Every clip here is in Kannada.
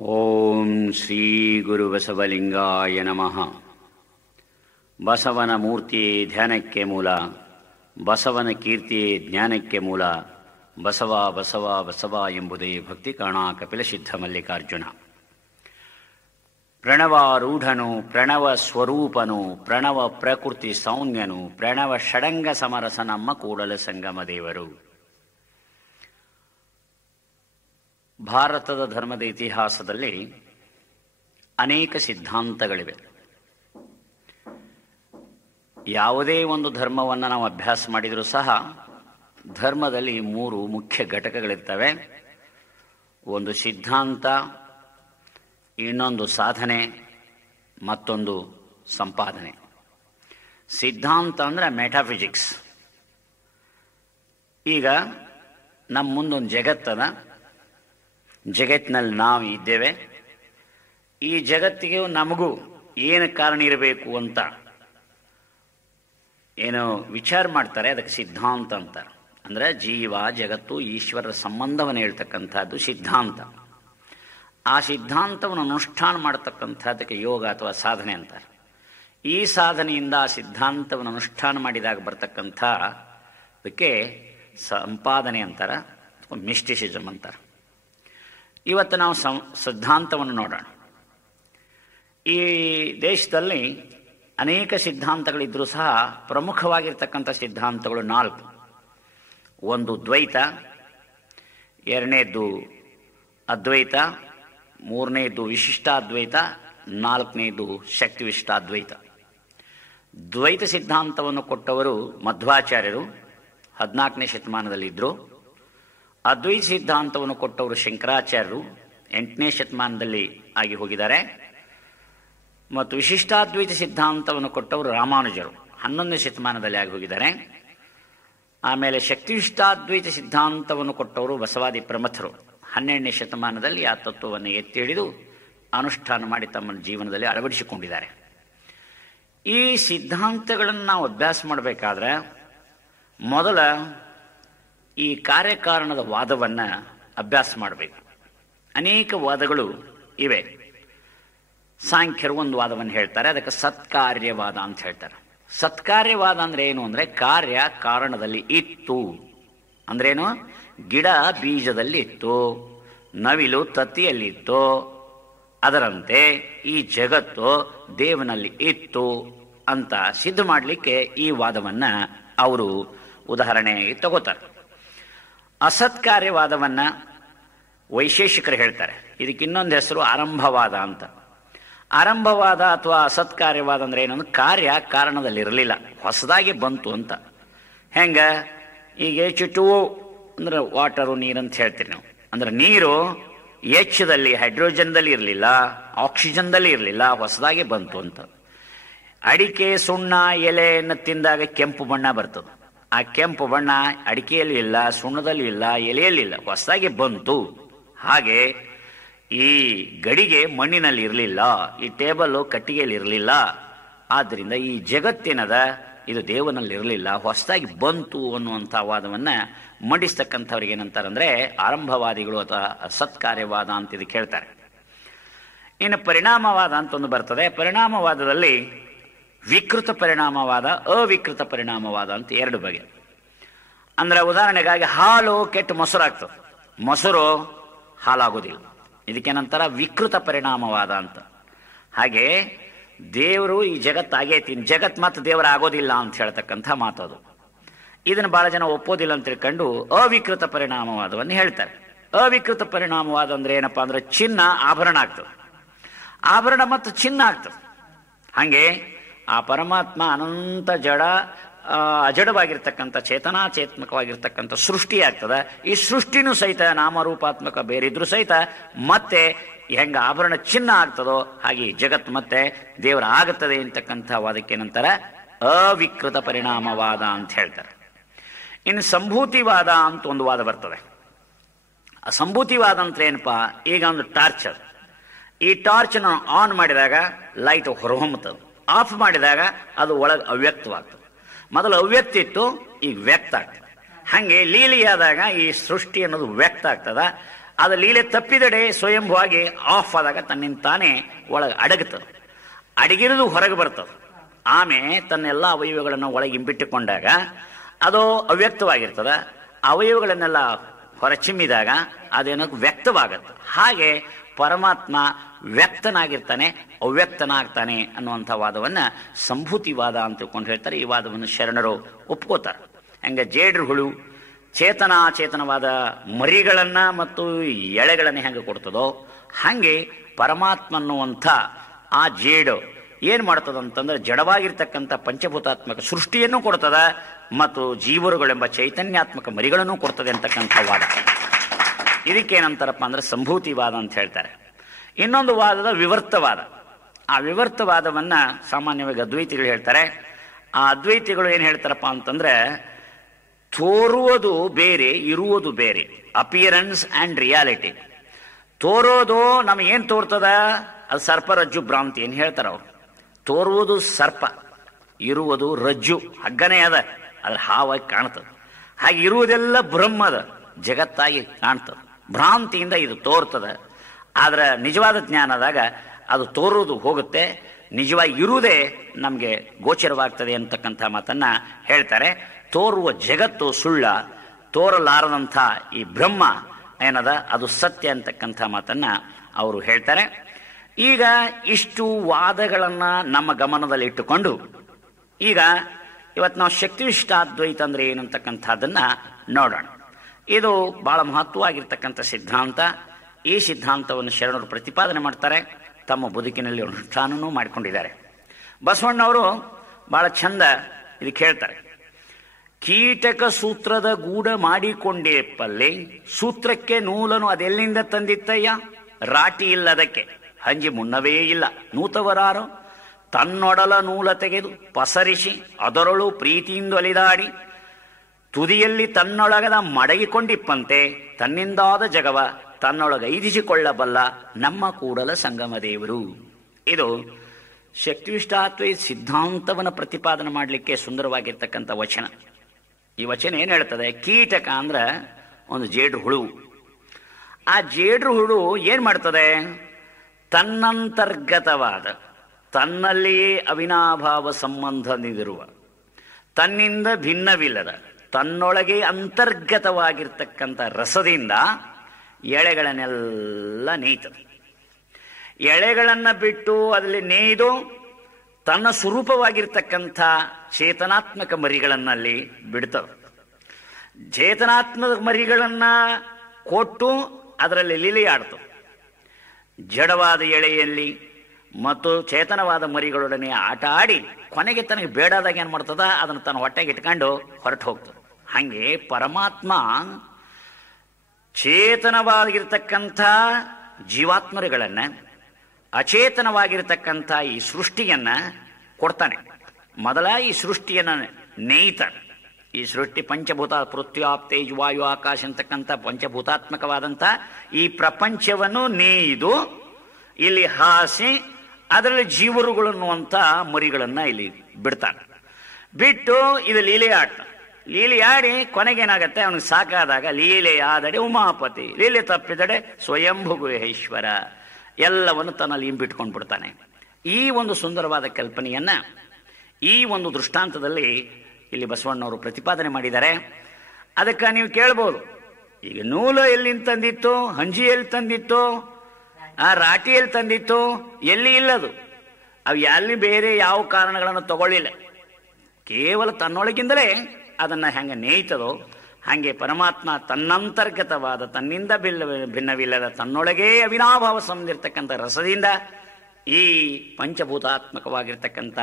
ಓಂ ಶ್ರೀ ಗುರು ಬಸವಲಿಂಗಾಯ ನಮಃ. ಬಸವನ ಮೂರ್ತಿಯೇ ಧ್ಯಾನಕ್ಕೆ ಮೂಲ, ಬಸವನ ಕೀರ್ತಿಯೇ ಜ್ಞಾನಕ್ಕೆ ಮೂಲ. ಬಸವ ಬಸವ ಬಸವ ಎಂಬುದೇ ಭಕ್ತಿ ಕಾಣ ಕಪಿಲ ಸಿದ್ಧ ಮಲ್ಲಿಕಾರ್ಜುನ. ಪ್ರಣವಾರೂಢನು, ಪ್ರಣವ ಸ್ವರೂಪನು, ಪ್ರಣವ ಪ್ರಕೃತಿ ಸೌಮ್ಯನು, ಪ್ರಣವ ಷಡಂಗ ಸಮರಸ ನಮ್ಮ ಕೂಡಲ ಸಂಗಮ ದೇವರು. ಭಾರತದ ಧರ್ಮದ ಇತಿಹಾಸದಲ್ಲಿ ಅನೇಕ ಸಿದ್ಧಾಂತಗಳಿವೆ. ಯಾವುದೇ ಒಂದು ಧರ್ಮವನ್ನು ನಾವು ಅಭ್ಯಾಸ ಮಾಡಿದರೂ ಸಹ ಧರ್ಮದಲ್ಲಿ 3 ಮುಖ್ಯ ಘಟಕಗಳಿರ್ತವೆ. ಒಂದು ಸಿದ್ಧಾಂತ, ಇನ್ನೊಂದು ಸಾಧನೆ, ಮತ್ತೊಂದು ಸಂಪಾದನೆ. ಸಿದ್ಧಾಂತ ಅಂದರೆ ಮೆಟಾಫಿಸಿಕ್ಸ್. ಈಗ ನಮ್ಮ ಮುಂದೊಂದು ಜಗತ್ತದ, ಜಗತ್ತಿನಲ್ಲಿ ನಾವು ಇದ್ದೇವೆ. ಈ ಜಗತ್ತಿಗೆ ನಮಗೂ ಏನು ಕಾರಣ ಇರಬೇಕು ಅಂತ ಏನು ವಿಚಾರ ಮಾಡ್ತಾರೆ, ಅದಕ್ಕೆ ಸಿದ್ಧಾಂತ ಅಂತಾರೆ. ಅಂದರೆ ಜೀವ, ಜಗತ್ತು, ಈಶ್ವರರ ಸಂಬಂಧವನ್ನು ಹೇಳ್ತಕ್ಕಂಥದ್ದು ಸಿದ್ಧಾಂತ. ಆ ಸಿದ್ಧಾಂತವನ್ನು ಅನುಷ್ಠಾನ ಮಾಡತಕ್ಕಂಥದ್ದಕ್ಕೆ ಯೋಗ ಅಥವಾ ಸಾಧನೆ ಅಂತಾರೆ. ಈ ಸಾಧನೆಯಿಂದ ಆ ಸಿದ್ಧಾಂತವನ್ನು ಅನುಷ್ಠಾನ ಮಾಡಿದಾಗ ಬರ್ತಕ್ಕಂಥ ಅದಕ್ಕೆ ಸಂಪಾದನೆ ಅಂತಾರೆ, ಮಿಸ್ಟಿಸಿಸಮ್ ಅಂತಾರೆ. ಇವತ್ತು ನಾವು ಸಿದ್ಧಾಂತವನ್ನು ನೋಡೋಣ. ಈ ದೇಶದಲ್ಲಿ ಅನೇಕ ಸಿದ್ಧಾಂತಗಳಿದ್ದರೂ ಸಹ ಪ್ರಮುಖವಾಗಿರ್ತಕ್ಕಂಥ ಸಿದ್ಧಾಂತಗಳು 4. ಒಂದು ದ್ವೈತ, ಎರಡನೇದು ಅದ್ವೈತ, ಮೂರನೇದು ವಿಶಿಷ್ಟಾದ್ವೈತ, 4ನೇದು ಶಕ್ತಿ ವಿಶಿಷ್ಟಾದ್ವೈತ. ದ್ವೈತ ಸಿದ್ಧಾಂತವನ್ನು ಕೊಟ್ಟವರು ಮಧ್ವಾಚಾರ್ಯರು 14ನೇ ಶತಮಾನದಲ್ಲಿದ್ದರು. ಅದ್ವೈತ ಸಿದ್ಧಾಂತವನ್ನು ಕೊಟ್ಟವರು ಶಂಕರಾಚಾರ್ಯರು 8ನೇ ಶತಮಾನದಲ್ಲಿ ಆಗಿ ಹೋಗಿದ್ದಾರೆ. ಮತ್ತು ವಿಶಿಷ್ಟಾದ್ವೈತ ಸಿದ್ಧಾಂತವನ್ನು ಕೊಟ್ಟವರು ರಾಮಾನುಜರು 11ನೇ ಶತಮಾನದಲ್ಲಿ ಆಗಿ ಹೋಗಿದ್ದಾರೆ. ಆಮೇಲೆ ಶಕ್ತಿ ವಿಶಿಷ್ಟಾದ್ವೈತ ಸಿದ್ಧಾಂತವನ್ನು ಕೊಟ್ಟವರು ಬಸವಾದಿ ಪ್ರಮಥರು 12ನೇ ಶತಮಾನದಲ್ಲಿ ಆ ತತ್ವವನ್ನು ಎತ್ತಿ ಹಿಡಿದು ಅನುಷ್ಠಾನ ಮಾಡಿ ತಮ್ಮ ಜೀವನದಲ್ಲಿ ಅಳವಡಿಸಿಕೊಂಡಿದ್ದಾರೆ. ಈ ಸಿದ್ಧಾಂತಗಳನ್ನು ನಾವು ಅಭ್ಯಾಸ ಮಾಡಬೇಕಾದ್ರೆ ಮೊದಲ ಈ ಕಾರ್ಯಕಾರಣದ ವಾದವನ್ನು ಅಭ್ಯಾಸ ಮಾಡಬೇಕು. ಅನೇಕ ವಾದಗಳು ಇವೆ. ಸಾಂಖ್ಯರು ಒಂದು ವಾದವನ್ನು ಹೇಳ್ತಾರೆ, ಅದಕ್ಕೆ ಸತ್ಕಾರ್ಯವಾದ ಅಂತ ಹೇಳ್ತಾರೆ. ಸತ್ಕಾರ್ಯವಾದ ಅಂದ್ರೆ ಏನು ಅಂದ್ರೆ ಕಾರ್ಯ ಕಾರಣದಲ್ಲಿ ಇತ್ತು ಅಂದ್ರೇನು? ಗಿಡ ಬೀಜದಲ್ಲಿ ಇತ್ತು, ನವಿಲು ತತ್ತಿಯಲ್ಲಿತ್ತು, ಅದರಂತೆ ಈ ಜಗತ್ತು ದೇವನಲ್ಲಿ ಇತ್ತು ಅಂತ ಸಿದ್ಧ ಮಾಡಲಿಕ್ಕೆ ಈ ವಾದವನ್ನ ಅವರು ಉದಾಹರಣೆಯಾಗಿ ತಗೋತಾರೆ. ಅಸತ್ಕಾರ್ಯವಾದವನ್ನ ವೈಶೇಷಿಕರು ಹೇಳ್ತಾರೆ. ಇದಕ್ಕೆ ಇನ್ನೊಂದು ಹೆಸರು ಆರಂಭವಾದ ಅಂತ. ಆರಂಭವಾದ ಅಥವಾ ಅಸತ್ಕಾರ್ಯವಾದ ಅಂದ್ರೆ ಏನಂದ್ರೆ ಕಾರ್ಯ ಕಾರಣದಲ್ಲಿರಲಿಲ್ಲ, ಹೊಸದಾಗಿ ಬಂತು ಅಂತ. ಹೆಂಗ? ಈಗ H2O ಅಂದ್ರೆ ವಾಟರು, ನೀರಂತ ಹೇಳ್ತೀರಿ ನಾವು. ಅಂದ್ರೆ ನೀರು ಎಚ್ದಲ್ಲಿ ಹೈಡ್ರೋಜನ್ದಲ್ಲಿ ಇರಲಿಲ್ಲ, ಆಕ್ಸಿಜನ್ದಲ್ಲಿ ಇರಲಿಲ್ಲ, ಹೊಸದಾಗಿ ಬಂತು ಅಂತ. ಅಡಿಕೆ, ಸುಣ್ಣ, ಎಲೆಯನ್ನು ತಿಂದಾಗ ಕೆಂಪು ಬಣ್ಣ ಬರ್ತದೆ. ಆ ಕೆಂಪು ಬಣ್ಣ ಅಡಿಕೆಯಲ್ಲಿ ಇಲ್ಲ, ಸುಣ್ಣದಲ್ಲಿ ಇಲ್ಲ, ಎಲೆಯಲ್ಲಿ ಇಲ್ಲ, ಹೊಸದಾಗಿ ಬಂತು. ಹಾಗೆ ಈ ಗಡಿಗೆ ಮಣ್ಣಿನಲ್ಲಿ ಇರಲಿಲ್ಲ, ಈ ಟೇಬಲ್ ಕಟ್ಟಿಗೆಯಲ್ಲಿ ಇರಲಿಲ್ಲ. ಆದ್ದರಿಂದ ಈ ಜಗತ್ತಿನದ ಇದು ದೇವನಲ್ಲಿ ಇರಲಿಲ್ಲ, ಹೊಸದಾಗಿ ಬಂತು ಅನ್ನುವಂಥ ವಾದವನ್ನ ಮಂಡಿಸ್ತಕ್ಕಂಥವ್ರಿಗೆ ಏನಂತಾರಂದ್ರೆ ಆರಂಭವಾದಿಗಳು ಅಥವಾ ಸತ್ಕಾರ್ಯವಾದ ಅಂತ ಇದಕ್ಕೆ ಹೇಳ್ತಾರೆ. ಇನ್ನು ಪರಿಣಾಮವಾದ ಅಂತ ಒಂದು ಬರ್ತದೆ. ಪರಿಣಾಮವಾದದಲ್ಲಿ ವಿಕೃತ ಪರಿಣಾಮವಾದ, ಅವಿಕೃತ ಪರಿಣಾಮವಾದ ಅಂತ 2 ಬಗೆ. ಅಂದ್ರೆ ಉದಾಹರಣೆಗಾಗಿ ಹಾಲು ಕೆಟ್ಟು ಮೊಸರಾಗ್ತದೆ, ಮೊಸರು ಹಾಲಾಗೋದಿಲ್ಲ. ಇದಕ್ಕೇನಂತಾರ ವಿಕೃತ ಪರಿಣಾಮವಾದ ಅಂತ. ಹಾಗೆ ದೇವರು ಈ ಜಗತ್ತಾಗೈತಿ, ಜಗತ್ ಮತ್ತೆ ದೇವರ ಆಗೋದಿಲ್ಲ ಅಂತ ಹೇಳ್ತಕ್ಕಂಥ ಮಾತದು. ಇದನ್ನು ಬಹಳ ಜನ ಒಪ್ಪೋದಿಲ್ಲ ಅಂತ ತಿಳ್ಕೊಂಡು ಅವಿಕೃತ ಪರಿಣಾಮವಾದವನ್ನು ಹೇಳ್ತಾರೆ. ಅವಿಕೃತ ಪರಿಣಾಮವಾದ ಅಂದ್ರೆ ಏನಪ್ಪಾ ಅಂದ್ರೆ ಚಿನ್ನ ಆಭರಣ ಆಗ್ತದೆ, ಆಭರಣ ಮತ್ತು ಚಿನ್ನ ಆಗ್ತದೆ. ಹಾಗೆ ಆ ಪರಮಾತ್ಮ ಅನಂತ ಜಡ ಅಜಡವಾಗಿರ್ತಕ್ಕಂಥ ಚೇತನಾಚೇತನಕವಾಗಿರ್ತಕ್ಕಂಥ ಸೃಷ್ಟಿ ಆಗ್ತದ. ಈ ಸೃಷ್ಟಿನೂ ಸಹಿತ ನಾಮರೂಪಾತ್ಮಕ ಬೇರಿದ್ರು ಸಹಿತ ಮತ್ತೆ ಹೆಂಗ ಆಭರಣ ಚಿನ್ನ ಆಗ್ತದೋ ಹಾಗೆ ಜಗತ್ ಮತ್ತೆ ದೇವರ ಆಗುತ್ತದೆ ಅಂತಕ್ಕಂಥ ವಾದಕ್ಕೆ ಏನಂತಾರ ಅವಿಕೃತ ಪರಿಣಾಮವಾದ ಅಂತ ಹೇಳ್ತಾರೆ. ಇನ್ನು ಸಂಭೂತಿವಾದ ಅಂತ ಒಂದು ವಾದ ಬರ್ತದೆ. ಆ ಸಂಭೂತಿವಾದ ಅಂತ ಏನಪ್ಪಾ, ಈಗ ಒಂದು ಟಾರ್ಚ್ ಅದು, ಈ ಟಾರ್ಚ್ ಆನ್ ಮಾಡಿದಾಗ ಲೈಟ್ ಹೊರಹೊಮ್ಮುತ್ತದೆ, ಆಫ್ ಮಾಡಿದಾಗ ಅದು ಒಳಗೆ ಅವ್ಯಕ್ತವಾಗ್ತದೆ. ಮೊದಲು ಅವ್ಯಕ್ತ ಇತ್ತು, ಈಗ ವ್ಯಕ್ತ ಆಗ್ತದೆ. ಹಂಗೆ ಲೀಲಿಯಾದಾಗ ಈ ಸೃಷ್ಟಿ ಅನ್ನೋದು ವ್ಯಕ್ತ ಆಗ್ತದ. ಅದು ಲೀಲೆ ತಪ್ಪಿದಡೆ ಸ್ವಯಂಭವಾಗಿ ಆಫ್ ಆದಾಗ ತನ್ನಿಂದ ತಾನೇ ಒಳಗೆ ಅಡಗುತ್ತದೆ. ಅಡಗಿರೋದು ಹೊರಗೆ ಬರ್ತದೆ. ಆಮೇಲೆ ತನ್ನೆಲ್ಲ ಅವಯವಗಳನ್ನು ಒಳಗೆ ಇಂಬಿಟ್ಟುಕೊಂಡಾಗ ಅದು ಅವ್ಯಕ್ತವಾಗಿರ್ತದೆ. ಅವಯವಗಳನ್ನೆಲ್ಲ ಹೊರಚಿಮ್ಮಿದಾಗ ಅದೇನೋ ವ್ಯಕ್ತವಾಗತ್ತೆ. ಹಾಗೆ ಪರಮಾತ್ಮ ವ್ಯಕ್ತನಾಗಿರ್ತಾನೆ, ಅವ್ಯಕ್ತನಾಗ್ತಾನೆ ಅನ್ನುವಂಥ ವಾದವನ್ನ ಸಂಭೂತಿವಾದ ಅಂತ ತಿಳ್ಕೊಂಡು ಹೇಳ್ತಾರೆ. ಈ ವಾದವನ್ನು ಶರಣರು ಒಪ್ಕೋತಾರೆ. ಹಂಗೆ ಜೇಡ್ರ ಹುಳು ಚೇತನಾಚೇತನವಾದ ಮರಿಗಳನ್ನ ಮತ್ತು ಎಳೆಗಳನ್ನ ಹೆಂಗೆ ಕೊಡ್ತದೋ ಹಾಗೆ ಪರಮಾತ್ಮ ಅನ್ನುವಂಥ ಆ ಜೇಡು ಏನ್ ಮಾಡ್ತದಂತಂದ್ರೆ ಜಡವಾಗಿರ್ತಕ್ಕಂಥ ಪಂಚಭೂತಾತ್ಮಕ ಸೃಷ್ಟಿಯನ್ನು ಕೊಡ್ತದ ಮತ್ತು ಜೀವರುಗಳೆಂಬ ಚೈತನ್ಯಾತ್ಮಕ ಮರಿಗಳನ್ನು ಕೊಡ್ತದೆ ಅಂತಕ್ಕಂಥ ವಾದ. ಇದಕ್ಕೇನಂತಾರಪ್ಪ ಅಂದ್ರೆ ಸಂಭೂತಿವಾದ ಅಂತ ಹೇಳ್ತಾರೆ. ಇನ್ನೊಂದು ವಾದದ ವಿವರ್ತವಾದ. ಆ ವಿವರ್ತವಾದವನ್ನ ಸಾಮಾನ್ಯವಾಗಿ ಅದ್ವೈತಿಗಳು ಹೇಳ್ತಾರೆ. ಆ ಅದ್ವೈತಿಗಳು ಏನ್ ಹೇಳ್ತಾರಪ್ಪ ಅಂತಂದ್ರೆ ತೋರುವುದು ಬೇರೆ, ಇರುವುದು ಬೇರೆ. Appearance and reality. ತೋರೋದು ನಮಗೇನ್ ತೋರ್ತದ ಅದು ಸರ್ಪ ರಜ್ಜು ಭ್ರಾಂತಿ ಏನ್ ಹೇಳ್ತಾರ ಅವ್ರು. ತೋರುವುದು ಸರ್ಪ, ಇರುವುದು ರಜ್ಜು, ಹಗ್ಗನೇ ಅದ, ಅದ್ರ ಹಾವಾಗಿ ಕಾಣ್ತದ. ಹಾಗೆ ಇರುವುದೆಲ್ಲ ಬ್ರಹ್ಮದ ಜಗತ್ತಾಗಿ ಕಾಣ್ತದ. ಭ್ರಾಂತಿಯಿಂದ ಇದು ತೋರ್ತದ. ಆದ್ರೆ ನಿಜವಾದ ಜ್ಞಾನದಾಗ ಅದು ತೋರುವುದು ಹೋಗುತ್ತೆ, ನಿಜವಾಗಿ ಇರುವುದೇ ನಮಗೆ ಗೋಚರವಾಗ್ತದೆ ಅಂತಕ್ಕಂಥ ಮಾತನ್ನ ಹೇಳ್ತಾರೆ. ತೋರುವ ಜಗತ್ತು ಸುಳ್ಳ, ತೋರಲಾರದಂಥ ಈ ಬ್ರಹ್ಮ ಏನದ ಅದು ಸತ್ಯ ಅಂತಕ್ಕಂಥ ಮಾತನ್ನ ಅವರು ಹೇಳ್ತಾರೆ. ಈಗ ಇಷ್ಟು ವಾದಗಳನ್ನ ನಮ್ಮ ಗಮನದಲ್ಲಿ ಇಟ್ಟುಕೊಂಡು ಈಗ ಇವತ್ತು ನಾವು ಶಕ್ತಿನಿಷ್ಠ ಅದ್ವೈತ ಅಂದ್ರೆ ಏನಂತಕ್ಕಂಥದ್ದನ್ನ ನೋಡೋಣ. ಇದು ಬಹಳ ಮಹತ್ವವಾಗಿರ್ತಕ್ಕಂಥ ಸಿದ್ಧಾಂತ. ಈ ಸಿದ್ಧಾಂತವನ್ನು ಶರಣರು ಪ್ರತಿಪಾದನೆ ಮಾಡ್ತಾರೆ, ತಮ್ಮ ಬದುಕಿನಲ್ಲಿ ಅನುಷ್ಠಾನನೂ ಮಾಡಿಕೊಂಡಿದ್ದಾರೆ. ಬಸವಣ್ಣವರು ಬಹಳ ಚಂದ ಇದಕ್ಕೆ ಹೇಳ್ತಾರೆ. ಕೀಟಕ ಸೂತ್ರದ ಗೂಡ ಮಾಡಿಕೊಂಡೇ ಪಲ್ಲೆ, ಸೂತ್ರಕ್ಕೆ ನೂಲನು ಅದೆಲ್ಲಿಂದ ತಂದಿತ್ತಯ್ಯ, ರಾಟಿ ಇಲ್ಲದಕ್ಕೆ ಹಂಜಿ ಮುನ್ನವೇ ಇಲ್ಲ. ನೂತವರಾರು ತನ್ನೊಡಲ ನೂಲ ತೆಗೆದು ಪಸರಿಸಿ ಅದರೊಳು ಪ್ರೀತಿಯಿಂದ ಒಲಿದಾಡಿ ತುದಿಯಲ್ಲಿ ತನ್ನೊಳಗದ ಮಡಗಿಕೊಂಡಿಪ್ಪಂತೆ ತನ್ನಿಂದಾದ ಜಗವ ತನ್ನೊಳಗೈದಿಸಿಕೊಳ್ಳಬಲ್ಲ ನಮ್ಮ ಕೂಡಲ ಸಂಗಮ ದೇವರು. ಇದು ಶಕ್ತಿವಿಷ್ಟಾದ್ವೈತ ಸಿದ್ಧಾಂತವನ್ನು ಪ್ರತಿಪಾದನೆ ಮಾಡಲಿಕ್ಕೆ ಸುಂದರವಾಗಿರ್ತಕ್ಕಂಥ ವಚನ. ಈ ವಚನ ಏನ್ ಹೇಳ್ತದೆ, ಕೀಟಕ ಅಂದ್ರ ಒಂದು ಜೇಡ್ರು ಹುಳು. ಆ ಜೇಡ್ರು ಹುಳು ಏನ್ ಮಾಡ್ತದೆ, ತನ್ನಂತರ್ಗತವಾದ ತನ್ನಲ್ಲಿಯೇ ಅವಿನಾಭಾವ ಸಂಬಂಧದಿರುವ ತನ್ನಿಂದ ಭಿನ್ನವಿಲ್ಲದ ತನ್ನೊಳಗೆ ಅಂತರ್ಗತವಾಗಿರ್ತಕ್ಕಂಥ ರಸದಿಂದ ಎಳೆಗಳನ್ನೆಲ್ಲ ನೇಯ್ತದೆ. ಎಳೆಗಳನ್ನ ಬಿಟ್ಟು ಅದರಲ್ಲಿ ನೇಯ್ದು ತನ್ನ ಸ್ವರೂಪವಾಗಿರ್ತಕ್ಕಂಥ ಚೇತನಾತ್ಮಕ ಮರಿಗಳನ್ನಲ್ಲಿ ಬಿಡ್ತವೆ. ಚೇತನಾತ್ಮಕ ಮರಿಗಳನ್ನ ಕೊಟ್ಟು ಅದರಲ್ಲಿ ಲೀಲೆಯಾಡ್ತವೆ. ಜಡವಾದ ಎಳೆಯಲ್ಲಿ ಮತ್ತು ಚೇತನವಾದ ಮರಿಗಳೊಡನೆ ಆಟ ಆಡಿ ಕೊನೆಗೆ ತನಗೆ ಬೇಡಾದಾಗ ಏನ್ ಮಾಡ್ತದ ಅದನ್ನು ತನ್ನ ಹೊಟ್ಟೆಗೆ ಇಟ್ಕೊಂಡು ಹೊರಟು ಹೋಗ್ತದೆ. ಹಂಗೆ ಪರಮಾತ್ಮ ಚೇತನವಾಗಿರ್ತಕ್ಕಂಥ ಜೀವಾತ್ಮರುಗಳನ್ನ ಅಚೇತನವಾಗಿರ್ತಕ್ಕಂಥ ಈ ಸೃಷ್ಟಿಯನ್ನ ಕೊಡ್ತಾನೆ. ಮೊದಲ ಈ ಸೃಷ್ಟಿಯನ್ನ ನೇಯ್ತಾನೆ. ಈ ಸೃಷ್ಟಿ ಪಂಚಭೂತ ಪೃಥ್ವ್ಯಾಪ್ತೇಜ್ ವಾಯು ಆಕಾಶ ಅಂತಕ್ಕಂಥ ಪಂಚಭೂತಾತ್ಮಕವಾದಂಥ ಈ ಪ್ರಪಂಚವನ್ನು ನೇಯ್ದು ಇಲ್ಲಿ ಹಾಸಿ ಅದರಲ್ಲಿ ಜೀವರುಗಳನ್ನುವಂಥ ಮರಿಗಳನ್ನ ಇಲ್ಲಿ ಬಿಡ್ತಾನೆ. ಬಿಟ್ಟು ಇದು ಲೀಲೆ ಆಡ್ತಾನೆ. ಲೀಲೆ ಆಡಿ ಕೊನೆಗೇನಾಗತ್ತೆ, ಅವನಿಗೆ ಸಾಕಾದಾಗ ಲೀಲೆಯಾದಡೆ ಉಮಾಪತಿ, ಲೀಲೆ ತಪ್ಪಿದಡೆ ಸ್ವಯಂಭು ಗುಹೇಶ್ವರ, ಎಲ್ಲವನ್ನು ತನ್ನಲ್ಲಿ ಇಂಬಿಟ್ಕೊಂಡು ಬಿಡ್ತಾನೆ. ಈ ಒಂದು ಸುಂದರವಾದ ಕಲ್ಪನೆಯನ್ನ ಈ ಒಂದು ದೃಷ್ಟಾಂತದಲ್ಲಿ ಇಲ್ಲಿ ಬಸವಣ್ಣವರು ಪ್ರತಿಪಾದನೆ ಮಾಡಿದ್ದಾರೆ. ಅದಕ್ಕೆ ನೀವು ಕೇಳ್ಬೋದು, ಈಗ ನೂಲು ಎಲ್ಲಿಂದ ತಂದಿತ್ತು, ಹಂಜಿ ಎಲ್ಲಿ ತಂದಿತ್ತು, ಆ ರಾಟಿ ಎಲ್ಲಿ ತಂದಿತ್ತು, ಎಲ್ಲಿ ಇಲ್ಲದು. ಅವು ಎಲ್ಲಿ ಬೇರೆ ಯಾವ ಕಾರಣಗಳನ್ನು ತಗೊಳ್ಳಿಲ್ಲ, ಕೇವಲ ತನ್ನೊಳಗಿಂದಲೇ ಅದನ್ನ ಹೆಂಗೆ ನೇಯ್ತದೋ ಹಾಗೆ ಪರಮಾತ್ಮ ತನ್ನಂತರ್ಗತವಾದ ತನ್ನಿಂದ ಭಿನ್ನವಿಲ್ಲದ ತನ್ನೊಳಗೇ ಅವಿನಾಭಾವ ಸಂಬಂಧಿರ್ತಕ್ಕಂಥ ರಸದಿಂದ ಈ ಪಂಚಭೂತಾತ್ಮಕವಾಗಿರ್ತಕ್ಕಂಥ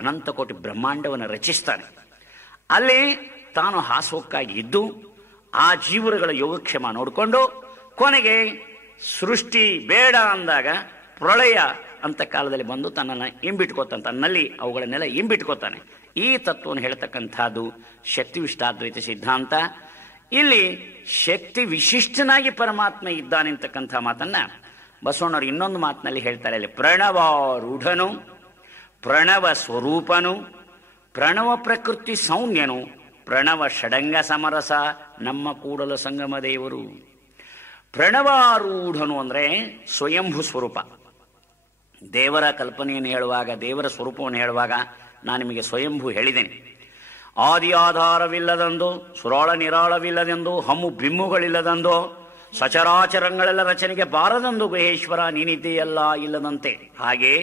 ಅನಂತಕೋಟಿ ಬ್ರಹ್ಮಾಂಡವನ್ನು ರಚಿಸ್ತಾನೆ. ಅಲ್ಲಿ ತಾನು ಹಾಸೋಕ್ಕಾಗಿ ಇದ್ದು ಆ ಜೀವರುಗಳ ಯೋಗಕ್ಷೇಮ ನೋಡಿಕೊಂಡು ಕೊನೆಗೆ ಸೃಷ್ಟಿ ಬೇಡ ಅಂದಾಗ ಪ್ರಳಯ ಅಂತ ಕಾಲದಲ್ಲಿ ಬಂದು ತನ್ನನ್ನು ಇಂಬಿಟ್ಕೋತಾನೆ, ತನ್ನಲ್ಲಿ ಅವುಗಳನ್ನೆಲ್ಲ ಇಂಬಿಟ್ಕೋತಾನೆ. ಈ ತತ್ವವನ್ನು ಹೇಳ್ತಕ್ಕಂಥದ್ದು ಶಕ್ತಿ ವಿಶಿಷ್ಟಾದ್ವೈತ ಸಿದ್ಧಾಂತ. ಇಲ್ಲಿ ಶಕ್ತಿ ವಿಶಿಷ್ಟನಾಗಿ ಪರಮಾತ್ಮ ಇದ್ದಾನೆ ಅಂತಕ್ಕಂಥ ಮಾತನ್ನ ಬಸವಣ್ಣವರು ಇನ್ನೊಂದು ಮಾತಿನಲ್ಲಿ ಹೇಳ್ತಾರೆ. ಅಲ್ಲಿ ಪ್ರಣವಾರೂಢನು, ಪ್ರಣವ ಸ್ವರೂಪನು, ಪ್ರಣವ ಪ್ರಕೃತಿ ಸೌಮ್ಯನು, ಪ್ರಣವ ಷಡಂಗ ಸಮರಸ ನಮ್ಮ ಕೂಡಲ ಸಂಗಮ ದೇವರು. ಪ್ರಣವಾರೂಢನು ಅಂದರೆ ಸ್ವಯಂಭೂ ಸ್ವರೂಪ. ದೇವರ ಕಲ್ಪನೆಯನ್ನು ಹೇಳುವಾಗ, ದೇವರ ಸ್ವರೂಪವನ್ನು ಹೇಳುವಾಗ ನಾನು ನಿಮಗೆ ಸ್ವಯಂಭೂ ಹೇಳಿದ್ದೇನೆ. ಆದಿ ಆಧಾರವಿಲ್ಲದಂದು, ಸುರಾಳ ನಿರಾಳವಿಲ್ಲದೆಂದು, ಹಮ್ಮು ಬಿಮ್ಮುಗಳಿಲ್ಲದಂದು, ಸಚರಾಚರಗಳೆಲ್ಲ ರಚನೆಗೆ ಬಾರದಂದು ಗುಹೇಶ್ವರ ನೀನಿದ್ದೆಯಲ್ಲ ಇಲ್ಲದಂತೆ. ಹಾಗೆ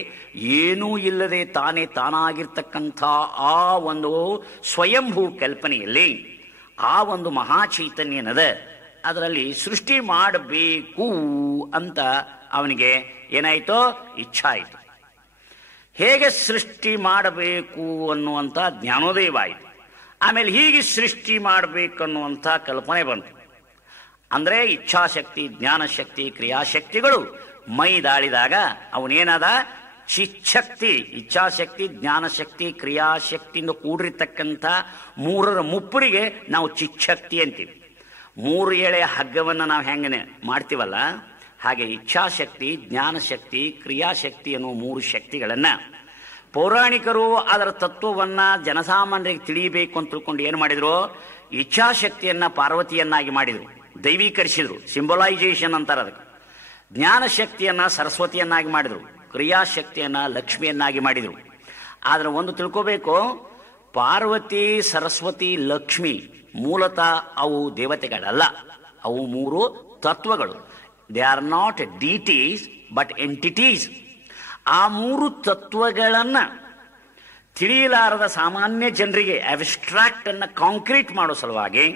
ಏನೂ ಇಲ್ಲದೆ ತಾನೇ ತಾನಾಗಿರ್ತಕ್ಕಂಥ ಆ ಒಂದು ಸ್ವಯಂಭೂ ಕಲ್ಪನೆಯಲ್ಲಿ ಆ ಒಂದು ಮಹಾಚೈತನ್ಯನದ ಅದರಲ್ಲಿ ಸೃಷ್ಟಿ ಮಾಡಬೇಕು ಅಂತ ಅವನಿಗೆ ಏನಾಯಿತು? ಇಚ್ಛಾ ಆಯಿತು. ಹೇಗೆ ಸೃಷ್ಟಿ ಮಾಡಬೇಕು ಅನ್ನುವಂಥ ಜ್ಞಾನೋದಯ ಆಯಿತು. ಆಮೇಲೆ ಹೀಗೆ ಸೃಷ್ಟಿ ಮಾಡಬೇಕನ್ನುವಂಥ ಕಲ್ಪನೆ ಬಂತು. ಅಂದರೆ ಇಚ್ಛಾಶಕ್ತಿ, ಜ್ಞಾನಶಕ್ತಿ, ಕ್ರಿಯಾಶಕ್ತಿಗಳು ಮೈ ದಾಳಿದಾಗ ಅವನೇನಾದ? ಚಿಚ್ಛಕ್ತಿ. ಇಚ್ಛಾಶಕ್ತಿ, ಜ್ಞಾನಶಕ್ತಿ, ಕ್ರಿಯಾಶಕ್ತಿಯಿಂದ ಕೂಡಿರ್ತಕ್ಕಂಥ ಮೂರರ ಮುಪ್ಪರಿಗೆ ನಾವು ಚಿಚ್ಛಕ್ತಿ ಅಂತೀವಿ. 3 ಎಳೆಯ ಹಗ್ಗವನ್ನು ನಾವು ಹೆಂಗನೆ ಮಾಡ್ತೀವಲ್ಲ, ಹಾಗೆ ಇಚ್ಛಾಶಕ್ತಿ, ಜ್ಞಾನಶಕ್ತಿ, ಕ್ರಿಯಾಶಕ್ತಿ ಅನ್ನುವ 3 ಶಕ್ತಿಗಳನ್ನು ಪೌರಾಣಿಕರು ಅದರ ತತ್ವವನ್ನು ಜನಸಾಮಾನ್ಯರಿಗೆ ತಿಳಿಯಬೇಕು ಅಂತ ತಿಳ್ಕೊಂಡು ಏನು ಮಾಡಿದ್ರು? ಇಚ್ಛಾಶಕ್ತಿಯನ್ನು ಪಾರ್ವತಿಯನ್ನಾಗಿ ಮಾಡಿದರು, ದೈವೀಕರಿಸಿದ್ರು, ಸಿಂಬಲೈಸೇಷನ್ ಅಂತಾರೆ ಅದಕ್ಕೆ. ಜ್ಞಾನಶಕ್ತಿಯನ್ನು ಸರಸ್ವತಿಯನ್ನಾಗಿ ಮಾಡಿದರು, ಕ್ರಿಯಾಶಕ್ತಿಯನ್ನು ಲಕ್ಷ್ಮಿಯನ್ನಾಗಿ ಮಾಡಿದರು. ಆದರೆ ಒಂದು ತಿಳ್ಕೋಬೇಕು, ಪಾರ್ವತಿ, ಸರಸ್ವತಿ, ಲಕ್ಷ್ಮಿ ಮೂಲತಃ ಅವು ದೇವತೆಗಳಲ್ಲ, ಅವು 3 ತತ್ವಗಳು. They are not deities but entities. ಆ 3 ತತ್ವಗಳನ್ನು ತಿಳಿಯಲಾರದ ಸಾಮಾನ್ಯ ಜನರಿಗೆ ಅಬ್ಸ್ಟ್ರಾಕ್ಟ್ ಅನ್ನು ಕಾಂಕ್ರೀಟ್ ಮಾಡೋ ಸಲುವಾಗಿ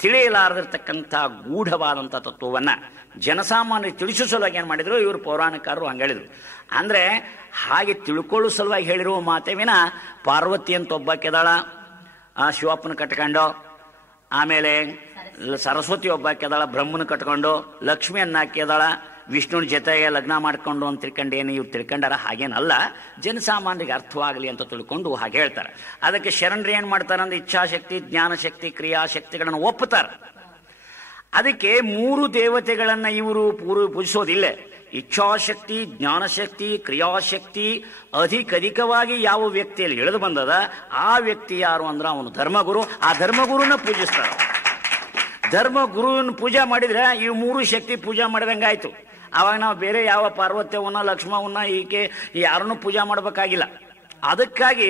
ತಿಳಿಯಲಾರದಿರ್ತಕ್ಕಂಥ ಗೂಢವಾದಂಥ ತತ್ವವನ್ನು ಜನಸಾಮಾನ್ಯರಿಗೆ ತಿಳಿಸೋ ಸಲುವಾಗಿ ಏನು ಮಾಡಿದ್ರು ಇವರು ಪೌರಾಣಿಕರು ಹಂಗೆ ಹೇಳಿದ್ರು. ಅಂದರೆ ಹಾಗೆ ತಿಳ್ಕೊಳ್ಳೋ ಸಲುವಾಗಿ ಹೇಳಿರುವ ಮಾತೇ ವಿನ ಪಾರ್ವತಿ ಅಂತ ಒಬ್ಬ ಕೆದಾಳ ಶಿವಪ್ಪನ ಕಟ್ಕೊಂಡು, ಆಮೇಲೆ ಸರಸ್ವತಿ ಒಬ್ಬ ಕೆದಾಳ ಬ್ರಹ್ಮನ ಕಟ್ಕೊಂಡು, ಲಕ್ಷ್ಮಿಯನ್ನ ಕೆದಾಳ ವಿಷ್ಣುವಿನ ಜೊತೆಗೆ ಲಗ್ನ ಮಾಡ್ಕೊಂಡು ಅಂತ ತಿಳ್ಕೊಂಡು ಏನು ಇವ್ರು ತಿಳ್ಕೊಂಡಾರ. ಹಾಗೇನಲ್ಲ, ಜನಸಾಮಾನ್ಯರಿಗೆ ಅರ್ಥವಾಗಲಿ ಅಂತ ತಿಳ್ಕೊಂಡು ಹಾಗೆ ಹೇಳ್ತಾರೆ. ಅದಕ್ಕೆ ಶರಣರು ಏನು ಮಾಡ್ತಾರೆ ಅಂದ್ರೆ ಇಚ್ಛಾಶಕ್ತಿ, ಜ್ಞಾನಶಕ್ತಿ, ಕ್ರಿಯಾಶಕ್ತಿಗಳನ್ನು ಒಪ್ಪುತ್ತಾರೆ. ಅದಕ್ಕೆ 3 ದೇವತೆಗಳನ್ನು ಇವರು ಪೂಜಿಸೋದಿಲ್ಲ. ಇಚ್ಛಾಶಕ್ತಿ, ಜ್ಞಾನಶಕ್ತಿ, ಕ್ರಿಯಾಶಕ್ತಿ ಅಧಿಕವಾಗಿ ಯಾವ ವ್ಯಕ್ತಿಯಲ್ಲಿ ಇಳಿದು ಬಂದದ ಆ ವ್ಯಕ್ತಿ ಯಾರು ಅಂದ್ರೆ ಅವನು ಧರ್ಮಗುರು. ಆ ಧರ್ಮಗುರುನ ಪೂಜಿಸ್ತಾರೆ. ಧರ್ಮಗುರುವಿನ ಪೂಜೆ ಮಾಡಿದ್ರೆ ಈ 3 ಶಕ್ತಿ ಪೂಜೆ ಮಾಡಿದಂಗಾಯ್ತು. ಅವಾಗ ನಾವು ಬೇರೆ ಯಾವ ಪಾರ್ವತ್ಯವನ್ನ, ಲಕ್ಷ್ಮವನ್ನ, ಈಕೆ ಯಾರನ್ನು ಪೂಜೆ ಮಾಡಬೇಕಾಗಿಲ್ಲ. ಅದಕ್ಕಾಗಿ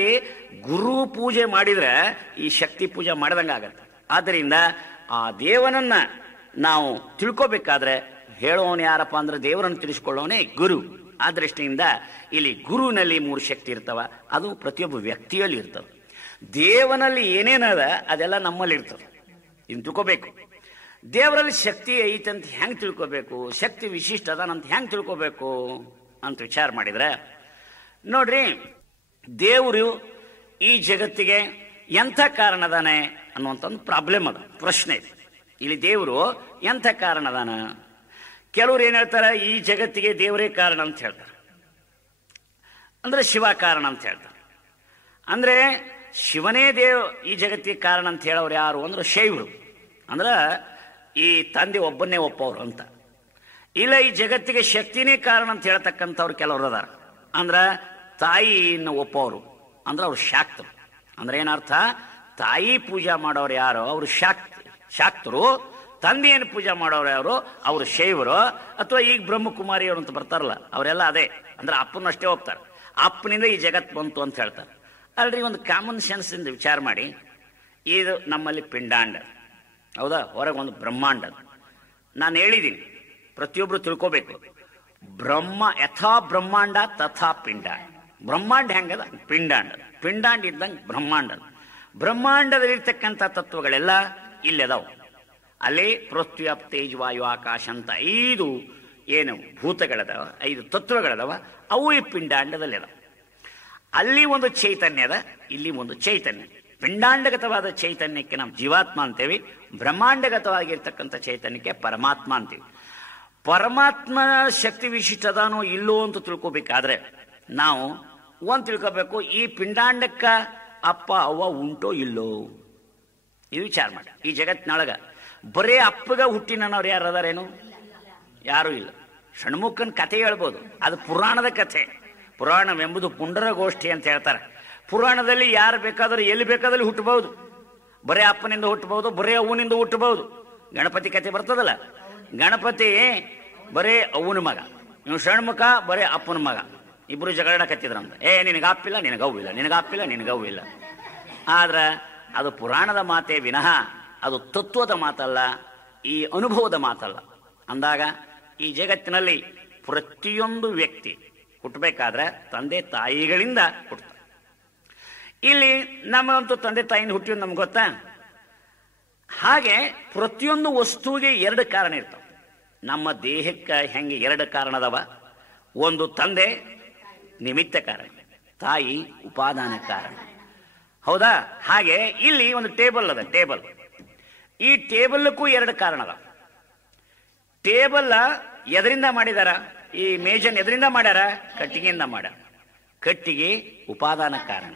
ಗುರು ಪೂಜೆ ಮಾಡಿದ್ರೆ ಈ ಶಕ್ತಿ ಪೂಜೆ ಮಾಡಿದಂಗಾಗತ್ತೆ. ಆದ್ದರಿಂದ ಆ ದೇವನನ್ನ ನಾವು ತಿಳ್ಕೋಬೇಕಾದ್ರೆ ಹೇಳೋನು ಯಾರಪ್ಪ ಅಂದ್ರೆ ದೇವರನ್ನು ತಿಳಿಸ್ಕೊಳ್ಳೋನೇ ಗುರು. ಆ ದೃಷ್ಟಿಯಿಂದ ಇಲ್ಲಿ ಗುರುವಿನಲ್ಲಿ 3 ಶಕ್ತಿ ಇರ್ತವ, ಅದು ಪ್ರತಿಯೊಬ್ಬ ವ್ಯಕ್ತಿಯಲ್ಲಿ ಇರ್ತವೆ. ದೇವನಲ್ಲಿ ಏನೇನದ ಅದೆಲ್ಲ ನಮ್ಮಲ್ಲಿ ಇರ್ತವೆ. ಇನ್ನು ತಿಳ್ಕೋಬೇಕು. ದೇವರಲ್ಲಿ ಶಕ್ತಿ ಐತಂತ ಹೆಂಗೆ ತಿಳ್ಕೋಬೇಕು, ಶಕ್ತಿ ವಿಶಿಷ್ಟ ಅದಾನಂತ ಹೆಂಗೆ ತಿಳ್ಕೋಬೇಕು ಅಂತ ವಿಚಾರ ಮಾಡಿದ್ರೆ ನೋಡ್ರಿ, ದೇವರು ಈ ಜಗತ್ತಿಗೆ ಎಂಥ ಕಾರಣ ಅದಾನೆ ಅನ್ನುವಂಥ ಒಂದು ಪ್ರಾಬ್ಲಮ್ ಅದ, ಪ್ರಶ್ನೆ ಇದೆ. ಇಲ್ಲಿ ದೇವರು ಎಂಥ ಕಾರಣ ಅದಾನ? ಕೆಲವ್ರು ಏನ್ ಹೇಳ್ತಾರೆ, ಈ ಜಗತ್ತಿಗೆ ದೇವರೇ ಕಾರಣ ಅಂತ ಹೇಳ್ತಾರೆ, ಅಂದ್ರೆ ಶಿವ ಕಾರಣ ಅಂತ ಹೇಳ್ತಾರೆ. ಅಂದ್ರೆ ಶಿವನೇ ಈ ಜಗತ್ತಿಗೆ ಕಾರಣ ಅಂತ ಹೇಳೋರು ಯಾರು ಅಂದ್ರೆ ಶೈವರು, ಅಂದ್ರೆ ಈ ತಂದೆ ಒಬ್ಬನ್ನೇ ಒಪ್ಪವ್ರು ಅಂತ. ಇಲ್ಲ, ಈ ಜಗತ್ತಿಗೆ ಶಕ್ತಿನೇ ಕಾರಣ ಅಂತ ಹೇಳ್ತಕ್ಕಂಥವ್ರು ಕೆಲವರು ಅದಾರ. ಅಂದ್ರ ತಾಯಿಯನ್ನು ಒಪ್ಪೋರು ಅಂದ್ರೆ ಅವ್ರು ಶಾಕ್ತರು. ಅಂದ್ರೆ ಏನರ್ಥ? ತಾಯಿ ಪೂಜಾ ಮಾಡೋರು ಯಾರು ಅವರು ಶಾಕ್ತರು, ತಂದೆಯನ್ನು ಪೂಜಾ ಮಾಡೋರು ಯಾರು ಅವರು ಶೈವರು. ಅಥವಾ ಈಗ ಬ್ರಹ್ಮಕುಮಾರಿಯವರು ಅಂತ ಬರ್ತಾರಲ್ಲ ಅವರೆಲ್ಲ ಅದೇ, ಅಂದ್ರೆ ಅಪ್ಪನಷ್ಟೇ ಒಪ್ತಾರೆ. ಅಪ್ಪನಿಂದ ಈ ಜಗತ್ ಬಂತು ಅಂತ ಹೇಳ್ತಾರೆ. ಅಲ್ರಿ, ಒಂದು ಕಾಮನ್ ಸೆನ್ಸ್ ಇಂದ ವಿಚಾರ ಮಾಡಿ. ಇದು ನಮ್ಮಲ್ಲಿ ಪಿಂಡಾಂಡ, ಹೌದಾ? ಹೊರಗೊಂದು ಬ್ರಹ್ಮಾಂಡ. ನಾನು ಹೇಳಿದ್ದೀನಿ, ಪ್ರತಿಯೊಬ್ರು ತಿಳ್ಕೋಬೇಕು. ಯಥಾ ಬ್ರಹ್ಮಾಂಡ ತಥಾ ಪಿಂಡ. ಬ್ರಹ್ಮಾಂಡ ಹೆಂಗದ ಪಿಂಡಾಂಡ, ಪಿಂಡಾಂಡ ಇದ್ದಂಗೆ ಬ್ರಹ್ಮಾಂಡ. ಬ್ರಹ್ಮಾಂಡದಲ್ಲಿರ್ತಕ್ಕಂಥ ತತ್ವಗಳೆಲ್ಲ ಇಲ್ಲದಾವು. ಅಲ್ಲಿ ಪೃಥ್ವಿ, ಅಪ್, ತೇಜ್, ವಾಯು, ಆಕಾಶ ಅಂತ 5 ಏನು ಭೂತಗಳದಾವ, 5 ತತ್ವಗಳದಾವ, ಅವು ಈ ಪಿಂಡಾಂಡದಲ್ಲಿ ಅದಾವ. ಅಲ್ಲಿ ಒಂದು ಚೈತನ್ಯ ಅದ, ಇಲ್ಲಿ ಒಂದು ಚೈತನ್ಯ. ಪಿಂಡಾಂಡಗತವಾದ ಚೈತನ್ಯಕ್ಕೆ ನಾವು ಜೀವಾತ್ಮ ಅಂತೇವಿ, ಬ್ರಹ್ಮಾಂಡಗತವಾಗಿರ್ತಕ್ಕಂಥ ಚೈತನ್ಯಕ್ಕೆ ಪರಮಾತ್ಮ ಅಂತೀವಿ. ಪರಮಾತ್ಮ ಶಕ್ತಿ ವಿಶಿಷ್ಟದಾನೋ ಇಲ್ಲೋ ಅಂತ ತಿಳ್ಕೋಬೇಕಾದ್ರೆ ನಾವು ಒಂದು ತಿಳ್ಕೋಬೇಕು, ಈ ಪಿಂಡಾಂಡಕ್ಕ ಅಪ್ಪ ಅವ್ವ ಉಂಟೋ ಇಲ್ಲೋ ಇದು ವಿಚಾರ ಮಾಡಿ. ಈ ಜಗತ್ತಿನೊಳಗ ಬರೇ ಅಪ್ಪಗ ಹುಟ್ಟಿನವ್ರು ಯಾರು ಅದಾರೇನು? ಯಾರೂ ಇಲ್ಲ. ಷಣ್ಮುಖನ ಕಥೆ ಹೇಳ್ಬೋದು, ಅದು ಪುರಾಣದ ಕಥೆ. ಪುರಾಣವೆಂಬುದು ಪುಂಡರಗೋಷ್ಠಿ ಅಂತ ಹೇಳ್ತಾರೆ. ಪುರಾಣದಲ್ಲಿ ಯಾರು ಬೇಕಾದರೂ ಎಲ್ಲಿ ಬೇಕಾದಲ್ಲಿ ಹುಟ್ಟಬಹುದು. ಬರೇ ಅಪ್ಪನಿಂದ ಹುಟ್ಟಬಹುದು, ಬರೇ ಅವ್ವನಿಂದ ಹುಟ್ಟಬಹುದು. ಗಣಪತಿ ಕಥೆ ಬರ್ತದಲ್ಲ, ಗಣಪತಿ ಬರೇ ಅವನ ಮಗ, ಇವ್ ಷಣ್ಮುಖ ಬರೇ ಅಪ್ಪನ ಮಗ. ಇಬ್ರು ಜಗಳಾಡಕತ್ತಿದ್ರಂತ. ನಿನಗೆ ಅಪ್ಪಿಲ್ಲ, ನಿನಗೆ ಅವ್ವಿಲ್ಲ, ನಿನಗೆ ಅಪ್ಪಿಲ್ಲ, ನಿನಗೆ ಅವ್ವಿಲ್ಲ. ಆದ್ರೆ ಅದು ಪುರಾಣದ ಮಾತೇ ವಿನಃ ಅದು ತತ್ವದ ಮಾತಲ್ಲ, ಈ ಅನುಭವದ ಮಾತಲ್ಲ. ಅಂದಾಗ ಈ ಜಗತ್ತಿನಲ್ಲಿ ಪ್ರತಿಯೊಂದು ವ್ಯಕ್ತಿ ಹುಟ್ಟಬೇಕಾದ್ರೆ ತಂದೆ ತಾಯಿಗಳಿಂದ ಹುಟ್ಟುತ್ತಾರೆ. ಇಲ್ಲಿ ನಮ್ಮಂತೂ ತಂದೆ ತಾಯಿಯಿಂದ ಹುಟ್ಟಿಯೋದು ನಮ್ಗೆ ಗೊತ್ತಾ? ಹಾಗೆ ಪ್ರತಿಯೊಂದು ವಸ್ತುವಿಗೆ ಎರಡು ಕಾರಣ ಇರ್ತಾವ. ನಮ್ಮ ದೇಹಕ್ಕೆ ಹೆಂಗೆ ಎರಡು ಕಾರಣ ಅದಾವ. ಒಂದು ತಂದೆ ನಿಮಿತ್ತ ಕಾರಣ, ತಾಯಿ ಉಪಾದಾನ ಕಾರಣ. ಹೌದಾ? ಹಾಗೆ ಇಲ್ಲಿ ಒಂದು ಟೇಬಲ್ ಅದ. ಟೇಬಲ್, ಈ ಟೇಬಲ್ಕ್ಕೂ ಎರಡು ಕಾರಣ ಅದ. ಟೇಬಲ್ ಎದರಿಂದ ಮಾಡಿದಾರ? ಈ ಮೇಜನ್ ಎದರಿಂದ ಮಾಡ್ಯಾರ? ಕಟ್ಟಿಗೆಯಿಂದ ಮಾಡ್ಯಾರ. ಕಟ್ಟಿಗೆ ಉಪಾದಾನ ಕಾರಣ.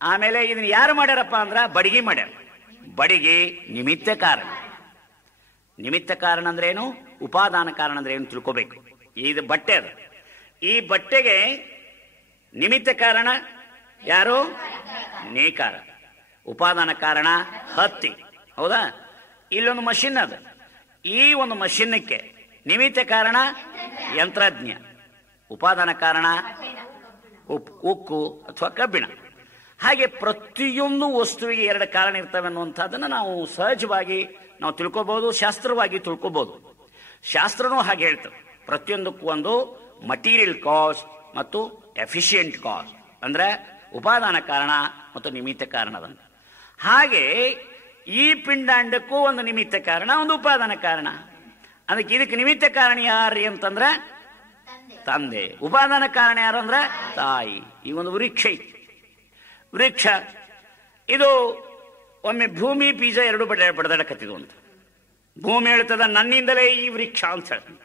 ಆಮೇಲೆ ಇದನ್ನ ಯಾರು ಮಾಡ್ಯಾರಪ್ಪ ಅಂದ್ರ ಬಡಿಗೆ ಮಾಡ್ಯಾರ. ಬಡಿಗೆ ನಿಮಿತ್ತ ಕಾರಣ. ನಿಮಿತ್ತ ಕಾರಣ ಅಂದ್ರೆ ಏನು, ಉಪಾದಾನ ಕಾರಣ ಅಂದ್ರೆ ಏನು ತಿಳ್ಕೋಬೇಕು. ಇದು ಬಟ್ಟೆ ಅದ. ಈ ಬಟ್ಟೆಗೆ ನಿಮಿತ್ತ ಕಾರಣ ಯಾರು? ನೇಕಾರ. ಉಪಾದಾನ ಕಾರಣ ಹತ್ತಿ. ಹೌದಾ? ಇಲ್ಲೊಂದು ಮಷಿನ್ ಅದ. ಈ ಒಂದು ಮಷಿನ್ನಕ್ಕೆ ನಿಮಿತ್ತ ಕಾರಣ ಯಂತ್ರಜ್ಞ, ಉಪಾದಾನ ಕಾರಣ ಉಕ್ಕು ಅಥವಾ ಕಬ್ಬಿಣ. ಹಾಗೆ ಪ್ರತಿಯೊಂದು ವಸ್ತುವಿಗೆ ಎರಡು ಕಾರಣ ಇರ್ತವೆ ಅನ್ನುವಂಥದ್ದನ್ನು ನಾವು ಸಹಜವಾಗಿ ನಾವು ತಿಳ್ಕೋಬಹುದು, ಶಾಸ್ತ್ರವಾಗಿ ತಿಳ್ಕೋಬಹುದು. ಶಾಸ್ತ್ರನೂ ಹಾಗೆ ಹೇಳ್ತವೆ. ಪ್ರತಿಯೊಂದಕ್ಕೂ ಒಂದು ಮಟೀರಿಯಲ್ ಕಾಸ್ ಮತ್ತು ಎಫಿಷಿಯಂಟ್ ಕಾಸ್, ಅಂದ್ರೆ ಉಪಾದಾನ ಕಾರಣ ಮತ್ತು ನಿಮಿತ್ತ ಕಾರಣದಂತ. ಹಾಗೆ ಈ ಪಿಂಡಾಂಡಕ್ಕೂ ಒಂದು ನಿಮಿತ್ತ ಕಾರಣ, ಒಂದು ಉಪಾದಾನ ಕಾರಣ. ಅದಕ್ಕೆ ಇದಕ್ಕೆ ನಿಮಿತ್ತ ಕಾರಣ ಯಾರು ಅಂತಂದ್ರೆ ತಂದೆ. ಉಪಾದಾನ ಕಾರಣ ಯಾರು ಅಂದ್ರೆ ತಾಯಿ. ಈ ಒಂದು ವೃಕ್ಷ ಐತಿ. ವೃಕ್ಷ ಇದು ಒಮ್ಮೆ ಭೂಮಿ ಬೀಜ ಎರಡು ಬಡದಾಡಕತ್ತಿದ್ವು ಅಂತ. ಭೂಮಿ ಹೇಳ್ತದ ನನ್ನಿಂದಲೇ ಈ ವೃಕ್ಷ ಅಂತ ಹೇಳ್ತದೆ.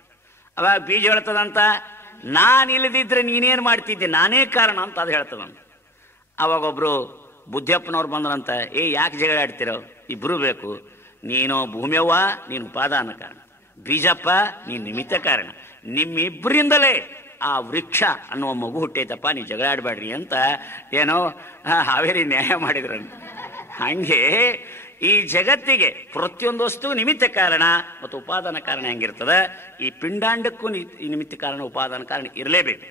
ಅವಾಗ ಬೀಜ ಹೇಳ್ತದಂತ ನಾನು ಇಲ್ಲದಿದ್ರೆ ನೀನೇನ್ ಮಾಡ್ತಿದ್ದೆ, ನಾನೇ ಕಾರಣ ಅಂತ ಅದು ಹೇಳ್ತದಂತ. ಅವಾಗ ಒಬ್ರು ಬುದ್ಧಿಯಪ್ಪನವ್ರು ಬಂದ್ರಂತ, ಯಾಕೆ ಜಗಳ ಆಡ್ತಿರೋ, ಇಬ್ರು ಬೇಕು. ನೀನು ಭೂಮಿಯವ್ವ, ನೀನು ಉಪಾದಾನ ಕಾರಣ. ಬೀಜಪ್ಪ, ನೀನು ನಿಮಿತ್ತ ಕಾರಣ. ನಿಮ್ಮಿಬ್ಬರಿಂದಲೇ ಆ ವೃಕ್ಷ ಅನ್ನುವ ಮಗು ಹುಟ್ಟೈತಪ್ಪ, ನೀವು ಜಗಳ ಆಡಬೇಡ್ರಿ ಅಂತ ಏನೋ ಹಾವೇರಿ ನ್ಯಾಯ ಮಾಡಿದ್ರಂತ. ಹಂಗೆ ಈ ಜಗತ್ತಿಗೆ ಪ್ರತಿಯೊಂದು ವಸ್ತು ನಿಮಿತ್ತ ಕಾರಣ ಮತ್ತು ಉಪಾದಾನ ಕಾರಣ ಹೆಂಗಿರ್ತದೆ, ಈ ಪಿಂಡಾಂಡಕ್ಕೂ ನಿಮಿತ್ತ ಕಾರಣ ಉಪಾದಾನ ಕಾರಣ ಇರಲೇಬೇಕು.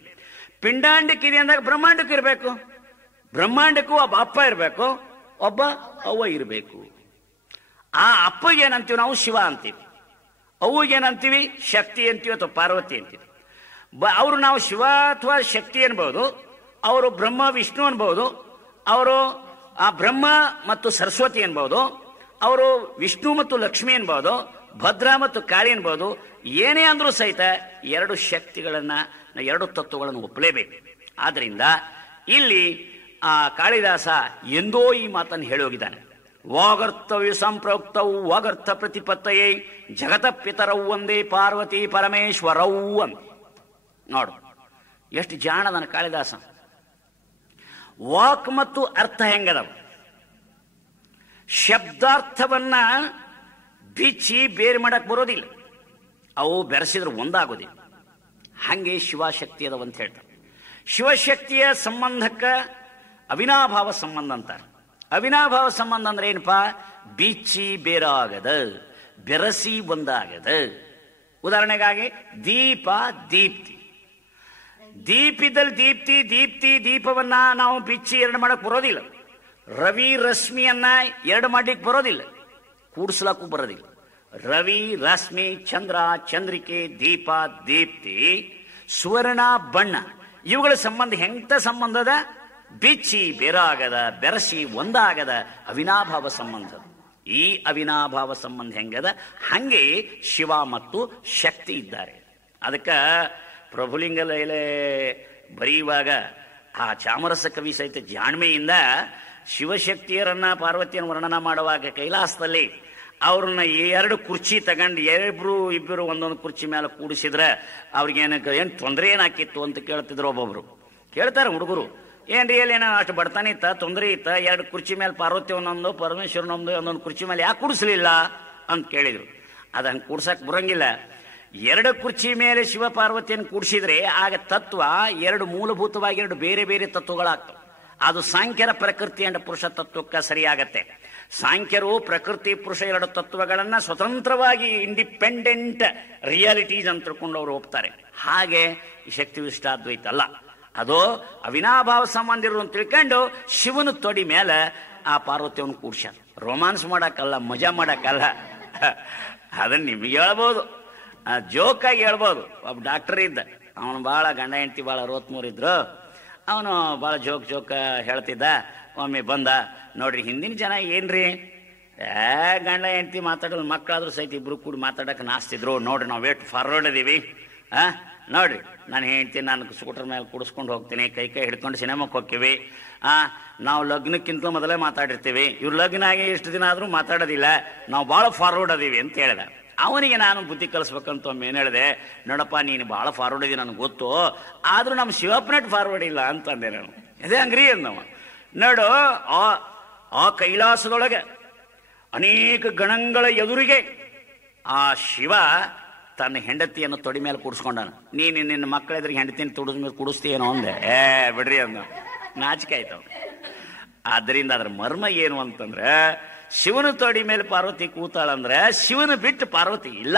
ಪಿಂಡಾಂಡಕ್ಕಿದೆ ಅಂದಾಗ ಬ್ರಹ್ಮಾಂಡಕ್ಕೂ ಇರಬೇಕು. ಬ್ರಹ್ಮಾಂಡಕ್ಕೂ ಒಬ್ಬ ಅಪ್ಪ ಇರಬೇಕು, ಒಬ್ಬ ಅವ್ವ ಇರಬೇಕು. ಆ ಅಪ್ಪಗೇನಂತೀವಿ ನಾವು? ಶಿವ ಅಂತೀವಿ. ಅವ್ವಗೇನಂತೀವಿ? ಶಕ್ತಿ ಅಂತೀವಿ ಅಥವಾ ಪಾರ್ವತಿ ಅಂತೀವಿ. ಅವರು ನಾವು ಶಿವ ಅಥವಾ ಶಕ್ತಿ ಅನ್ಬಹುದು, ಅವರು ಬ್ರಹ್ಮ ವಿಷ್ಣು ಅನ್ಬಹುದು, ಅವರು ಆ ಬ್ರಹ್ಮ ಮತ್ತು ಸರಸ್ವತಿ ಅನ್ಬಹುದು, ಅವರು ವಿಷ್ಣು ಮತ್ತು ಲಕ್ಷ್ಮಿ ಅನ್ಬಹುದು, ಭದ್ರ ಮತ್ತು ಕಾಳಿ ಅನ್ಬಹುದು. ಏನೇ ಅಂದ್ರೂ ಸಹಿತ ಎರಡು ಶಕ್ತಿಗಳನ್ನ, ಎರಡು ತತ್ವಗಳನ್ನು ಒಪ್ಪಲೇಬೇಕು. ಆದ್ರಿಂದ ಇಲ್ಲಿ ಆ ಕಾಳಿದಾಸ ಎಂದೋ ಈ ಮಾತನ್ನು ಹೇಳಿ ಹೋಗಿದ್ದಾನೆ. ವಾಗರ್ತವ್ಯ ಸಂಪ್ರೋಕ್ತವು ವಾಗರ್ಥ ಪ್ರತಿಪತ್ತಯೇ ಜಗತ ಪಿತರವು ಒಂದೇ ಪಾರ್ವತಿ ಪರಮೇಶ್ವರವು ಅಂತ. ನೋಡು ಎಷ್ಟು ಜಾಣದನ ಕಾಳಿದಾಸ. ವಾಕ್ ಮತ್ತು ಅರ್ಥ ಹೆಂಗದವ? ಶಬ್ದಾರ್ಥವನ್ನ ಬಿಚ್ಚಿ ಬೇರೆ ಮಾಡಕ್ ಬರೋದಿಲ್ಲ, ಅವು ಬೆರೆಸಿದ್ರೆ ಒಂದಾಗೋದಿಲ್ಲ. ಹಂಗೆ ಶಿವಶಕ್ತಿ ಅದಾವಂತ ಹೇಳ್ತಾರೆ. ಶಿವಶಕ್ತಿಯ ಸಂಬಂಧಕ್ಕ ಅವಿನಾಭಾವ ಸಂಬಂಧ ಅಂತಾರೆ. ಅವಿನಾಭಾವ ಸಂಬಂಧ ಅಂದ್ರೆ ಏನಪ್ಪಾ? ಬಿಚ್ಚಿ ಬೇರಾಗದ, ಬೆರಸಿ ಒಂದಾಗದ. ಉದಾಹರಣೆಗಾಗಿ ದೀಪ ದೀಪ್ತಿ. ದೀಪಿದಲ್ಲಿ ದೀಪ್ತಿ, ದೀಪ್ತಿ ದೀಪವನ್ನ ನಾವು ಬಿಚ್ಚಿ ಎರಡು ಮಾಡಕ್ ಬರೋದಿಲ್ಲ. ರವಿ ರಶ್ಮಿಯನ್ನ ಎರಡು ಮಾಡ್ಲಿಕ್ಕೆ ಬರೋದಿಲ್ಲ, ಕೂಡಿಸ್ಲಕ್ಕೂ ಬರೋದಿಲ್ಲ. ರವಿ ರಶ್ಮಿ, ಚಂದ್ರ ಚಂದ್ರಿಕೆ, ದೀಪ ದೀಪ್ತಿ, ಸುವರ್ಣ ಬಣ್ಣ, ಇವುಗಳ ಸಂಬಂಧ ಹೆಂತ ಸಂಬಂಧದ? ಬಿಚ್ಚಿ ಬೇರಾಗದ, ಬೆರಸಿ ಒಂದಾಗದ ಅವಿನಾಭಾವ ಸಂಬಂಧ. ಈ ಅವಿನಾಭಾವ ಸಂಬಂಧ ಹೆಂಗದ, ಹಂಗೆ ಶಿವ ಮತ್ತು ಶಕ್ತಿ ಇದ್ದಾರೆ. ಅದಕ್ಕ ಪ್ರಭುಲಿಂಗ ಲೈಲೆ ಬರೆಯುವಾಗ ಆ ಚಾಮರಸ ಕವಿ ಸಹಿತ ಜಾಣ್ಮೆಯಿಂದ ಶಿವಶಕ್ತಿಯರನ್ನ ಪಾರ್ವತಿಯನ್ನು ವರ್ಣನ ಮಾಡುವಾಗ ಕೈಲಾಸದಲ್ಲಿ ಅವ್ರನ್ನ ಎರಡು ಕುರ್ಚಿ ತಗೊಂಡು ಇಬ್ಬರು ಒಂದೊಂದು ಕುರ್ಚಿ ಮೇಲೆ ಕೂಡಿಸಿದ್ರೆ ಅವ್ರಿಗೇನು ತೊಂದರೆ ಏನಾಕಿತ್ತು ಅಂತ ಕೇಳ್ತಿದ್ರು. ಒಬ್ಬೊಬ್ರು ಕೇಳ್ತಾರೆ ಹುಡುಗರು, ಏನ್ರಿ ಏನೋ ಅಷ್ಟು ಬಡತನ ಇತ್ತ, ತೊಂದರೆ ಇತ್ತ, ಎರಡು ಕುರ್ಚಿ ಮೇಲೆ ಪಾರ್ವತಿ ಒಂದೊಂದು, ಪರಮೇಶ್ವರನೊಂದು, ಒಂದೊಂದು ಕುರ್ಚಿ ಮೇಲೆ ಯಾಕೆ ಕೂಡಿಸ್ಲಿಲ್ಲ ಅಂತ ಕೇಳಿದ್ರು. ಅದ್ ಹಂಗೆ ಕೂಡ್ಸಕ್ ಬರಂಗಿಲ್ಲ. ಎರಡು ಕುರ್ಚಿ ಮೇಲೆ ಶಿವ ಪಾರ್ವತಿಯನ್ನು ಕೂಡಿಸಿದ್ರೆ ಆಗ ತತ್ವ ಎರಡು ಮೂಲಭೂತವಾಗಿ ಎರಡು ಬೇರೆ ಬೇರೆ ತತ್ವಗಳಾಗ್ತವೆ. ಅದು ಸಾಂಖ್ಯರ ಪ್ರಕೃತಿ ಅಂಡ್ ಪುರುಷ ತತ್ವಕ್ಕೆ ಸರಿಯಾಗತ್ತೆ. ಸಾಂಖ್ಯರು ಪ್ರಕೃತಿ ಪುರುಷ ಎರಡು ತತ್ವಗಳನ್ನ ಸ್ವತಂತ್ರವಾಗಿ ಇಂಡಿಪೆಂಡೆಂಟ್ ರಿಯಾಲಿಟೀಸ್ ಅಂತ ತಿಳ್ಕೊಂಡು ಅವರು ಹೋಗ್ತಾರೆ. ಹಾಗೆ ಶಕ್ತಿ ವಿಶಿಷ್ಟಾದ್ವೈತ ಅಲ್ಲ, ಅದು ಅವಿನಾಭಾವ ಸಂಬಂಧ ಇರೋದು ಅಂತ ತಿಳ್ಕೊಂಡು ಶಿವನ ತೊಡಿ ಮೇಲೆ ಆ ಪಾರ್ವತಿಯನ್ನು ಕೂಡ್ಸ್ಯಾರ. ರೊಮಾನ್ಸ್ ಮಾಡಕ್ಕಲ್ಲ, ಮಜಾ ಮಾಡಕ್ಕಲ್ಲ. ಅದನ್ನ ನಿಮಗೆ ಹೇಳ್ಬೋದು, ಜೋಕಾಗಿ ಹೇಳ್ಬೋದು. ಒಬ್ಬ ಡಾಕ್ಟರ್ ಇದ್ದ, ಅವನು ಭಾಳ ಗಂಡ ಹೆಂಡತಿ ಭಾಳ 63 ಇದ್ರು. ಅವನು ಭಾಳ ಜೋಕ್ ಹೇಳ್ತಿದ್ದ. ಒಮ್ಮೆ ಬಂದ, ನೋಡ್ರಿ ಹಿಂದಿನ ಜನ ಏನ್ರಿ ಗಂಡ ಹೆಂಡತಿ ಮಾತಾಡೋದು, ಮಕ್ಕಳಾದ್ರೂ ಸಹಿತ ಇಬ್ರು ಕೂಡಿ ಮಾತಾಡಕ್ಕೆ ನಾಸ್ತಿದ್ರು. ನೋಡ್ರಿ ನಾವು ವೇಟ್ ಫಾರ್ವರ್ಡ್ ಅದೀವಿ. ನೋಡ್ರಿ ನಾನು ಹೆಂಡ್ತಿ ನಾನು ಸ್ಕೂಟರ್ ಮೇಲೆ ಕೂಡಿಸ್ಕೊಂಡು ಹೋಗ್ತೀನಿ, ಕೈ ಹಿಡ್ಕೊಂಡು ಸಿನಿಮಾಕ್ಕೆ ಹೋಗ್ತೀವಿ. ನಾವು ಲಗ್ನಕ್ಕಿಂತ ಮೊದಲೇ ಮಾತಾಡಿರ್ತೀವಿ. ಇವ್ರು ಲಗ್ನ ಆಗಿ ಇಷ್ಟು ದಿನ ಆದ್ರೂ ಮಾತಾಡೋದಿಲ್ಲ, ನಾವು ಭಾಳ ಫಾರ್ವರ್ಡ್ ಅದೀವಿ ಅಂತ ಹೇಳ್ದ. ಅವನಿಗೆ ನಾನು ಬುದ್ಧಿ ಕಲಿಸ್ಬೇಕಂತ ಒಮ್ಮೆ ಏನು ಹೇಳಿದೆ, ನೋಡಪ್ಪ ನೀನು ಭಾಳ ಫಾರ್ವರ್ಡ್ ಇದೀವಿ ನನಗೆ ಗೊತ್ತು, ಆದ್ರೂ ನಮ್ಮ ಶಿವಪ್ಪನಟ್ ಫಾರ್ವರ್ಡ್ ಇಲ್ಲ ಅಂತಂದೆ ನಾನು. ಅದೇ ಹಂಗ್ರಿ ಅಂದವ. ನೋಡು, ಆ ಕೈಲಾಸದೊಳಗೆ ಅನೇಕ ಗಣಗಳ ಎದುರಿಗೆ ಆ ಶಿವ ತನ್ನ ಹೆಂಡತಿಯನ್ನು ತೊಡಿ ಮೇಲೆ ಕೂಡಿಸ್ಕೊಂಡಾನ. ನೀನು ನಿನ್ನ ಮಕ್ಕಳ ಎದುರಿಗೆ ಹೆಂಡತಿಯನ್ನು ತೊಡಿದ ಮೇಲೆ ಕೂಡಿಸ್ತೀಯೇನೋ ಅಂದೆ. ಬಿಡ್ರಿ ಅಂದ, ನಾಚಿಕೆ ಆಯ್ತವ. ಆದ್ದರಿಂದ ಅದ್ರ ಮರ್ಮ ಏನು ಅಂತಂದ್ರೆ, ಶಿವನ ತೊಡಿ ಮೇಲೆ ಪಾರ್ವತಿ ಕೂತಾಳಂದ್ರೆ ಶಿವನ ಬಿಟ್ಟು ಪಾರ್ವತಿ ಇಲ್ಲ,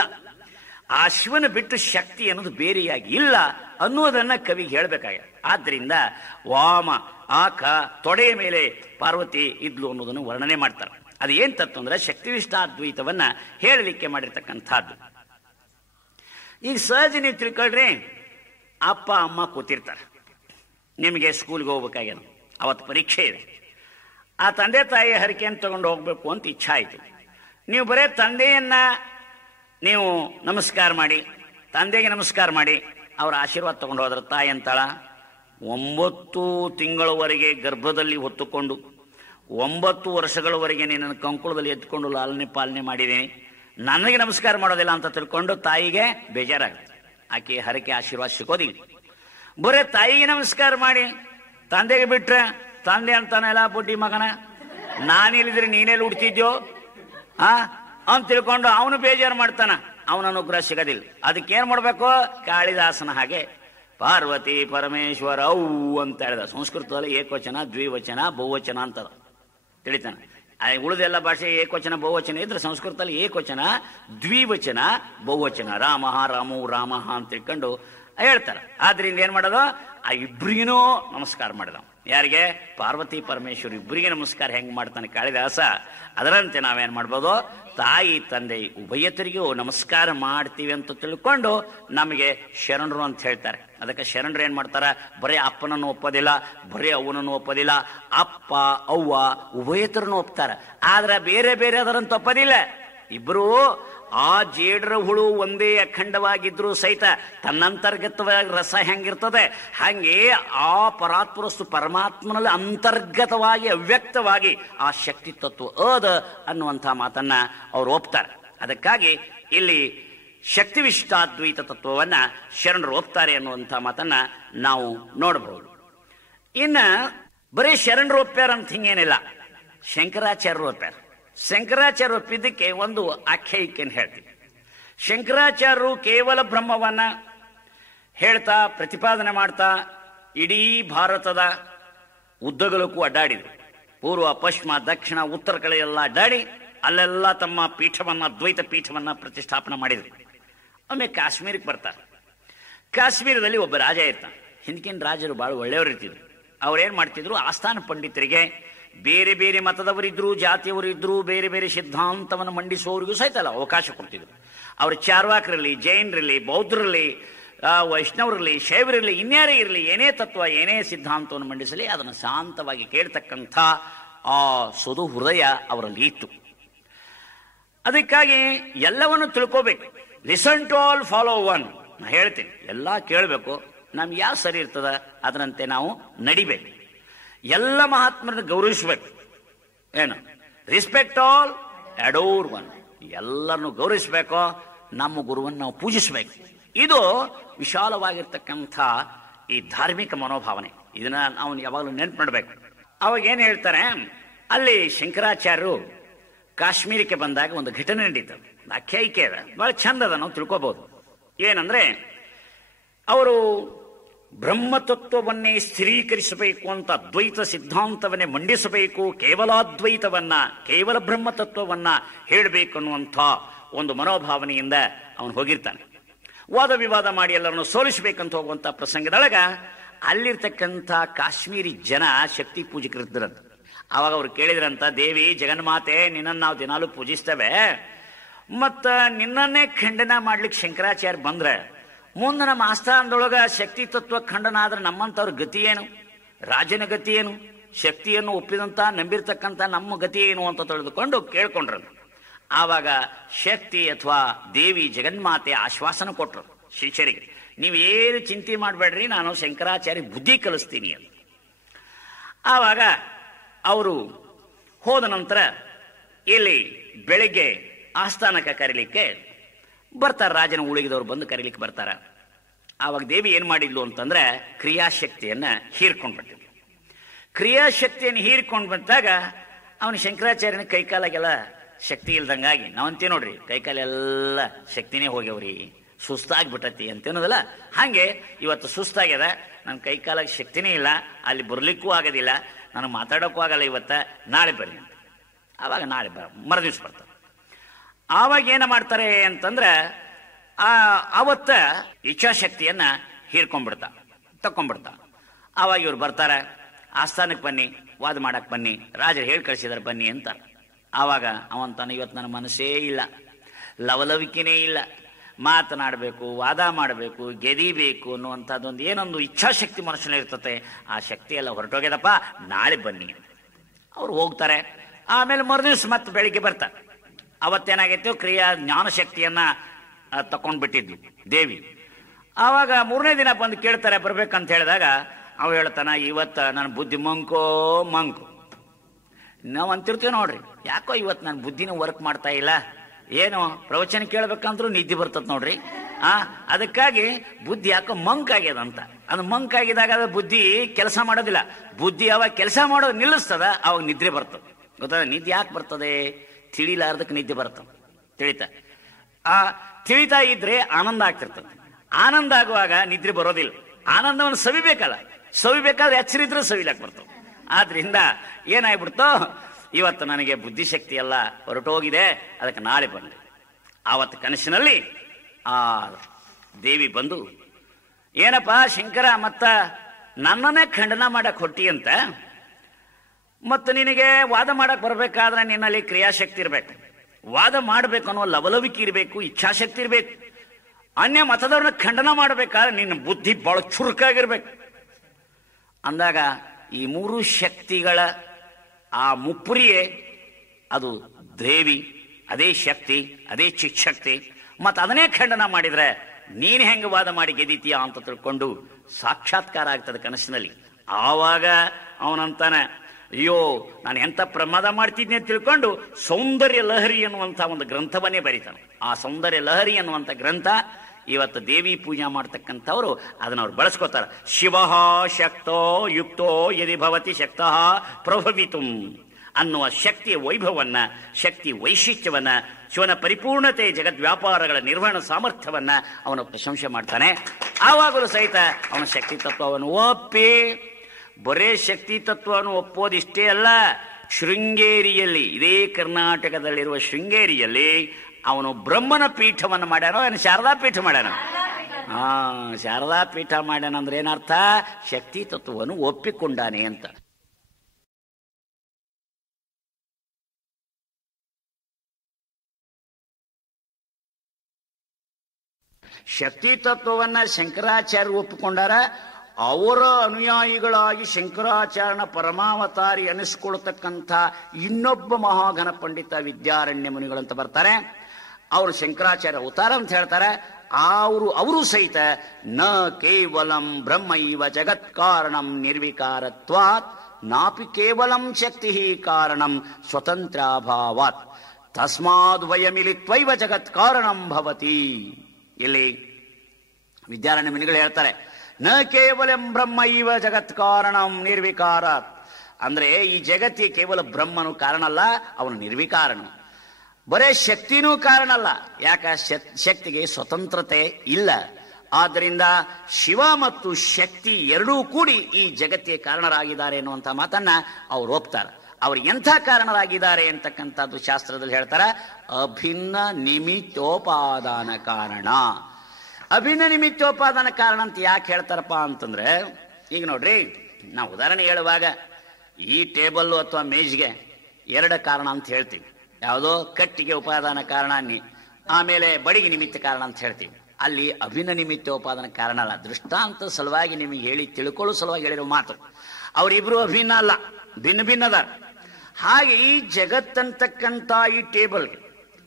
ಆ ಶಿವನ ಬಿಟ್ಟು ಶಕ್ತಿ ಅನ್ನೋದು ಬೇರೆಯಾಗಿ ಇಲ್ಲ ಅನ್ನೋದನ್ನ ಕವಿಗೆ ಹೇಳ್ಬೇಕಾಗಿದೆ. ಆದ್ರಿಂದ ವಾಮ ಆಕ ತೊಡೆಯ ಮೇಲೆ ಪಾರ್ವತಿ ಇದ್ಲು ಅನ್ನೋದನ್ನು ವರ್ಣನೆ ಮಾಡ್ತಾರೆ. ಅದು ಏನ್ ತತ್ವ ಅಂದ್ರೆ ಶಕ್ತಿವಿಷ್ಟಾದ್ವೈತವನ್ನ ಹೇಳಲಿಕ್ಕೆ ಮಾಡಿರ್ತಕ್ಕಂಥದ್ದು. ಈಗ ಸಹಜ ನೀವು ತಿಳ್ಕೊಳ್ರಿ, ಅಪ್ಪ ಅಮ್ಮ ಕೂತಿರ್ತಾರೆ, ನಿಮಗೆ ಸ್ಕೂಲ್ಗೆ ಹೋಗ್ಬೇಕಾಗ್ಯಾನ, ಅವತ್ತು ಪರೀಕ್ಷೆ ಇದೆ. ಆ ತಂದೆ ತಾಯಿ ಹರಕೆಯನ್ನು ತಗೊಂಡು ಹೋಗ್ಬೇಕು ಅಂತ ಇಚ್ಛಾ ಆಯ್ತು. ನೀವು ಬರೇ ತಂದೆಯನ್ನ ನೀವು ನಮಸ್ಕಾರ ಮಾಡಿ, ತಂದೆಗೆ ನಮಸ್ಕಾರ ಮಾಡಿ ಅವರ ಆಶೀರ್ವಾದ ತಗೊಂಡು ಹೋದ್ರ ತಾಯಿ ಅಂತಾಳ, 9 ತಿಂಗಳವರೆಗೆ ಗರ್ಭದಲ್ಲಿ ಹೊತ್ತುಕೊಂಡು 9 ವರ್ಷಗಳವರೆಗೆ ನಿನ್ನನ್ನು ಕಂಕುಳದಲ್ಲಿ ಎತ್ಕೊಂಡು ಲಾಲನೆ ಪಾಲನೆ ಮಾಡಿದ್ದೀನಿ, ನನಗೆ ನಮಸ್ಕಾರ ಮಾಡೋದಿಲ್ಲ ಅಂತ ತಿಳ್ಕೊಂಡು ತಾಯಿಗೆ ಬೇಜಾರಾಗುತ್ತೆ. ಆಕೆ ಹರಕೆ ಆಶೀರ್ವಾದ ಸಿಗೋದಿಲ್ಲ. ಬರೇ ತಾಯಿಗೆ ನಮಸ್ಕಾರ ಮಾಡಿ ತಂದೆಗೆ ಬಿಟ್ರೆ ತಂದೆ ಅಂತಾನೆಲ್ಲ ಬುಡ್ಡಿ ಮಗನ, ನಾನಿಲ್ಲಿದ್ರೆ ನೀನೆಲ್ಲಿ ಉಡ್ತಿದ್ಯೋ ಅಂತ ತಿಳ್ಕೊಂಡು ಅವನು ಬೇಜಾರು ಮಾಡ್ತಾನ, ಅವನ ಅನುಗ್ರಹ ಸಿಗೋದಿಲ್ಲ. ಅದಕ್ಕೇನ್ ಮಾಡ್ಬೇಕು? ಕಾಳಿದಾಸನ ಹಾಗೆ ಪಾರ್ವತಿ ಪರಮೇಶ್ವರ ಔ ಅಂತ ಹೇಳಿದ. ಸಂಸ್ಕೃತದಲ್ಲಿ ಏಕವಚನ ದ್ವಿವಚನ ಬಹುವಚನ ಅಂತದ ತಿಳಿತಾನೆ. ಉಳಿದೆಲ್ಲ ಭಾಷೆ ಏಕವಚನ ಬಹುವಚನ ಇದ್ರೆ ಸಂಸ್ಕೃತದಲ್ಲಿ ಏಕವಚನ ದ್ವಿವಚನ ಬಹುವಚನ. ರಾಮ ರಾಮು ರಾಮ ಅಂತ ತಿಳ್ಕೊಂಡು ಹೇಳ್ತಾರೆ. ಆದ್ರಿಂದ ಏನ್ ಮಾಡೋದು? ಆ ಇಬ್ರಿಗೂ ನಮಸ್ಕಾರ ಮಾಡಿದ. ಯಾರಿಗೆ? ಪಾರ್ವತಿ ಪರಮೇಶ್ವರ ಇಬ್ಬರಿಗೆ ನಮಸ್ಕಾರ ಹೆಂಗ್ ಮಾಡ್ತಾನೆ ಕಾಳಿದಾಸ, ಅದರಂತೆ ನಾವೇನ್ ಮಾಡ್ಬೋದು? ತಾಯಿ ತಂದೆ ಉಭಯತರಿಗೂ ನಮಸ್ಕಾರ ಮಾಡ್ತೀವಿ ಅಂತ ತಿಳ್ಕೊಂಡು ನಮಗೆ ಶರಣರು ಅಂತ ಹೇಳ್ತಾರೆ. ಅದಕ್ಕೆ ಶರಣರು ಏನ್ ಮಾಡ್ತಾರ? ಬರೀ ಅಪ್ಪನನ್ನು ಒಪ್ಪೋದಿಲ್ಲ, ಬರೀ ಅವ್ವನನ್ನು ಒಪ್ಪೋದಿಲ್ಲ, ಅಪ್ಪ ಅವ್ವ ಉಭಯತರನ್ನು ಒಪ್ತಾರ. ಆದ್ರೆ ಬೇರೆ ಬೇರೆ ಅದರಂತ ಒಪ್ಪೋದಿಲ್ಲ. ಇಬ್ರು ಆ ಜೇಡರ ಹುಳು ಒಂದೇ ಅಖಂಡವಾಗಿದ್ರು ಸಹಿತ ತನ್ನಂತರ್ಗತವಾಗಿ ರಸ ಹೆಂಗಿರ್ತದೆ ಹಂಗೆ ಆ ಪರಾತ್ಪರಸ್ತು ಪರಮಾತ್ಮನಲ್ಲಿ ಅಂತರ್ಗತವಾಗಿ ಅವ್ಯಕ್ತವಾಗಿ ಆ ಶಕ್ತಿ ತತ್ವ ಅದ ಅನ್ನುವಂಥ ಮಾತನ್ನ ಅವ್ರು ಒಪ್ತಾರೆ. ಅದಕ್ಕಾಗಿ ಇಲ್ಲಿ ಶಕ್ತಿವಿಶಿಷ್ಟಾದ್ವೈತ ತತ್ವವನ್ನ ಶರಣರು ಒಪ್ತಾರೆ ಅನ್ನುವಂಥ ಮಾತನ್ನ ನಾವು ನೋಡಬಹುದು. ಇನ್ನ ಬರೀ ಶರಣರು ಒಪ್ಪ್ಯಾರ ಅಂತ ಹಿಂಗೇನಿಲ್ಲ, ಶಂಕರಾಚಾರ್ಯರು ಒಪ್ಪ್ಯಾರ. ಶಂಕರಾಚಾರ್ಯ ಒಪ್ಪಿದ್ದಕ್ಕೆ ಒಂದು ಆಖ್ಯಾಯಿಕೆಯನ್ನು ಹೇಳ್ತೀವಿ. ಶಂಕರಾಚಾರ್ಯರು ಕೇವಲ ಬ್ರಹ್ಮವನ್ನ ಹೇಳ್ತಾ ಪ್ರತಿಪಾದನೆ ಮಾಡ್ತಾ ಇಡೀ ಭಾರತದ ಉದ್ದಗಲಕ್ಕೂ ಅಡ್ಡಾಡಿದ್ರು. ಪೂರ್ವ ಪಶ್ಚಿಮ ದಕ್ಷಿಣ ಉತ್ತರ ಕಡೆಯೆಲ್ಲ ಅಡ್ಡಾಡಿ ಅಲ್ಲೆಲ್ಲ ತಮ್ಮ ಪೀಠವನ್ನ ಅದ್ವೈತ ಪೀಠವನ್ನ ಪ್ರತಿಷ್ಠಾಪನೆ ಮಾಡಿದ್ರು. ಒಮ್ಮೆ ಕಾಶ್ಮೀರಕ್ಕೆ ಬರ್ತಾರೆ. ಕಾಶ್ಮೀರದಲ್ಲಿ ಒಬ್ಬ ರಾಜ ಇರ್ತಾನೆ. ಹಿಂದಕಿನ ರಾಜರು ಬಹಳ ಒಳ್ಳೆಯವರು ಇರ್ತಿದ್ರು. ಅವ್ರೇನ್ ಮಾಡ್ತಿದ್ರು? ಆಸ್ಥಾನ ಪಂಡಿತರಿಗೆ ಬೇರೆ ಬೇರೆ ಮತದವರಿದ್ರು, ಜಾತಿಯವರಿದ್ರು, ಬೇರೆ ಬೇರೆ ಸಿದ್ಧಾಂತವನ್ನು ಮಂಡಿಸುವವರಿಗೂ ಸಹಿತ ಅವಕಾಶ ಕೊಡ್ತಿದ್ರು. ಅವರು ಚಾರ್ವಾಕರಲ್ಲಿ, ಜೈನರಲ್ಲಿ, ಬೌದ್ಧರಲ್ಲಿ, ವೈಷ್ಣವರಲ್ಲಿ, ಶೈವರಲ್ಲಿ, ಇನ್ಯಾರೇ ಇರಲಿ, ಏನೇ ತತ್ವ ಏನೇ ಸಿದ್ಧಾಂತವನ್ನು ಮಂಡಿಸಲಿ ಅದನ್ನು ಶಾಂತವಾಗಿ ಕೇಳ್ತಕ್ಕಂಥ ಆ ಸುದು ಹೃದಯ ಅವರಲ್ಲಿ ಇತ್ತು. ಅದಕ್ಕಾಗಿ ಎಲ್ಲವನ್ನು ತಿಳ್ಕೋಬೇಕು. Listen to all, follow one. ನಾ ಹೇಳ್ತೀನಿ, ಎಲ್ಲ ಕೇಳಬೇಕು, ನಮ್ಗೆ ಯಾವ ಸರಿ ಇರ್ತದ ಅದರಂತೆ ನಾವು ನಡಿಬೇಕು. ಎಲ್ಲ ಮಹಾತ್ಮರನ್ನು ಗೌರವಿಸಬೇಕು. ಏನು? Respect all, adore one. ಎಲ್ಲರನ್ನು ಗೌರವಿಸಬೇಕು, ನಮ್ಮ ಗುರುವನ್ನು ನಾವು ಪೂಜಿಸಬೇಕು. ಇದು ವಿಶಾಲವಾಗಿರ್ತಕ್ಕಂಥ ಈ ಧಾರ್ಮಿಕ ಮನೋಭಾವನೆ. ಇದನ್ನ ನಾವು ಯಾವಾಗಲೂ ನೆನ್ಪು ಮಾಡಬೇಕು. ಅವಾಗ ಏನ್ ಹೇಳ್ತಾರೆ? ಅಲ್ಲಿ ಶಂಕರಾಚಾರ್ಯರು ಕಾಶ್ಮೀರಕ್ಕೆ ಬಂದಾಗ ಒಂದು ಘಟನೆ ನಡೀತು. ಆಖ್ಯಾಯಿಕೆ ಅದ, ಬಹಳ ಚಂದ ಅದ, ನಾವು ತಿಳ್ಕೋಬಹುದು. ಏನಂದ್ರೆ ಅವರು ಬ್ರಹ್ಮತತ್ವವನ್ನೇ ಸ್ಥಿರೀಕರಿಸಬೇಕು ಅಂತ ಅದ್ವೈತ ಸಿದ್ಧಾಂತವನ್ನೇ ಮಂಡಿಸಬೇಕು, ಕೇವಲಾದ್ವೈತವನ್ನ, ಕೇವಲ ಬ್ರಹ್ಮತತ್ವವನ್ನ ಹೇಳಬೇಕು ಅನ್ನುವಂಥ ಒಂದು ಮನೋಭಾವನೆಯಿಂದ ಅವನು ಹೋಗಿರ್ತಾನೆ. ವಾದ ವಿವಾದ ಮಾಡಿ ಎಲ್ಲರನ್ನು ಸೋಲಿಸಬೇಕಂತ ಹೋಗುವಂಥ ಪ್ರಸಂಗದೊಳಗ ಅಲ್ಲಿರ್ತಕ್ಕಂಥ ಕಾಶ್ಮೀರಿ ಜನ ಶಕ್ತಿ ಪೂಜಕರಿದ್ದರಂತ. ಆವಾಗ ಅವ್ರು ಕೇಳಿದ್ರಂತ, ದೇವಿ ಜಗನ್ಮಾತೆ, ನಿನ್ನನ್ನು ನಾವು ದಿನಾಲೂ ಪೂಜಿಸ್ತೇವೆ, ಮತ್ತ ನಿನ್ನನ್ನೇ ಖಂಡನ ಮಾಡ್ಲಿಕ್ಕೆ ಶಂಕರಾಚಾರ್ಯ ಬಂದ್ರೆ ಮುಂದೆ ನಮ್ಮ ಆಸ್ಥಾನದೊಳಗ ಶಕ್ತಿ ತತ್ವ ಖಂಡನ ಆದ್ರೆ ನಮ್ಮಂತವ್ರ ಗತಿ ಏನು, ರಾಜನ ಗತಿ ಏನು, ಶಕ್ತಿಯನ್ನು ಒಪ್ಪಿದಂತ ನಂಬಿರ್ತಕ್ಕಂಥ ನಮ್ಮ ಗತಿ ಏನು ಅಂತ ತಿಳಿದುಕೊಂಡು ಕೇಳ್ಕೊಂಡ್ರು. ಆವಾಗ ಶಕ್ತಿ ಅಥವಾ ದೇವಿ ಜಗನ್ಮಾತೆ ಆಶ್ವಾಸನ ಕೊಟ್ರು ಶಿಷ್ಯರಿಗೆ, ನೀವೇನು ಚಿಂತೆ ಮಾಡಬೇಡ್ರಿ, ನಾನು ಶಂಕರಾಚಾರ್ಯ ಬುದ್ಧಿ ಕಲಿಸ್ತೀನಿ ಅಂತ. ಆವಾಗ ಅವರು ಹೋದ ನಂತರ ಇಲ್ಲಿ ಬೆಳಿಗ್ಗೆ ಆಸ್ಥಾನಕ್ಕೆ ಕರೀಲಿಕ್ಕೆ ಬರ್ತಾರೆ, ರಾಜನ ಉಳಿಗಿದವ್ರು ಬಂದು ಕರೀಲಿಕ್ಕೆ ಬರ್ತಾರ. ಆವಾಗ ದೇವಿ ಏನ್ ಮಾಡಿದ್ಲು ಅಂತಂದ್ರೆ ಕ್ರಿಯಾಶಕ್ತಿಯನ್ನ ಹೀರ್ಕೊಂಡ್ಬಿಟ್ಟಿದ್ಲು. ಕ್ರಿಯಾಶಕ್ತಿಯನ್ನು ಹೀರ್ಕೊಂಡು ಬಂದಾಗ ಅವನು ಶಂಕರಾಚಾರ್ಯನ ಕೈಕಾಲಾಗೆಲ್ಲ ಶಕ್ತಿ ಇಲ್ದಂಗಾಗಿ, ನಾವಂತೇ ನೋಡ್ರಿ ಕೈಕಾಲೆಲ್ಲ ಶಕ್ತಿನೇ ಹೋಗ್ಯವ್ರಿ, ಸುಸ್ತಾಗ್ಬಿಟ್ಟತಿ ಅಂತೇನೋದಲ್ಲ, ಹಾಗೆ ಇವತ್ತು ಸುಸ್ತಾಗ್ಯದ, ನನ್ನ ಕೈಕಾಲಾಗ ಶಕ್ತಿನೇ ಇಲ್ಲ, ಅಲ್ಲಿ ಬರ್ಲಿಕ್ಕೂ ಆಗೋದಿಲ್ಲ, ನನಗೆ ಮಾತಾಡೋಕ್ಕೂ ಆಗಲ್ಲ, ಇವತ್ತ ನಾಳೆ ಬರ್ರಿ ಅಂತ. ಆವಾಗ ನಾಳೆ ಮರುದಿವ್ಸ ಬರ್ತಾರೆ. ಆವಾಗ ಏನ ಮಾಡ್ತಾರೆ ಅಂತಂದ್ರೆ ಅವತ್ತ ಇಚ್ಛಾಶಕ್ತಿಯನ್ನ ತಕೊಂಡ್ಬಿಡ್ತಾ. ಆವಾಗ ಇವ್ರು ಬರ್ತಾರೆ, ಆಸ್ಥಾನಕ್ಕೆ ಬನ್ನಿ, ವಾದ ಮಾಡಕ್ ಬನ್ನಿ, ರಾಜರು ಹೇಳಿ ಕಳಿಸಿದಾರೆ ಬನ್ನಿ ಅಂತ. ಆವಾಗ ಅವಂತಾನೆ, ಇವತ್ತು ನನ್ನ ಮನಸ್ಸೇ ಇಲ್ಲ, ಲವಲವಿಕೆನೇ ಇಲ್ಲ, ಮಾತನಾಡಬೇಕು, ವಾದ ಮಾಡಬೇಕು, ಗೆದಿಬೇಕು ಅನ್ನುವಂಥದ್ದೊಂದು ಏನೊಂದು ಇಚ್ಛಾಶಕ್ತಿ ಮನುಷ್ಯನ ಇರ್ತತೆ, ಆ ಶಕ್ತಿ ಎಲ್ಲ ಹೊರಟೋಗ್ಯದಪ್ಪ, ನಾಳೆ ಬನ್ನಿ. ಅವ್ರು ಹೋಗ್ತಾರೆ. ಆಮೇಲೆ ಮರುದಿವ್ಸ ಮತ್ತೆ ಬೆಳಿಗ್ಗೆ ಬರ್ತಾರೆ. ಅವತ್ತೇನಾಗೈತೆ, ಜ್ಞಾನಶಕ್ತಿಯನ್ನ ತಕೊಂಡ್ಬಿಟ್ಟಿದ್ಲು ದೇವಿ. ಆವಾಗ 3ನೇ ದಿನ ಬಂದು ಕೇಳ್ತಾರೆ ಬರ್ಬೇಕಂತ ಹೇಳಿದಾಗ ಅವ ಹೇಳ್ತಾನ, ಇವತ್ತ ನನ್ನ ಬುದ್ಧಿ ಮಂಕು. ನಾವು ಅಂತಿರ್ತೀವಿ ನೋಡ್ರಿ, ಯಾಕೋ ಇವತ್ತು ನನ್ನ ಬುದ್ಧಿನ ವರ್ಕ್ ಮಾಡ್ತಾ ಇಲ್ಲ, ಏನು ಪ್ರವಚನ ಕೇಳ್ಬೇಕಂದ್ರೂ ನಿದ್ದೆ ಬರ್ತದ ನೋಡ್ರಿ, ಅದಕ್ಕಾಗಿ ಬುದ್ಧಿ ಯಾಕೋ ಮಂಕಾಗ್ಯದಂತ. ಅದು ಮಂಕಾಗಿದಾಗ ಅದು ಬುದ್ಧಿ ಕೆಲಸ ಮಾಡೋದಿಲ್ಲ. ಬುದ್ಧಿ ಅವಾಗ ಕೆಲಸ ಮಾಡೋದು ನಿಲ್ಲಿಸ್ತದ, ಅವಾಗ ನಿದ್ರೆ ಬರ್ತದೆ. ಗೊತ್ತಾದ? ನಿದ್ದೆ ಯಾಕೆ ಬರ್ತದೆ? ತಿಳಿಲಾರ್ದಕ್ಕೆ ನಿದ್ದೆ ಬರ್ತದೆ. ತಿಳಿತಾ ಇದ್ರೆ ಆನಂದ ಆಗ್ತಿರ್ತದೆ. ಆನಂದ ಆಗುವಾಗ ನಿದ್ರೆ ಬರೋದಿಲ್ಲ. ಆನಂದವನ್ನು ಸವಿಬೇಕಾದ್ರೆ ಎಚ್ಚರಿದ್ರೆ ಸವಿಲಾಕ್ ಬರ್ತವೆ. ಆದ್ರಿಂದ ಏನಾಗ್ಬಿಡ್ತೋ, ಇವತ್ತು ನನಗೆ ಬುದ್ಧಿಶಕ್ತಿ ಎಲ್ಲ ಹೊರಟೋಗಿದೆ, ಅದಕ್ಕೆ ನಾಳೆ ಬರಲಿ. ಆವತ್ತು ಕನಸಿನಲ್ಲಿ ಆ ದೇವಿ ಬಂದು, ಏನಪ್ಪ ಶಂಕರ, ಮತ್ತ ನನ್ನನ್ನೇ ಖಂಡನ ಮಾಡಕ್ ಹೊಟ್ಟಿ ಅಂತ, ಮತ್ತು ನಿನಗೆ ವಾದ ಮಾಡಕ್ ಬರ್ಬೇಕಾದ್ರೆ ನಿನ್ನಲ್ಲಿ ಕ್ರಿಯಾಶಕ್ತಿ ಇರ್ಬೇಕು, ವಾದ ಮಾಡ್ಬೇಕು ಅನ್ನೋ ಲವಲವಿಕೆ ಇರಬೇಕು, ಇಚ್ಛಾಶಕ್ತಿ ಇರ್ಬೇಕು. ಅನ್ಯ ಮತದವ್ರನ್ನ ಖಂಡನ ಮಾಡಬೇಕಾದ್ರೆ ನಿನ್ನ ಬುದ್ಧಿ ಬಹಳ ಚುರುಕಾಗಿರ್ಬೇಕು ಅಂದಾಗ ಈ 3 ಶಕ್ತಿಗಳ ಆ ಮುಪ್ಪುರಿಯೇ ಅದು ದೇವಿ, ಅದೇ ಶಕ್ತಿ, ಅದೇ ಚಿಚ್ಛಕ್ತಿ. ಮತ್ತು ಅದನ್ನೇ ಖಂಡನ ಮಾಡಿದ್ರೆ ನೀನ್ ಹೆಂಗ ವಾದ ಮಾಡಿ ಗೆದಿತೀಯ ಅಂತ ತಿಳ್ಕೊಂಡು ಸಾಕ್ಷಾತ್ಕಾರ ಆಗ್ತದೆ ಕನಸಿನಲ್ಲಿ. ಆವಾಗ ಅವನಂತಾನೆ, ಅಯ್ಯೋ ನಾನು ಎಂತ ಪ್ರಮಾದ ಮಾಡ್ತಿದ್ನಿ ಅಂತ ತಿಳ್ಕೊಂಡು ಸೌಂದರ್ಯ ಲಹರಿ ಅನ್ನುವಂಥ ಒಂದು ಗ್ರಂಥವನ್ನೇ ಬರೀತಾನೆ. ಆ ಸೌಂದರ್ಯ ಲಹರಿ ಅನ್ನುವಂಥ ಗ್ರಂಥ ಇವತ್ತು ದೇವಿ ಪೂಜೆ ಮಾಡ್ತಕ್ಕಂಥವ್ರು ಅದನ್ನ ಅವ್ರು ಬಳಸ್ಕೋತಾರ. ಶಿವ ಶಕ್ತೋ ಯುಕ್ತೋ ಯದಿ ಭವತಿ ಶಕ್ತಃ ಪ್ರಭವಿತು ಅನ್ನುವ ಶಕ್ತಿಯ ವೈಭವನ್ನ, ಶಕ್ತಿ ವೈಶಿಷ್ಟ್ಯವನ್ನ, ಶಿವನ ಪರಿಪೂರ್ಣತೆ, ಜಗದ್ವ್ಯಾಪಾರಗಳ ನಿರ್ವಹಣಾ ಸಾಮರ್ಥ್ಯವನ್ನ ಅವನು ಪ್ರಶಂಸೆ ಮಾಡ್ತಾನೆ. ಆವಾಗಲೂ ಸಹಿತ ಅವನ ಶಕ್ತಿ ತತ್ವವನ್ನು ಒಪ್ಪಿ, ಬರೇ ಶಕ್ತಿ ತತ್ವವನ್ನು ಒಪ್ಪೋದಿಷ್ಟೇ ಅಲ್ಲ, ಶೃಂಗೇರಿಯಲ್ಲಿ, ಇದೇ ಕರ್ನಾಟಕದಲ್ಲಿರುವ ಶೃಂಗೇರಿಯಲ್ಲಿ ಅವನು ಬ್ರಹ್ಮನ ಪೀಠವನ್ನು ಮಾಡ್ಯಾನೋ, ಏನು ಶಾರದಾ ಪೀಠ ಮಾಡ್ಯಾನ? ಶಾರದಾ ಪೀಠ ಮಾಡ್ಯಾನ ಅಂದ್ರೆ ಏನರ್ಥ? ಶಕ್ತಿ ತತ್ವವನ್ನು ಒಪ್ಪಿಕೊಂಡಾನೆ ಅಂತ. ಶಕ್ತಿ ತತ್ವವನ್ನ ಶಂಕರಾಚಾರ್ಯರು ಒಪ್ಪಿಕೊಂಡಾರ. ಅವರ ಅನುಯಾಯಿಗಳಾಗಿ ಶಂಕರಾಚಾರ್ಯನ ಪರಮಾವತಾರಿ ಅನಿಸ್ಕೊಳ್ತಕ್ಕಂಥ ಇನ್ನೊಬ್ಬ ಮಹಾಘನ ಪಂಡಿತ ವಿದ್ಯಾರಣ್ಯ ಮುನಿಗಳಂತ ಬರ್ತಾರೆ. ಅವರು ಶಂಕರಾಚಾರ್ಯ ಅವತಾರ ಅಂತ ಹೇಳ್ತಾರೆ. ಅವರು ಸಹಿತ ನ ಕೇವಲಂ ಬ್ರಹ್ಮೈವ ಜಗತ್ ಕಾರಣಂ ನಿರ್ವಿಕಾರತ್ವಾತ್ ನಾಪಿ ಕೇವಲಂ ಶಕ್ತಿ ಕಾರಣಂ ಸ್ವತಂತ್ರಾಭಾವಾತ್ ತಸ್ಮಾದ್ ವಯಮಿಲಿತ್ವೈವ ಜಗತ್ ಕಾರಣಂ ಭವತಿ. ಇಲ್ಲಿ ವಿದ್ಯಾರಣ್ಯ ಮುನಿಗಳು ಹೇಳ್ತಾರೆ, ನ ಕೇವಲಂ ಬ್ರಹ್ಮೈವ ಜಗತ್ ಕಾರಣಂ ನಿರ್ವಿಕಾರಾತ್ ಅಂದ್ರೆ ಈ ಜಗತ್ತಿಗೆ ಕೇವಲ ಬ್ರಹ್ಮನು ಕಾರಣ ಅಲ್ಲ, ಅವನು ನಿರ್ವಿಕಾರನು. ಬರೇ ಶಕ್ತಿನೂ ಕಾರಣ ಅಲ್ಲ. ಯಾಕ? ಶಕ್ತಿಗೆ ಸ್ವತಂತ್ರತೆ ಇಲ್ಲ, ಆದ್ದರಿಂದ ಶಿವ ಮತ್ತು ಶಕ್ತಿ ಎರಡೂ ಕೂಡಿ ಈ ಜಗತ್ತಿಗೆ ಕಾರಣರಾಗಿದ್ದಾರೆ ಎನ್ನುವಂಥ ಮಾತನ್ನ ಅವ್ರು ಒಪ್ತಾರೆ. ಅವ್ರು ಎಂಥ ಕಾರಣರಾಗಿದ್ದಾರೆ ಅಂತಕ್ಕಂಥದ್ದು ಶಾಸ್ತ್ರದಲ್ಲಿ ಹೇಳ್ತಾರೆ, ಅಭಿನ್ನ ನಿಮಿತ್ತೋಪಾದಾನ ಕಾರಣ. ಅಭಿನ್ನ ನಿಮಿತ್ತೋಪಾದಾನ ಕಾರಣ ಅಂತ ಯಾಕೆ ಹೇಳ್ತಾರಪ್ಪ ಅಂತಂದ್ರೆ, ಈಗ ನೋಡ್ರಿ, ನಾವು ಉದಾಹರಣೆ ಹೇಳುವಾಗ ಈ ಟೇಬಲ್ ಅಥವಾ ಮೇಜ್ಗೆ ಎರಡು ಕಾರಣ ಅಂತ ಹೇಳ್ತೀವಿ. ಯಾವುದೋ ಕಟ್ಟಿಗೆ ಉಪಾದಾನ ಕಾರಣ, ಆಮೇಲೆ ಬಡಿಗೆ ನಿಮಿತ್ತ ಕಾರಣ ಅಂತ ಹೇಳ್ತೀವಿ. ಅಲ್ಲಿ ಅಭಿನ್ನ ನಿಮಿತ್ತೋಪಾದಾನ ಕಾರಣ ಅಲ್ಲ, ದೃಷ್ಟಾಂತ ಸಲುವಾಗಿ ನಿಮಗೆ ಹೇಳಿ ತಿಳ್ಕೊಳ್ಳೋ ಸಲುವಾಗಿ ಹೇಳಿರೋ ಮಾತು. ಅವರಿಬ್ರು ಅಭಿನ್ನ ಅಲ್ಲ, ಭಿನ್ನ ಭಿನ್ನದ. ಹಾಗೆ ಈ ಜಗತ್ತಂತಕ್ಕಂಥ ಈ ಟೇಬಲ್ಗೆ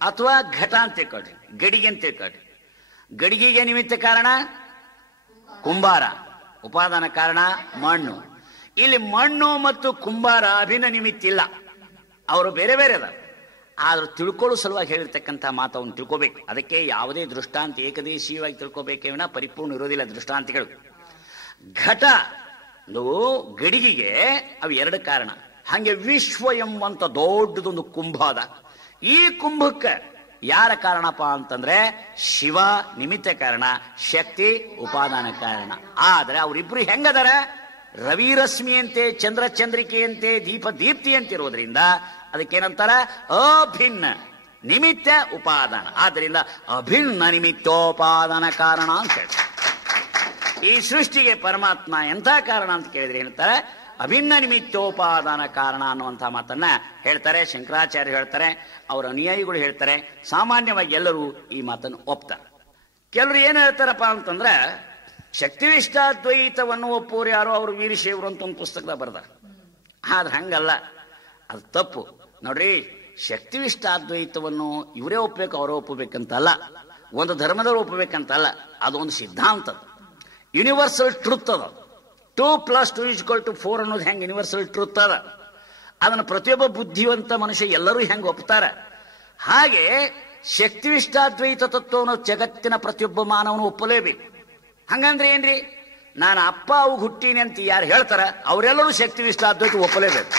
ಅಥವಾ ಘಟ ಅಂತ ತಿಳ್ಕೊಳ್ರಿ, ಗಡಿಗೆ ಅಂತ ತಿಳ್ಕೊಳ್ರಿ. ಗಡಿಗೆಗೆ ನಿಮಿತ್ತ ಕಾರಣ ಕುಂಬಾರ, ಉಪಾದಾನ ಕಾರಣ ಮಣ್ಣು. ಇಲ್ಲಿ ಮಣ್ಣು ಮತ್ತು ಕುಂಬಾರ ಅಭಿನ್ನ ನಿಮಿತ್ತ ಇಲ್ಲ, ಅವರು ಬೇರೆ ಬೇರೆ ಅದ. ಆದ್ರೂ ತಿಳ್ಕೊಳ್ಳೋ ಸಲುವಾಗಿ ಹೇಳಿರ್ತಕ್ಕಂಥ ಮಾತು ಅವನು ತಿಳ್ಕೋಬೇಕು. ಅದಕ್ಕೆ ಯಾವುದೇ ದೃಷ್ಟಾಂತ ಏಕದೇಶೀಯವಾಗಿ ತಿಳ್ಕೋಬೇಕೇನ ಪರಿಪೂರ್ಣ ಇರೋದಿಲ್ಲ ದೃಷ್ಟಾಂತಗಳು. ಘಟ ಗಡಿಗೆಗೆ ಅವು ಎರಡು ಕಾರಣ. ಹಾಗೆ ವಿಶ್ವ ಎಂಬಂತ ದೊಡ್ಡದೊಂದು ಕುಂಭ ಅದ. ಈ ಕುಂಭಕ್ಕೆ ಯಾರ ಕಾರಣಪ್ಪ ಅಂತಂದ್ರೆ ಶಿವ ನಿಮಿತ್ತ ಕಾರಣ, ಶಕ್ತಿ ಉಪಾದಾನ ಕಾರಣ. ಆದ್ರೆ ಅವರಿಬ್ರು ಹೆಂಗದಾರ? ರವಿ ರಶ್ಮಿಯಂತೆ, ಚಂದ್ರ ಚಂದ್ರಿಕೆಯಂತೆ, ದೀಪ ದೀಪ್ತಿ ಅಂತ ಇರೋದ್ರಿಂದ ಅದಕ್ಕೇನಂತಾರ? ಅಭಿನ್ನ ನಿಮಿತ್ತ ಉಪಾದಾನ. ಆದ್ರಿಂದ ಅಭಿನ್ನ ನಿಮಿತ್ತೋಪಾದಾನ ಕಾರಣ ಅಂತ ಹೇಳಿ ಈ ಸೃಷ್ಟಿಗೆ ಪರಮಾತ್ಮ ಎಂಥ ಕಾರಣ ಅಂತ ಕೇಳಿದ್ರೆ ಏನಂತಾರೆ? ಅಭಿನ್ನ ನಿಮಿತ್ತೋಪಾದಾನ ಕಾರಣ ಅನ್ನುವಂಥ ಮಾತನ್ನ ಹೇಳ್ತಾರೆ. ಶಂಕರಾಚಾರ್ಯ ಹೇಳ್ತಾರೆ, ಅವರ ಅನುಯಾಯಿಗಳು ಹೇಳ್ತಾರೆ, ಸಾಮಾನ್ಯವಾಗಿ ಎಲ್ಲರೂ ಈ ಮಾತನ್ನು ಒಪ್ತಾರೆ. ಕೆಲವರು ಏನು ಹೇಳ್ತಾರಪ್ಪ ಅಂತಂದ್ರೆ, ಶಕ್ತಿವಿಷ್ಟಾದ್ವೈತವನ್ನು ಒಪ್ಪೋರು ಯಾರೋ ಅವರು ವೀರಶೈವರು ಅಂತ ಒಂದು ಪುಸ್ತಕದಾಗ ಬರ್ದಾರ. ಆದ್ರೆ ಹಂಗಲ್ಲ, ಅದು ತಪ್ಪು. ನೋಡ್ರಿ, ಶಕ್ತಿವಿಷ್ಟಾದ್ವೈತವನ್ನು ಇವರೇ ಒಪ್ಪಬೇಕು, ಅವರೇ ಒಪ್ಪಬೇಕಂತಲ್ಲ, ಒಂದು ಧರ್ಮದವರು ಒಪ್ಪಬೇಕಂತಲ್ಲ. ಅದೊಂದು ಸಿದ್ಧಾಂತ, ಯೂನಿವರ್ಸಲ್ ಟ್ರುತ್ ಅದ. 2+2=4 ಅನ್ನೋದು ಹೆಂಗೆ ಯೂನಿವರ್ಸಲ್ ಟ್ರುತ್ ಅದ, ಅದನ್ನು ಪ್ರತಿಯೊಬ್ಬ ಬುದ್ಧಿವಂತ ಮನುಷ್ಯ ಎಲ್ಲರೂ ಹೆಂಗೆ ಒಪ್ತಾರೆ. ಹಾಗೆ ಶಕ್ತಿವಿಷ್ಟಾದ್ವೈತ ತತ್ವವನ್ನು ಜಗತ್ತಿನ ಪ್ರತಿಯೊಬ್ಬ ಮಾನವನು ಒಪ್ಪಲೇಬೇಕು. ಹಂಗಂದ್ರೆ ಏನ್ರಿ? ನಾನು ಅಪ್ಪ ಅವು ಹುಟ್ಟೀನಿ ಅಂತ ಯಾರು ಹೇಳ್ತಾರ ಅವರೆಲ್ಲರೂ ಶಕ್ತಿವಿಷ್ಟಾದ್ವೈತ ಒಪ್ಪಲೇಬೇಕು.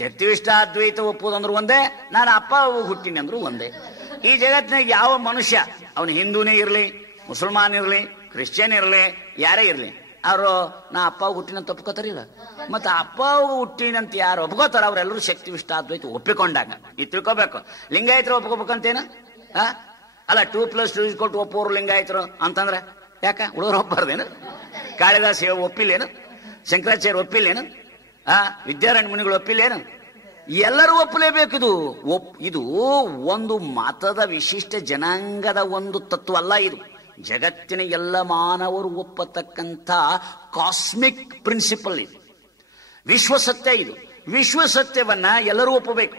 ಶಕ್ತಿವಿಷ್ಟಾದ್ವೈತ ಒಪ್ಪುವುದಂದ್ರು ಒಂದೇ, ನಾನು ಅಪ್ಪ ಅವು ಹುಟ್ಟೀನಿ ಅಂದ್ರು ಒಂದೇ. ಈ ಜಗತ್ತಿನಾಗ ಯಾವ ಮನುಷ್ಯ, ಅವನು ಹಿಂದೂನೇ ಇರಲಿ, ಮುಸಲ್ಮಾನ್ ಇರಲಿ, ಕ್ರಿಶ್ಚಿಯನ್ ಇರಲಿ, ಯಾರೇ ಇರಲಿ, ಅವರು ನಾ ಅಪ್ಪ ಹುಟ್ಟಿನಂತ ಒಪ್ಕೋತಾರಿಲ್ಲ. ಮತ್ತೆ ಅಪ್ಪ ಹುಟ್ಟಿನಂತ ಯಾರು ಒಪ್ಕೋತಾರ ಅವರೆಲ್ಲರೂ ಶಕ್ತಿವಿಷ್ಟಾದ್ವೈತ ಒಪ್ಪಿಕೊಂಡಾಗ. ಇದು ತಿಳ್ಕೋಬೇಕು. ಲಿಂಗಾಯತರು ಒಪ್ಕೋಬೇಕಂತೇನು? ಅಲ್ಲ, 2+2 ಒಪ್ಪೋರು ಲಿಂಗಾಯತರು ಅಂತಂದ್ರೆ ಯಾಕ ಉಳಿದ್ರು ಒಪ್ಪಬಾರ್ದೇನು? ಕಾಳಿದಾಸ ಒಪ್ಪಿಲ್ಲೇನು? ಶಂಕರಾಚಾರ್ಯ ಒಪ್ಪಿಲ್ಲೇನು? ವಿದ್ಯಾರಣ್ಯ ಮುನಿಗಳು ಒಪ್ಪಿಲ್ಲೇನು? ಎಲ್ಲರೂ ಒಪ್ಪಲೇಬೇಕು. ಇದು ಒಂದು ಮತದ ವಿಶಿಷ್ಟ ಜನಾಂಗದ ಒಂದು ತತ್ವ ಅಲ್ಲ. ಇದು ಜಗತ್ತಿನ ಎಲ್ಲ ಮಾನವರು ಒಪ್ಪತಕ್ಕಂಥ ಕಾಸ್ಮಿಕ್ ಪ್ರಿನ್ಸಿಪಲ್. ಇದು ವಿಶ್ವಸತ್ಯ. ಇದು ವಿಶ್ವಸತ್ಯವನ್ನ ಎಲ್ಲರೂ ಒಪ್ಪಬೇಕು.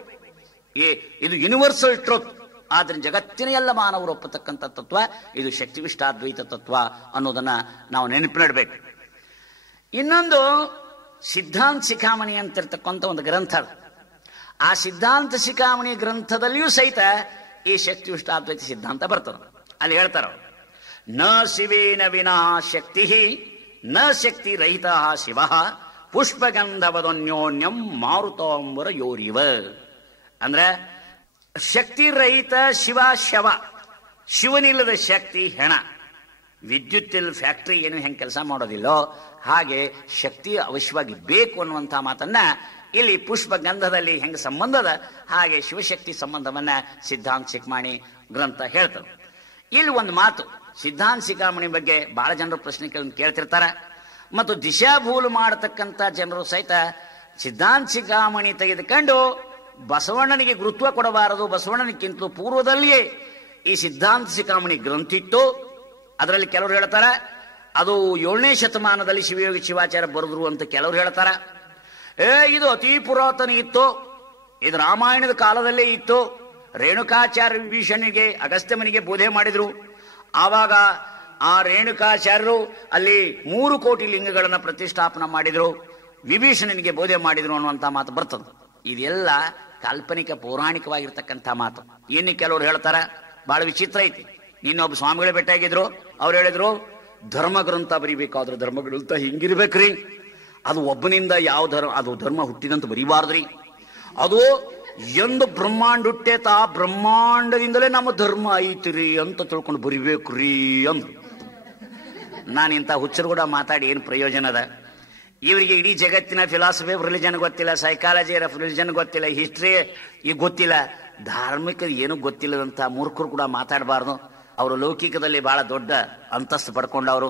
ಇದು ಯೂನಿವರ್ಸಲ್ ಟ್ರೂತ್. ಆದ್ರೆ ಜಗತ್ತಿನ ಎಲ್ಲ ಮಾನವರು ಒಪ್ಪತಕ್ಕಂಥ ತತ್ವ ಇದು ಶಕ್ತಿವಿಷ್ಟಾದ್ವೈತ ತತ್ವ ಅನ್ನೋದನ್ನ ನಾವು ನೆನಪಿನಡ್ಬೇಕು. ಇನ್ನೊಂದು ಸಿದ್ಧಾಂತ ಶಿಖಾಮಣಿ ಅಂತಿರ್ತಕ್ಕಂಥ ಒಂದು ಗ್ರಂಥ. ಆ ಸಿದ್ಧಾಂತ ಶಿಖಾಮಣಿ ಗ್ರಂಥದಲ್ಲಿಯೂ ಸಹಿತ ಈ ಶಕ್ತಿವಿಷ್ಟಾದ್ವೈತ ಸಿದ್ಧಾಂತ ಬರ್ತದೆ. ಅಲ್ಲಿ ಹೇಳ್ತಾರ, ನ ಶಿವೇನ ವಿನಾ ಶಕ್ತಿ, ನ ಶಕ್ತಿ ರಹಿತ ಶಿವ, ಪುಷ್ಪಗಂಧವದನ್ಯೋನ್ಯಂ ಮಾರುತಾಂಬರ ಯೋರಿವ. ಅಂದ್ರೆ ಶಕ್ತಿ ರಹಿತ ಶಿವ ಶವ, ಶಿವನಿಲ್ಲದ ಶಕ್ತಿ ಹೆಣ. ವಿದ್ಯುತ್ ಫ್ಯಾಕ್ಟರಿ ಏನು ಹೆಂಗೆ ಕೆಲಸ ಮಾಡೋದಿಲ್ಲೋ ಹಾಗೆ ಶಕ್ತಿ ಅವಶ್ಯವಾಗಿ ಬೇಕು ಅನ್ನುವಂಥ ಮಾತನ್ನ ಇಲ್ಲಿ ಪುಷ್ಪ ಗಂಧದಲ್ಲಿ ಹೆಂಗೆ ಸಂಬಂಧದ ಹಾಗೆ ಶಿವಶಕ್ತಿ ಸಂಬಂಧವನ್ನ ಸಿದ್ಧಾಂತ ಶಿಖಾಮಣಿ ಗ್ರಂಥ ಹೇಳ್ತದೆ. ಇಲ್ಲಿ ಒಂದು ಮಾತು, ಸಿದ್ಧಾಂತ ಶಿಖಾಮಣಿ ಬಗ್ಗೆ ಬಹಳ ಜನರು ಪ್ರಶ್ನೆ ಕೇಳ್ತಿರ್ತಾರ ಮತ್ತು ದಿಶಾಭೂಲು ಮಾಡತಕ್ಕಂಥ ಜನರು ಸಹಿತ ಸಿದ್ಧಾಂತ ಶಿಖಾಮಣಿ ತೆಗೆದುಕೊಂಡು ಬಸವಣ್ಣನಿಗೆ ಗುರುತ್ವ ಕೊಡಬಾರದು, ಬಸವಣ್ಣನಿಗಿಂತಲೂ ಪೂರ್ವದಲ್ಲಿಯೇ ಈ ಸಿದ್ಧಾಂತ ಶಿಖಾಮಣಿ ಗ್ರಂಥ ಇತ್ತು. ಅದರಲ್ಲಿ ಕೆಲವರು ಹೇಳ್ತಾರ ಅದು 7ನೇ ಶತಮಾನದಲ್ಲಿ ಶಿವಯೋಗಿ ಶಿವಾಚಾರ್ಯ ಬರೆದ್ರು ಅಂತ ಕೆಲವರು ಹೇಳ್ತಾರ. ಇದು ಅತಿ ಪುರಾತನ ಇತ್ತು, ಇದು ರಾಮಾಯಣದ ಕಾಲದಲ್ಲೇ ಇತ್ತು. ರೇಣುಕಾಚಾರ್ಯ ವಿಭೀಷಣಿಗೆ ಅಗಸ್ತ್ಯಮನಿಗೆ ಬೋಧೆ ಮಾಡಿದ್ರು. ಆವಾಗ ಆ ರೇಣುಕಾಚಾರ್ಯರು ಅಲ್ಲಿ 3 ಕೋಟಿ ಲಿಂಗಗಳನ್ನ ಪ್ರತಿಷ್ಠಾಪನ ಮಾಡಿದ್ರು, ವಿಭೀಷಣನಿಗೆ ಬೋಧೆ ಮಾಡಿದ್ರು ಅನ್ನುವಂಥ ಮಾತು ಬರ್ತದೆ. ಇದೆಲ್ಲ ಕಾಲ್ಪನಿಕ ಪೌರಾಣಿಕವಾಗಿರ್ತಕ್ಕಂಥ ಮಾತು. ಇನ್ನು ಕೆಲವರು ಹೇಳ್ತಾರ, ಬಹಳ ವಿಚಿತ್ರ ಐತಿ. ನಿನ್ನೊಬ್ಬ ಸ್ವಾಮಿಗಳೇ ಭೇಟಿಯಾಗಿದ್ರು, ಅವ್ರು ಹೇಳಿದ್ರು ಧರ್ಮ ಗ್ರಂಥ ಬರಿಬೇಕಾದ್ರೆ ಧರ್ಮ ಗ್ರಂಥ ಹಿಂಗಿರ್ಬೇಕ್ರಿ, ಅದು ಒಬ್ಬನಿಂದ ಯಾವ ಧರ್ಮ, ಅದು ಧರ್ಮ ಹುಟ್ಟಿದಂತ ಬರೀಬಾರ್ದ್ರಿ, ಅದು ಎಂದು ಬ್ರಹ್ಮಾಂಡ ಹುಟ್ಟೇತ ಆ ಬ್ರಹ್ಮಾಂಡದಿಂದಲೇ ನಮ್ಮ ಧರ್ಮ ಐತಿರಿ ಅಂತ ತಿಳ್ಕೊಂಡು ಬರಿಬೇಕು ರೀ ಅಂದ್ರು. ನಾನು ಇಂಥ ಹುಚ್ಚರು ಕೂಡ ಮಾತಾಡಿ ಏನು ಪ್ರಯೋಜನ ಅದ? ಇವರಿಗೆ ಇಡೀ ಜಗತ್ತಿನ ಫಿಲಾಸಫಿ ಆಫ್ ರಿಲಿಜನ್ ಗೊತ್ತಿಲ್ಲ, ಸೈಕಾಲಜಿ ಆಫ್ ರಿಲಿಜನ್ ಗೊತ್ತಿಲ್ಲ, ಹಿಸ್ಟ್ರಿ ಈಗ ಗೊತ್ತಿಲ್ಲ, ಧಾರ್ಮಿಕ ಏನು ಗೊತ್ತಿಲ್ಲದಂತ ಮೂರ್ಖರು ಕೂಡ ಮಾತಾಡಬಾರ್ದು. ಅವರು ಲೌಕಿಕದಲ್ಲಿ ಬಹಳ ದೊಡ್ಡ ಅಂತಸ್ತು ಪಡ್ಕೊಂಡವರು,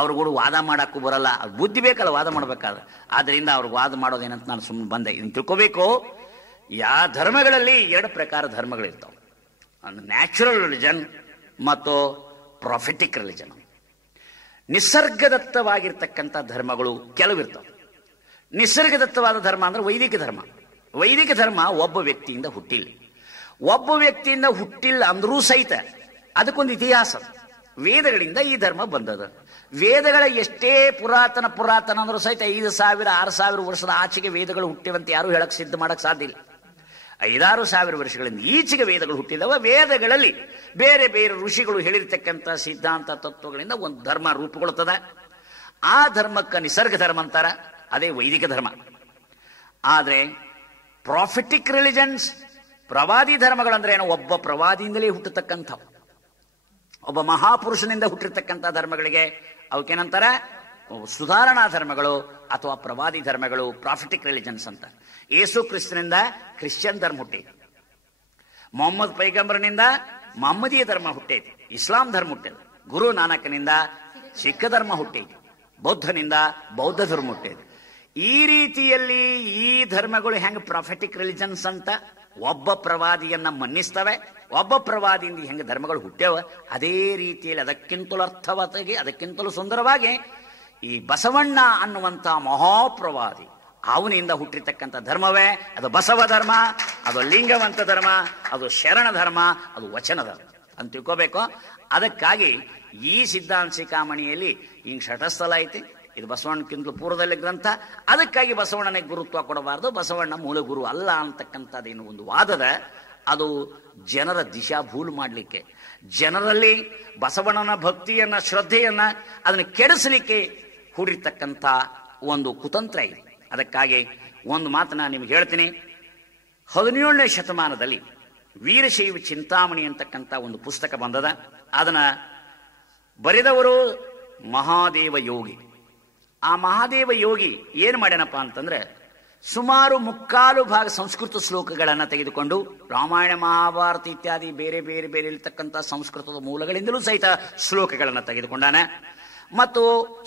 ಅವ್ರು ಕೂಡ ವಾದ ಮಾಡಕ್ಕೂ ಬರಲ್ಲ. ಬುದ್ಧಿ ಬೇಕಲ್ಲ ವಾದ ಮಾಡ್ಬೇಕಾದ್ರೆ. ಆದ್ರಿಂದ ಅವ್ರಿಗೆ ವಾದ ಮಾಡೋದೇನಂತ ನಾನು ಸುಮ್ಮನೆ ಬಂದೆ. ಇದನ್ನು ತಿಳ್ಕೋಬೇಕು. ಯಾವ ಧರ್ಮಗಳಲ್ಲಿ ಎರಡು ಪ್ರಕಾರ ಧರ್ಮಗಳಿರ್ತಾವೆ, ನ್ಯಾಚುರಲ್ ರಿಲಿಜನ್ ಮತ್ತು ಪ್ರಾಫಿಟಿಕ್ ರಿಲಿಜನ್. ನಿಸರ್ಗದತ್ತವಾಗಿರ್ತಕ್ಕಂಥ ಧರ್ಮಗಳು ಕೆಲವಿರ್ತವೆ. ನಿಸರ್ಗದತ್ತವಾದ ಧರ್ಮ ಅಂದ್ರೆ ವೈದಿಕ ಧರ್ಮ. ವೈದಿಕ ಧರ್ಮ ಒಬ್ಬ ವ್ಯಕ್ತಿಯಿಂದ ಹುಟ್ಟಿಲ್ಲ. ಒಬ್ಬ ವ್ಯಕ್ತಿಯಿಂದ ಹುಟ್ಟಿಲ್ಲ ಅಂದ್ರೂ ಸಹಿತ ಅದಕ್ಕೊಂದು ಇತಿಹಾಸ. ವೇದಗಳಿಂದ ಈ ಧರ್ಮ ಬಂದದ. ವೇದಗಳ ಎಷ್ಟೇ ಪುರಾತನ ಅಂದ್ರೂ ಸಹಿತ 5,000 6,000 ವರ್ಷದ ಆಚೆಗೆ ವೇದಗಳು ಹುಟ್ಟಿವಂತೆ ಯಾರು ಹೇಳಕ್ ಸಿದ್ಧ ಮಾಡಕ್ ಸಾಧ್ಯ ಇಲ್ಲ. 5,000 ವರ್ಷಗಳಿಂದ ಈಚೆಗೆ ವೇದಗಳು ಹುಟ್ಟಿದವ. ವೇದಗಳಲ್ಲಿ ಬೇರೆ ಬೇರೆ ಋಷಿಗಳು ಹೇಳಿರ್ತಕ್ಕಂಥ ಸಿದ್ಧಾಂತ ತತ್ವಗಳಿಂದ ಒಂದು ಧರ್ಮ ರೂಪುಗೊಳ್ಳುತ್ತದೆ. ಆ ಧರ್ಮಕ್ಕೆ ನಿಸರ್ಗ ಧರ್ಮ ಅಂತಾರ, ಅದೇ ವೈದಿಕ ಧರ್ಮ. ಆದ್ರೆ ಪ್ರಾಫಿಟಿಕ್ ರಿಲಿಜನ್ಸ್, ಪ್ರವಾದಿ ಧರ್ಮಗಳಂದ್ರೆ ಏನೋ ಒಬ್ಬ ಪ್ರವಾದಿಯಿಂದಲೇ ಹುಟ್ಟತಕ್ಕಂಥ, ಒಬ್ಬ ಮಹಾಪುರುಷನಿಂದ ಹುಟ್ಟಿರ್ತಕ್ಕಂಥ ಧರ್ಮಗಳಿಗೆ ಅವಕ್ಕೇನಂತಾರ? ಸುಧಾರಣಾ ಧರ್ಮಗಳು ಅಥವಾ ಪ್ರವಾದಿ ಧರ್ಮಗಳು, ಪ್ರಾಫಿಟಿಕ್ ರಿಲಿಜನ್ಸ್ ಅಂತ. ಯೇಸು ಕ್ರಿಸ್ತನಿಂದ ಕ್ರಿಶ್ಚಿಯನ್ ಧರ್ಮ ಹುಟ್ಟೈತಿ, ಮೊಹಮ್ಮದ್ ಪೈಗಂಬರ್ನಿಂದ ಮಹಮ್ಮದೀಯ ಧರ್ಮ ಹುಟ್ಟೈತಿ, ಇಸ್ಲಾಂ ಧರ್ಮ ಹುಟ್ಟೈತಿ, ಗುರು ನಾನಕನಿಂದ ಸಿಖ್ ಧರ್ಮ ಹುಟ್ಟೈತಿ, ಬೌದ್ಧನಿಂದ ಬೌದ್ಧ ಧರ್ಮ ಹುಟ್ಟೈತಿ. ಈ ರೀತಿಯಲ್ಲಿ ಈ ಧರ್ಮಗಳು ಹೆಂಗ್ ಪ್ರಾಫಿಟಿಕ್ ರಿಲಿಜನ್ಸ್ ಅಂತ ಒಬ್ಬ ಪ್ರವಾದಿಯನ್ನ ಮನ್ನಿಸ್ತವೆ, ಒಬ್ಬ ಪ್ರವಾದಿಯಿಂದ ಹೆಂಗ ಧರ್ಮಗಳು ಹುಟ್ಟ್ಯಾವ, ಅದೇ ರೀತಿಯಲ್ಲಿ ಅದಕ್ಕಿಂತಲೂ ಅರ್ಥವತ್ತಾಗಿ, ಅದಕ್ಕಿಂತಲೂ ಸುಂದರವಾಗಿ ಈ ಬಸವಣ್ಣ ಅನ್ನುವಂಥ ಮಹಾಪ್ರವಾದಿ ಅವನಿಂದ ಹುಟ್ಟಿರ್ತಕ್ಕಂಥ ಧರ್ಮವೇ ಅದು ಬಸವ ಧರ್ಮ, ಅದು ಲಿಂಗವಂತ ಧರ್ಮ, ಅದು ಶರಣ ಧರ್ಮ, ಅದು ವಚನ ಧರ್ಮ ಅಂತ ತಿಳ್ಕೋಬೇಕು. ಅದಕ್ಕಾಗಿ ಈ ಸಿದ್ಧಾಂತ ಶಿಖಾಮಣಿಯಲ್ಲಿ ಹಿಂಗ್ ಷಟಸ್ಥಲ ಐತಿ. ಇದು ಬಸವಣ್ಣಕ್ಕಿಂತಲೂ ಪೂರ್ವದಲ್ಲಿ ಗ್ರಂಥ. ಅದಕ್ಕಾಗಿ ಬಸವಣ್ಣನಿಗೆ ಗುರುತ್ವ ಕೊಡಬಾರದು, ಬಸವಣ್ಣ ಮೂಲ ಗುರು ಅಲ್ಲ ಅಂತಕ್ಕಂಥದ್ದೇನು ಒಂದು ವಾದದ, ಅದು ಜನರ ದಿಶಾ ಭೂಲು ಮಾಡಲಿಕ್ಕೆ, ಜನರಲ್ಲಿ ಬಸವಣ್ಣನ ಭಕ್ತಿಯನ್ನ ಶ್ರದ್ಧೆಯನ್ನ ಅದನ್ನು ಕೆಡಿಸಲಿಕ್ಕೆ ಹೂಡಿರ್ತಕ್ಕಂಥ ಒಂದು ಕುತಂತ್ರ ಇದೆ. ಅದಕ್ಕಾಗಿ ಒಂದು ಮಾತನ್ನ ನಿಮ್ಗೆ ಹೇಳ್ತೀನಿ. 17ನೇ ಶತಮಾನದಲ್ಲಿ ವೀರಶೈವ ಚಿಂತಾಮಣಿ ಅಂತಕ್ಕಂಥ ಒಂದು ಪುಸ್ತಕ ಬಂದದ. ಅದನ್ನ ಬರೆದವರು ಮಹಾದೇವ ಯೋಗಿ. ಆ ಮಹಾದೇವ ಯೋಗಿ ಏನ್ ಮಾಡ್ಯಾನಪ್ಪ ಅಂತಂದ್ರೆ, ಸುಮಾರು 3/4 ಭಾಗ ಸಂಸ್ಕೃತ ಶ್ಲೋಕಗಳನ್ನ ತೆಗೆದುಕೊಂಡು ರಾಮಾಯಣ ಮಹಾಭಾರತ ಇತ್ಯಾದಿ ಬೇರೆ ಬೇರೆ ಬೇರೆ ಇರತಕ್ಕಂಥ ಸಂಸ್ಕೃತದ ಮೂಲಗಳಿಂದಲೂ ಸಹಿತ ಶ್ಲೋಕಗಳನ್ನ ತೆಗೆದುಕೊಂಡಾನ. ಮತ್ತು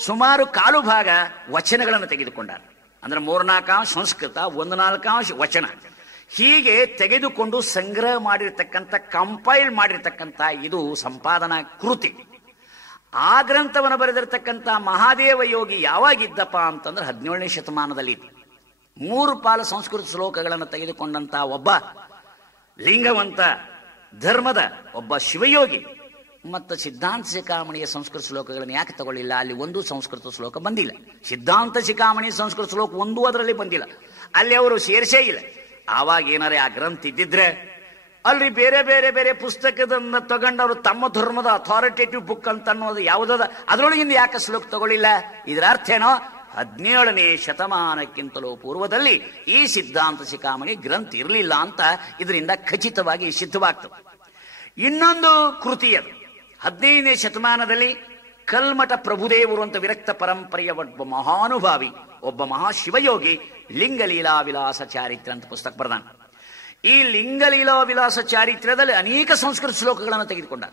ಸುಮಾರು 1/4 ಭಾಗ ವಚನಗಳನ್ನು ತೆಗೆದುಕೊಂಡಾನ. ಅಂದ್ರೆ 3/4 ಸಂಸ್ಕೃತ, 1/4 ವಚನ. ಹೀಗೆ ತೆಗೆದುಕೊಂಡು ಸಂಗ್ರಹ ಮಾಡಿರ್ತಕ್ಕಂಥ, ಕಂಪೈಲ್ ಮಾಡಿರ್ತಕ್ಕಂಥ ಇದು ಸಂಪಾದನಾ ಕೃತಿ. ಆ ಗ್ರಂಥವನ್ನು ಬರೆದಿರ್ತಕ್ಕಂಥ ಮಹಾದೇವ ಯೋಗಿ ಯಾವಾಗಿದ್ದಪ್ಪ ಅಂತಂದ್ರೆ 17ನೇ ಶತಮಾನದಲ್ಲಿ. 3 ಪಾಲು ಸಂಸ್ಕೃತ ಶ್ಲೋಕಗಳನ್ನು ತೆಗೆದುಕೊಂಡಂತ ಒಬ್ಬ ಲಿಂಗವಂತ ಧರ್ಮದ ಒಬ್ಬ ಶಿವಯೋಗಿ. ಮತ್ತು ಸಿದ್ಧಾಂತ ಶಿಖಾಮಣಿಯ ಸಂಸ್ಕೃತ ಶ್ಲೋಕಗಳನ್ನು ಯಾಕೆ ತಗೊಳ್ಳಿಲ್ಲ? ಅಲ್ಲಿ ಒಂದು ಸಂಸ್ಕೃತ ಶ್ಲೋಕ ಬಂದಿಲ್ಲ. ಸಿದ್ಧಾಂತ ಶಿಖಾಮಣಿ ಸಂಸ್ಕೃತ ಶ್ಲೋಕ ಒಂದು ಅದರಲ್ಲಿ ಬಂದಿಲ್ಲ, ಅಲ್ಲಿ ಅವರು ಸೇರಿಸೇ ಇಲ್ಲ. ಆವಾಗ ಏನಾರೇ ಆ ಗ್ರಂಥ ಇದ್ದಿದ್ರೆ ಅಲ್ರಿ ಬೇರೆ ಬೇರೆ ಬೇರೆ ಪುಸ್ತಕದನ್ನ ತಗೊಂಡವರು ತಮ್ಮ ಧರ್ಮದ ಅಥಾರಿಟೇಟಿವ್ ಬುಕ್ ಅಂತ ಅನ್ನೋದು ಯಾವುದದ ಅದರೊಳಗಿಂದ ಯಾಕೆ ಶ್ಲೋಕ ತಗೊಳ್ಳಿಲ್ಲ? ಇದರ ಅರ್ಥ ಏನೋ, 17ನೇ ಶತಮಾನಕ್ಕಿಂತಲೂ ಪೂರ್ವದಲ್ಲಿ ಈ ಸಿದ್ಧಾಂತ ಶಿಖಾಮಣಿ ಗ್ರಂಥ ಇರಲಿಲ್ಲ ಅಂತ ಇದರಿಂದ ಖಚಿತವಾಗಿ ಸಿದ್ಧವಾಗ್ತದೆ. ಇನ್ನೊಂದು ಕೃತಿ ಅದು 15ನೇ ಶತಮಾನದಲ್ಲಿ ಕಲ್ಮಠ ಪ್ರಭುದೇವರು ಅಂತ ವಿರಕ್ತ ಪರಂಪರೆಯ ಒಬ್ಬ ಮಹಾನುಭಾವಿ, ಒಬ್ಬ ಮಹಾಶಿವಯೋಗಿ ಲಿಂಗಲೀಲಾ ವಿಲಾಸ ಚಾರಿತ್ರ ಅಂತ ಪುಸ್ತಕ ಬರೆದಾನ. ಈ ಲಿಂಗಲೀಲಾ ವಿಲಾಸ ಚಾರಿತ್ರದಲ್ಲಿ ಅನೇಕ ಸಂಸ್ಕೃತ ಶ್ಲೋಕಗಳನ್ನು ತೆಗೆದುಕೊಂಡ.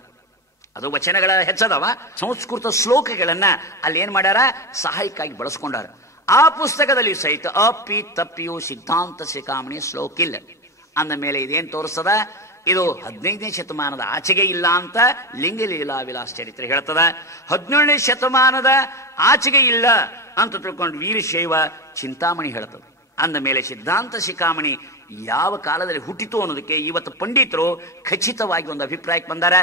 ಅದು ವಚನಗಳ ಹೆಚ್ಚದವ, ಸಂಸ್ಕೃತ ಶ್ಲೋಕಗಳನ್ನ ಅಲ್ಲಿ ಏನ್ ಮಾಡ್ಯಾರ, ಸಹಾಯಕ್ಕಾಗಿ ಬಳಸ್ಕೊಂಡಾರ. ಆ ಪುಸ್ತಕದಲ್ಲಿ ಸಹಿತ ಅಪ್ಪಿ ತಪ್ಪಿಯು ಸಿದ್ಧಾಂತ ಶಿಖಾಮಣಿ ಶ್ಲೋಕ ಇಲ್ಲ ಅಂದ ಮೇಲೆ ಇದೇನ್ ತೋರಿಸ್ತದ, ಇದು 15ನೇ ಶತಮಾನದ ಆಚೆಗೆ ಇಲ್ಲ ಅಂತ ಲಿಂಗಲೀಲಾ ವಿಲಾಸ ಚರಿತ್ರೆ ಹೇಳ್ತದ. 17ನೇ ಶತಮಾನದ ಆಚೆಗೆ ಇಲ್ಲ ಅಂತ ತಿಳ್ಕೊಂಡು ವೀರಶೈವ ಚಿಂತಾಮಣಿ ಹೇಳ್ತದೆ. ಅಂದ ಮೇಲೆ ಸಿದ್ಧಾಂತ ಶಿಖಾಮಣಿ ಯಾವ ಕಾಲದಲ್ಲಿ ಹುಟ್ಟಿತು ಅನ್ನೋದಕ್ಕೆ ಇವತ್ತು ಪಂಡಿತರು ಖಚಿತವಾಗಿ ಒಂದು ಅಭಿಪ್ರಾಯಕ್ಕೆ ಬಂದಾರ.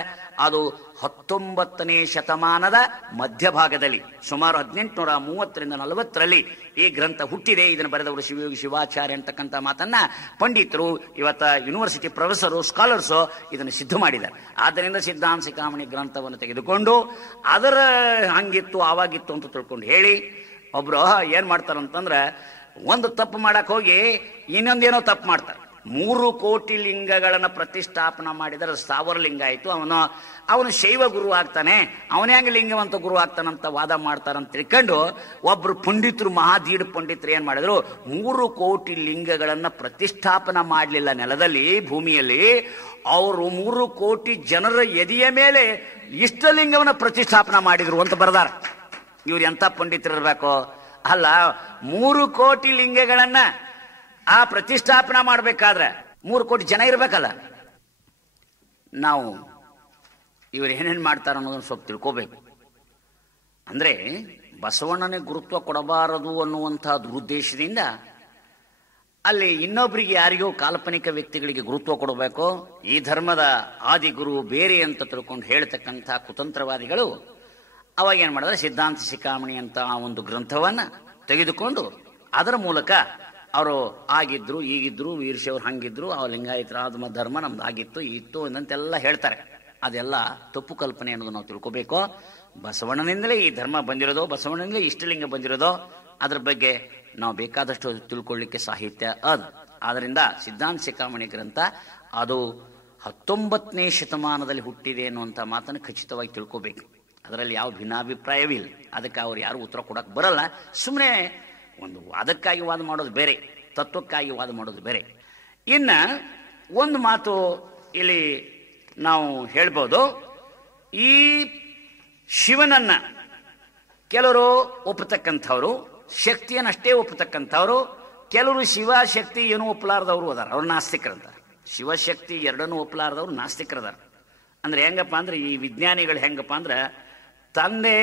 ಅದು 19ನೇ ಶತಮಾನದ ಮಧ್ಯಭಾಗದಲ್ಲಿ ಸುಮಾರು 1830ರಿಂದ 40ರಲ್ಲಿ ಈ ಗ್ರಂಥ ಹುಟ್ಟಿದೆ. ಇದನ್ನು ಬರೆದವರು ಶಿವಯೋಗಿ ಶಿವಾಚಾರ್ಯ ಅಂತಕ್ಕಂಥ ಮಾತನ್ನ ಪಂಡಿತರು, ಇವತ್ತ ಯೂನಿವರ್ಸಿಟಿ ಪ್ರೊಫೆಸರು, ಸ್ಕಾಲರ್ಸು ಇದನ್ನು ಸಿದ್ಧ ಮಾಡಿದ್ದಾರೆ. ಆದ್ದರಿಂದ ಸಿದ್ಧಾಂತ ಶಿಖಾಮಣಿ ಗ್ರಂಥವನ್ನು ತೆಗೆದುಕೊಂಡು ಅದರ ಹಂಗಿತ್ತು ಆವಾಗಿತ್ತು ಅಂತ ತಿಳ್ಕೊಂಡು ಹೇಳಿ ಒಬ್ರು ಏನ್ ಮಾಡ್ತಾರಂತಂದ್ರೆ, ಒಂದು ತಪ್ಪು ಮಾಡಕ್ ಹೋಗಿ ಇನ್ನೊಂದೇನೋ ತಪ್ಪು ಮಾಡ್ತಾರೆ. 3 ಕೋಟಿ ಲಿಂಗಗಳನ್ನು ಪ್ರತಿಷ್ಠಾಪನ ಮಾಡಿದರೆ ಸ್ಥಾವರ ಲಿಂಗ ಆಯಿತು. ಅವನು ಶೈವ ಗುರು ಆಗ್ತಾನೆ, ಅವನೇ ಹಂಗೆ ಲಿಂಗವಂತ ಗುರು ಆಗ್ತಾನಂತ ವಾದ ಮಾಡ್ತಾರಂತ ತಿಳ್ಕೊಂಡು ಒಬ್ರು ಪಂಡಿತರು, ಮಹಾದೀಡ್ ಪಂಡಿತರು ಏನ್ ಮಾಡಿದ್ರು, 3 ಕೋಟಿ ಲಿಂಗಗಳನ್ನ ಪ್ರತಿಷ್ಠಾಪನ ಮಾಡಲಿಲ್ಲ ನೆಲದಲ್ಲಿ, ಭೂಮಿಯಲ್ಲಿ. ಅವರು 3 ಕೋಟಿ ಜನರ ಎದೆಯ ಮೇಲೆ ಇಷ್ಟಲಿಂಗವನ್ನ ಪ್ರತಿಷ್ಠಾಪನ ಮಾಡಿದ್ರು ಅಂತ ಬರೆದಾರ. ಇವ್ರು ಎಂತ ಪಂಡಿತರಿರ್ಬೇಕು ಅಲ್ಲ. 3 ಕೋಟಿ ಲಿಂಗಗಳನ್ನ ಆ ಪ್ರತಿಷ್ಠಾಪನ ಮಾಡ್ಬೇಕಾದ್ರೆ 3 ಕೋಟಿ ಜನ ಇರ್ಬೇಕಲ್ಲ. ನಾವು ಇವ್ರು ಏನೇನ್ ಮಾಡ್ತಾರ ಅನ್ನೋದನ್ನ ಸ್ವಲ್ಪ ತಿಳ್ಕೋಬೇಕು. ಅಂದ್ರೆ ಬಸವಣ್ಣನಿಗೆ ಗುರುತ್ವ ಕೊಡಬಾರದು ಅನ್ನುವಂತಹ ದುರುದ್ದೇಶದಿಂದ ಅಲ್ಲಿ ಇನ್ನೊಬ್ಬರಿಗೆ, ಯಾರಿಗೋ ಕಾಲ್ಪನಿಕ ವ್ಯಕ್ತಿಗಳಿಗೆ ಗುರುತ್ವ ಕೊಡಬೇಕು, ಈ ಧರ್ಮದ ಆದಿಗುರು ಬೇರೆ ಅಂತ ತಿಳ್ಕೊಂಡು ಹೇಳ್ತಕ್ಕಂಥ ಕುತಂತ್ರವಾದಿಗಳು ಅವಾಗ ಏನ್ ಮಾಡಿದ್ರೆ, ಸಿದ್ಧಾಂತ ಶಿಖಾಮಣಿ ಅಂತ ಒಂದು ಗ್ರಂಥವನ್ನ ತೆಗೆದುಕೊಂಡು ಅದರ ಮೂಲಕ ಅವರು ಆಗಿದ್ರು, ಈಗಿದ್ರು, ವೀರಶೈವರು ಹಂಗಿದ್ರು, ಅವ್ರು ಲಿಂಗಾಯತರ ಧರ್ಮ ನಮ್ದು ಆಗಿತ್ತು, ಇತ್ತು ಅಂತೆಲ್ಲ ಹೇಳ್ತಾರೆ. ಅದೆಲ್ಲ ತಪ್ಪು ಕಲ್ಪನೆ ಅನ್ನೋದು ನಾವು ತಿಳ್ಕೋಬೇಕು. ಬಸವಣ್ಣನಿಂದಲೇ ಈ ಧರ್ಮ ಬಂದಿರೋದು, ಬಸವಣ್ಣನಿಂದಲೇ ಇಷ್ಟಲಿಂಗ ಬಂದಿರೋದು, ಅದ್ರ ಬಗ್ಗೆ ನಾವು ಬೇಕಾದಷ್ಟು ತಿಳ್ಕೊಳ್ಳಿಕ್ಕೆ ಸಾಹಿತ್ಯ ಅದು. ಆದ್ರಿಂದ ಸಿದ್ಧಾಂತ ಶಿಖಾಮಣಿ ಗ್ರಂಥ ಅದು 19ನೇ ಶತಮಾನದಲ್ಲಿ ಹುಟ್ಟಿದೆ ಅನ್ನುವಂಥ ಮಾತನ್ನು ಖಚಿತವಾಗಿ ತಿಳ್ಕೋಬೇಕು. ಅದರಲ್ಲಿ ಯಾವ ಭಿನ್ನಾಭಿಪ್ರಾಯವಿಲ್ಲ. ಅದಕ್ಕೆ ಅವ್ರು ಯಾರು ಉತ್ತರ ಕೊಡಕ್ಕೆ ಬರಲ್ಲ. ಸುಮ್ಮನೆ ಒಂದು ವಾದಕ್ಕಾಗಿ ವಾದ ಮಾಡೋದು ಬೇರೆ, ತತ್ವಕ್ಕಾಗಿ ವಾದ ಮಾಡೋದು ಬೇರೆ. ಇನ್ನ ಒಂದು ಮಾತು ಇಲ್ಲಿ ನಾವು ಹೇಳ್ಬೋದು, ಈ ಶಿವನನ್ನ ಕೆಲವರು ಒಪ್ಪತಕ್ಕಂಥವ್ರು, ಶಕ್ತಿಯನ್ನಷ್ಟೇ ಒಪ್ಪತಕ್ಕಂಥವ್ರು, ಕೆಲವರು ಶಿವ ಶಕ್ತಿ ಏನೂ ಒಪ್ಪಲಾರದವ್ರು ಅದಾರ, ಅವ್ರು ನಾಸ್ತಿಕರಂತ. ಶಿವಶಕ್ತಿ ಎರಡನ್ನೂ ಒಪ್ಪಲಾರದವ್ರು ನಾಸ್ತಿಕರದಾರ. ಅಂದ್ರೆ ಹೆಂಗಪ್ಪ ಅಂದ್ರೆ, ಈ ವಿಜ್ಞಾನಿಗಳು ಹೆಂಗಪ್ಪ ಅಂದ್ರೆ, ತಂದೆ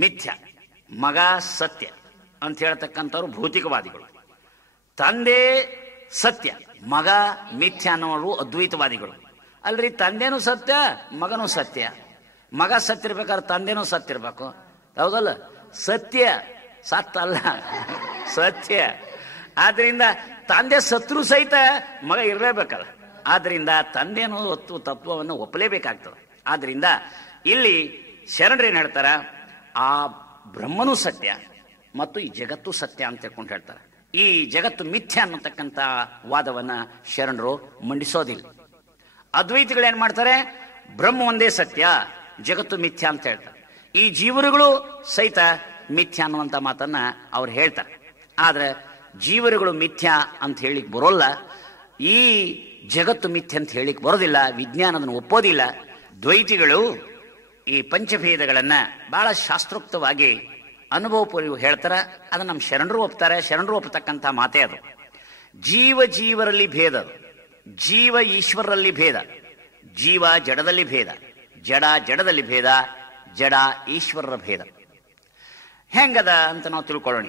ಮಿಥ್ಯ ಮಗ ಸತ್ಯ ಅಂತ ಹೇಳ್ತಕ್ಕಂಥವ್ರು ಭೌತಿಕವಾದಿಗಳು. ತಂದೆ ಸತ್ಯ ಮಗ ಮಿಥ್ಯ ಅನ್ನೋರು ಅದ್ವೈತವಾದಿಗಳು. ಅಲ್ರಿ, ತಂದೆನೂ ಸತ್ಯ ಮಗನೂ ಸತ್ಯ. ಮಗ ಸತ್ಯ ಇರ್ಬೇಕಾದ್ರೆ ತಂದೆನೂ ಸತ್ಯ ಇರ್ಬೇಕು, ಹೌದಲ್ಲ? ಸತ್ಯ ಸತ್ತ ಅಲ್ಲ, ಸತ್ಯ. ಆದ್ರಿಂದ ತಂದೆ ಸತ್ರು ಸಹಿತ ಮಗ ಇರಲೇಬೇಕಲ್ಲ. ಆದ್ರಿಂದ ತಂದೆನೂ ತತ್ವವನ್ನು ಒಪ್ಪಲೇಬೇಕಾಗ್ತದೆ. ಆದ್ರಿಂದ ಇಲ್ಲಿ ಶರಣರೇನು ಹೇಳ್ತಾರ, ಆ ಬ್ರಹ್ಮನೂ ಸತ್ಯ ಮತ್ತು ಈ ಜಗತ್ತು ಸತ್ಯ ಅಂತ ತಿಳ್ಕೊಂಡು ಹೇಳ್ತಾರೆ. ಈ ಜಗತ್ತು ಮಿಥ್ಯ ಅನ್ನತಕ್ಕಂಥ ವಾದವನ್ನ ಶರಣರು ಮಂಡಿಸೋದಿಲ್ಲ. ಅದ್ವೈತಿಗಳು ಏನ್ ಮಾಡ್ತಾರೆ, ಬ್ರಹ್ಮ ಒಂದೇ ಸತ್ಯ, ಜಗತ್ತು ಮಿಥ್ಯ ಅಂತ ಹೇಳ್ತಾರೆ. ಈ ಜೀವರುಗಳು ಸಹಿತ ಮಿಥ್ಯ ಅನ್ನುವಂಥ ಮಾತನ್ನ ಅವ್ರು ಹೇಳ್ತಾರೆ. ಆದ್ರೆ ಜೀವರುಗಳು ಮಿಥ್ಯ ಅಂತ ಹೇಳಿಕ್ ಬರೋಲ್ಲ, ಈ ಜಗತ್ತು ಮಿಥ್ಯ ಅಂತ ಹೇಳಿಕ್ ಬರೋದಿಲ್ಲ, ವಿಜ್ಞಾನದನ್ನು ಒಪ್ಪೋದಿಲ್ಲ. ದ್ವೈತಿಗಳು ಈ ಪಂಚಭೇದಗಳನ್ನ ಬಹಳ ಶಾಸ್ತ್ರೋಕ್ತವಾಗಿ ಅನುಭವಪೂರ್ವ ಹೇಳ್ತಾರ. ಅದನ್ನ ನಮ್ಮ ಶರಣರು ಒಪ್ತಾರೆ. ಶರಣರು ಒಪ್ಪತಕ್ಕಂಥ ಮಾತೇ ಅದು. ಜೀವ ಜೀವರಲ್ಲಿ ಭೇದ, ಜೀವ ಈಶ್ವರರಲ್ಲಿ ಭೇದ, ಜೀವ ಜಡದಲ್ಲಿ ಭೇದ, ಜಡ ಜಡದಲ್ಲಿ ಭೇದ, ಜಡ ಈಶ್ವರರ ಭೇದ. ಹೆಂಗದ ಅಂತ ನಾವು ತಿಳ್ಕೊಳ್ಳೋಣ.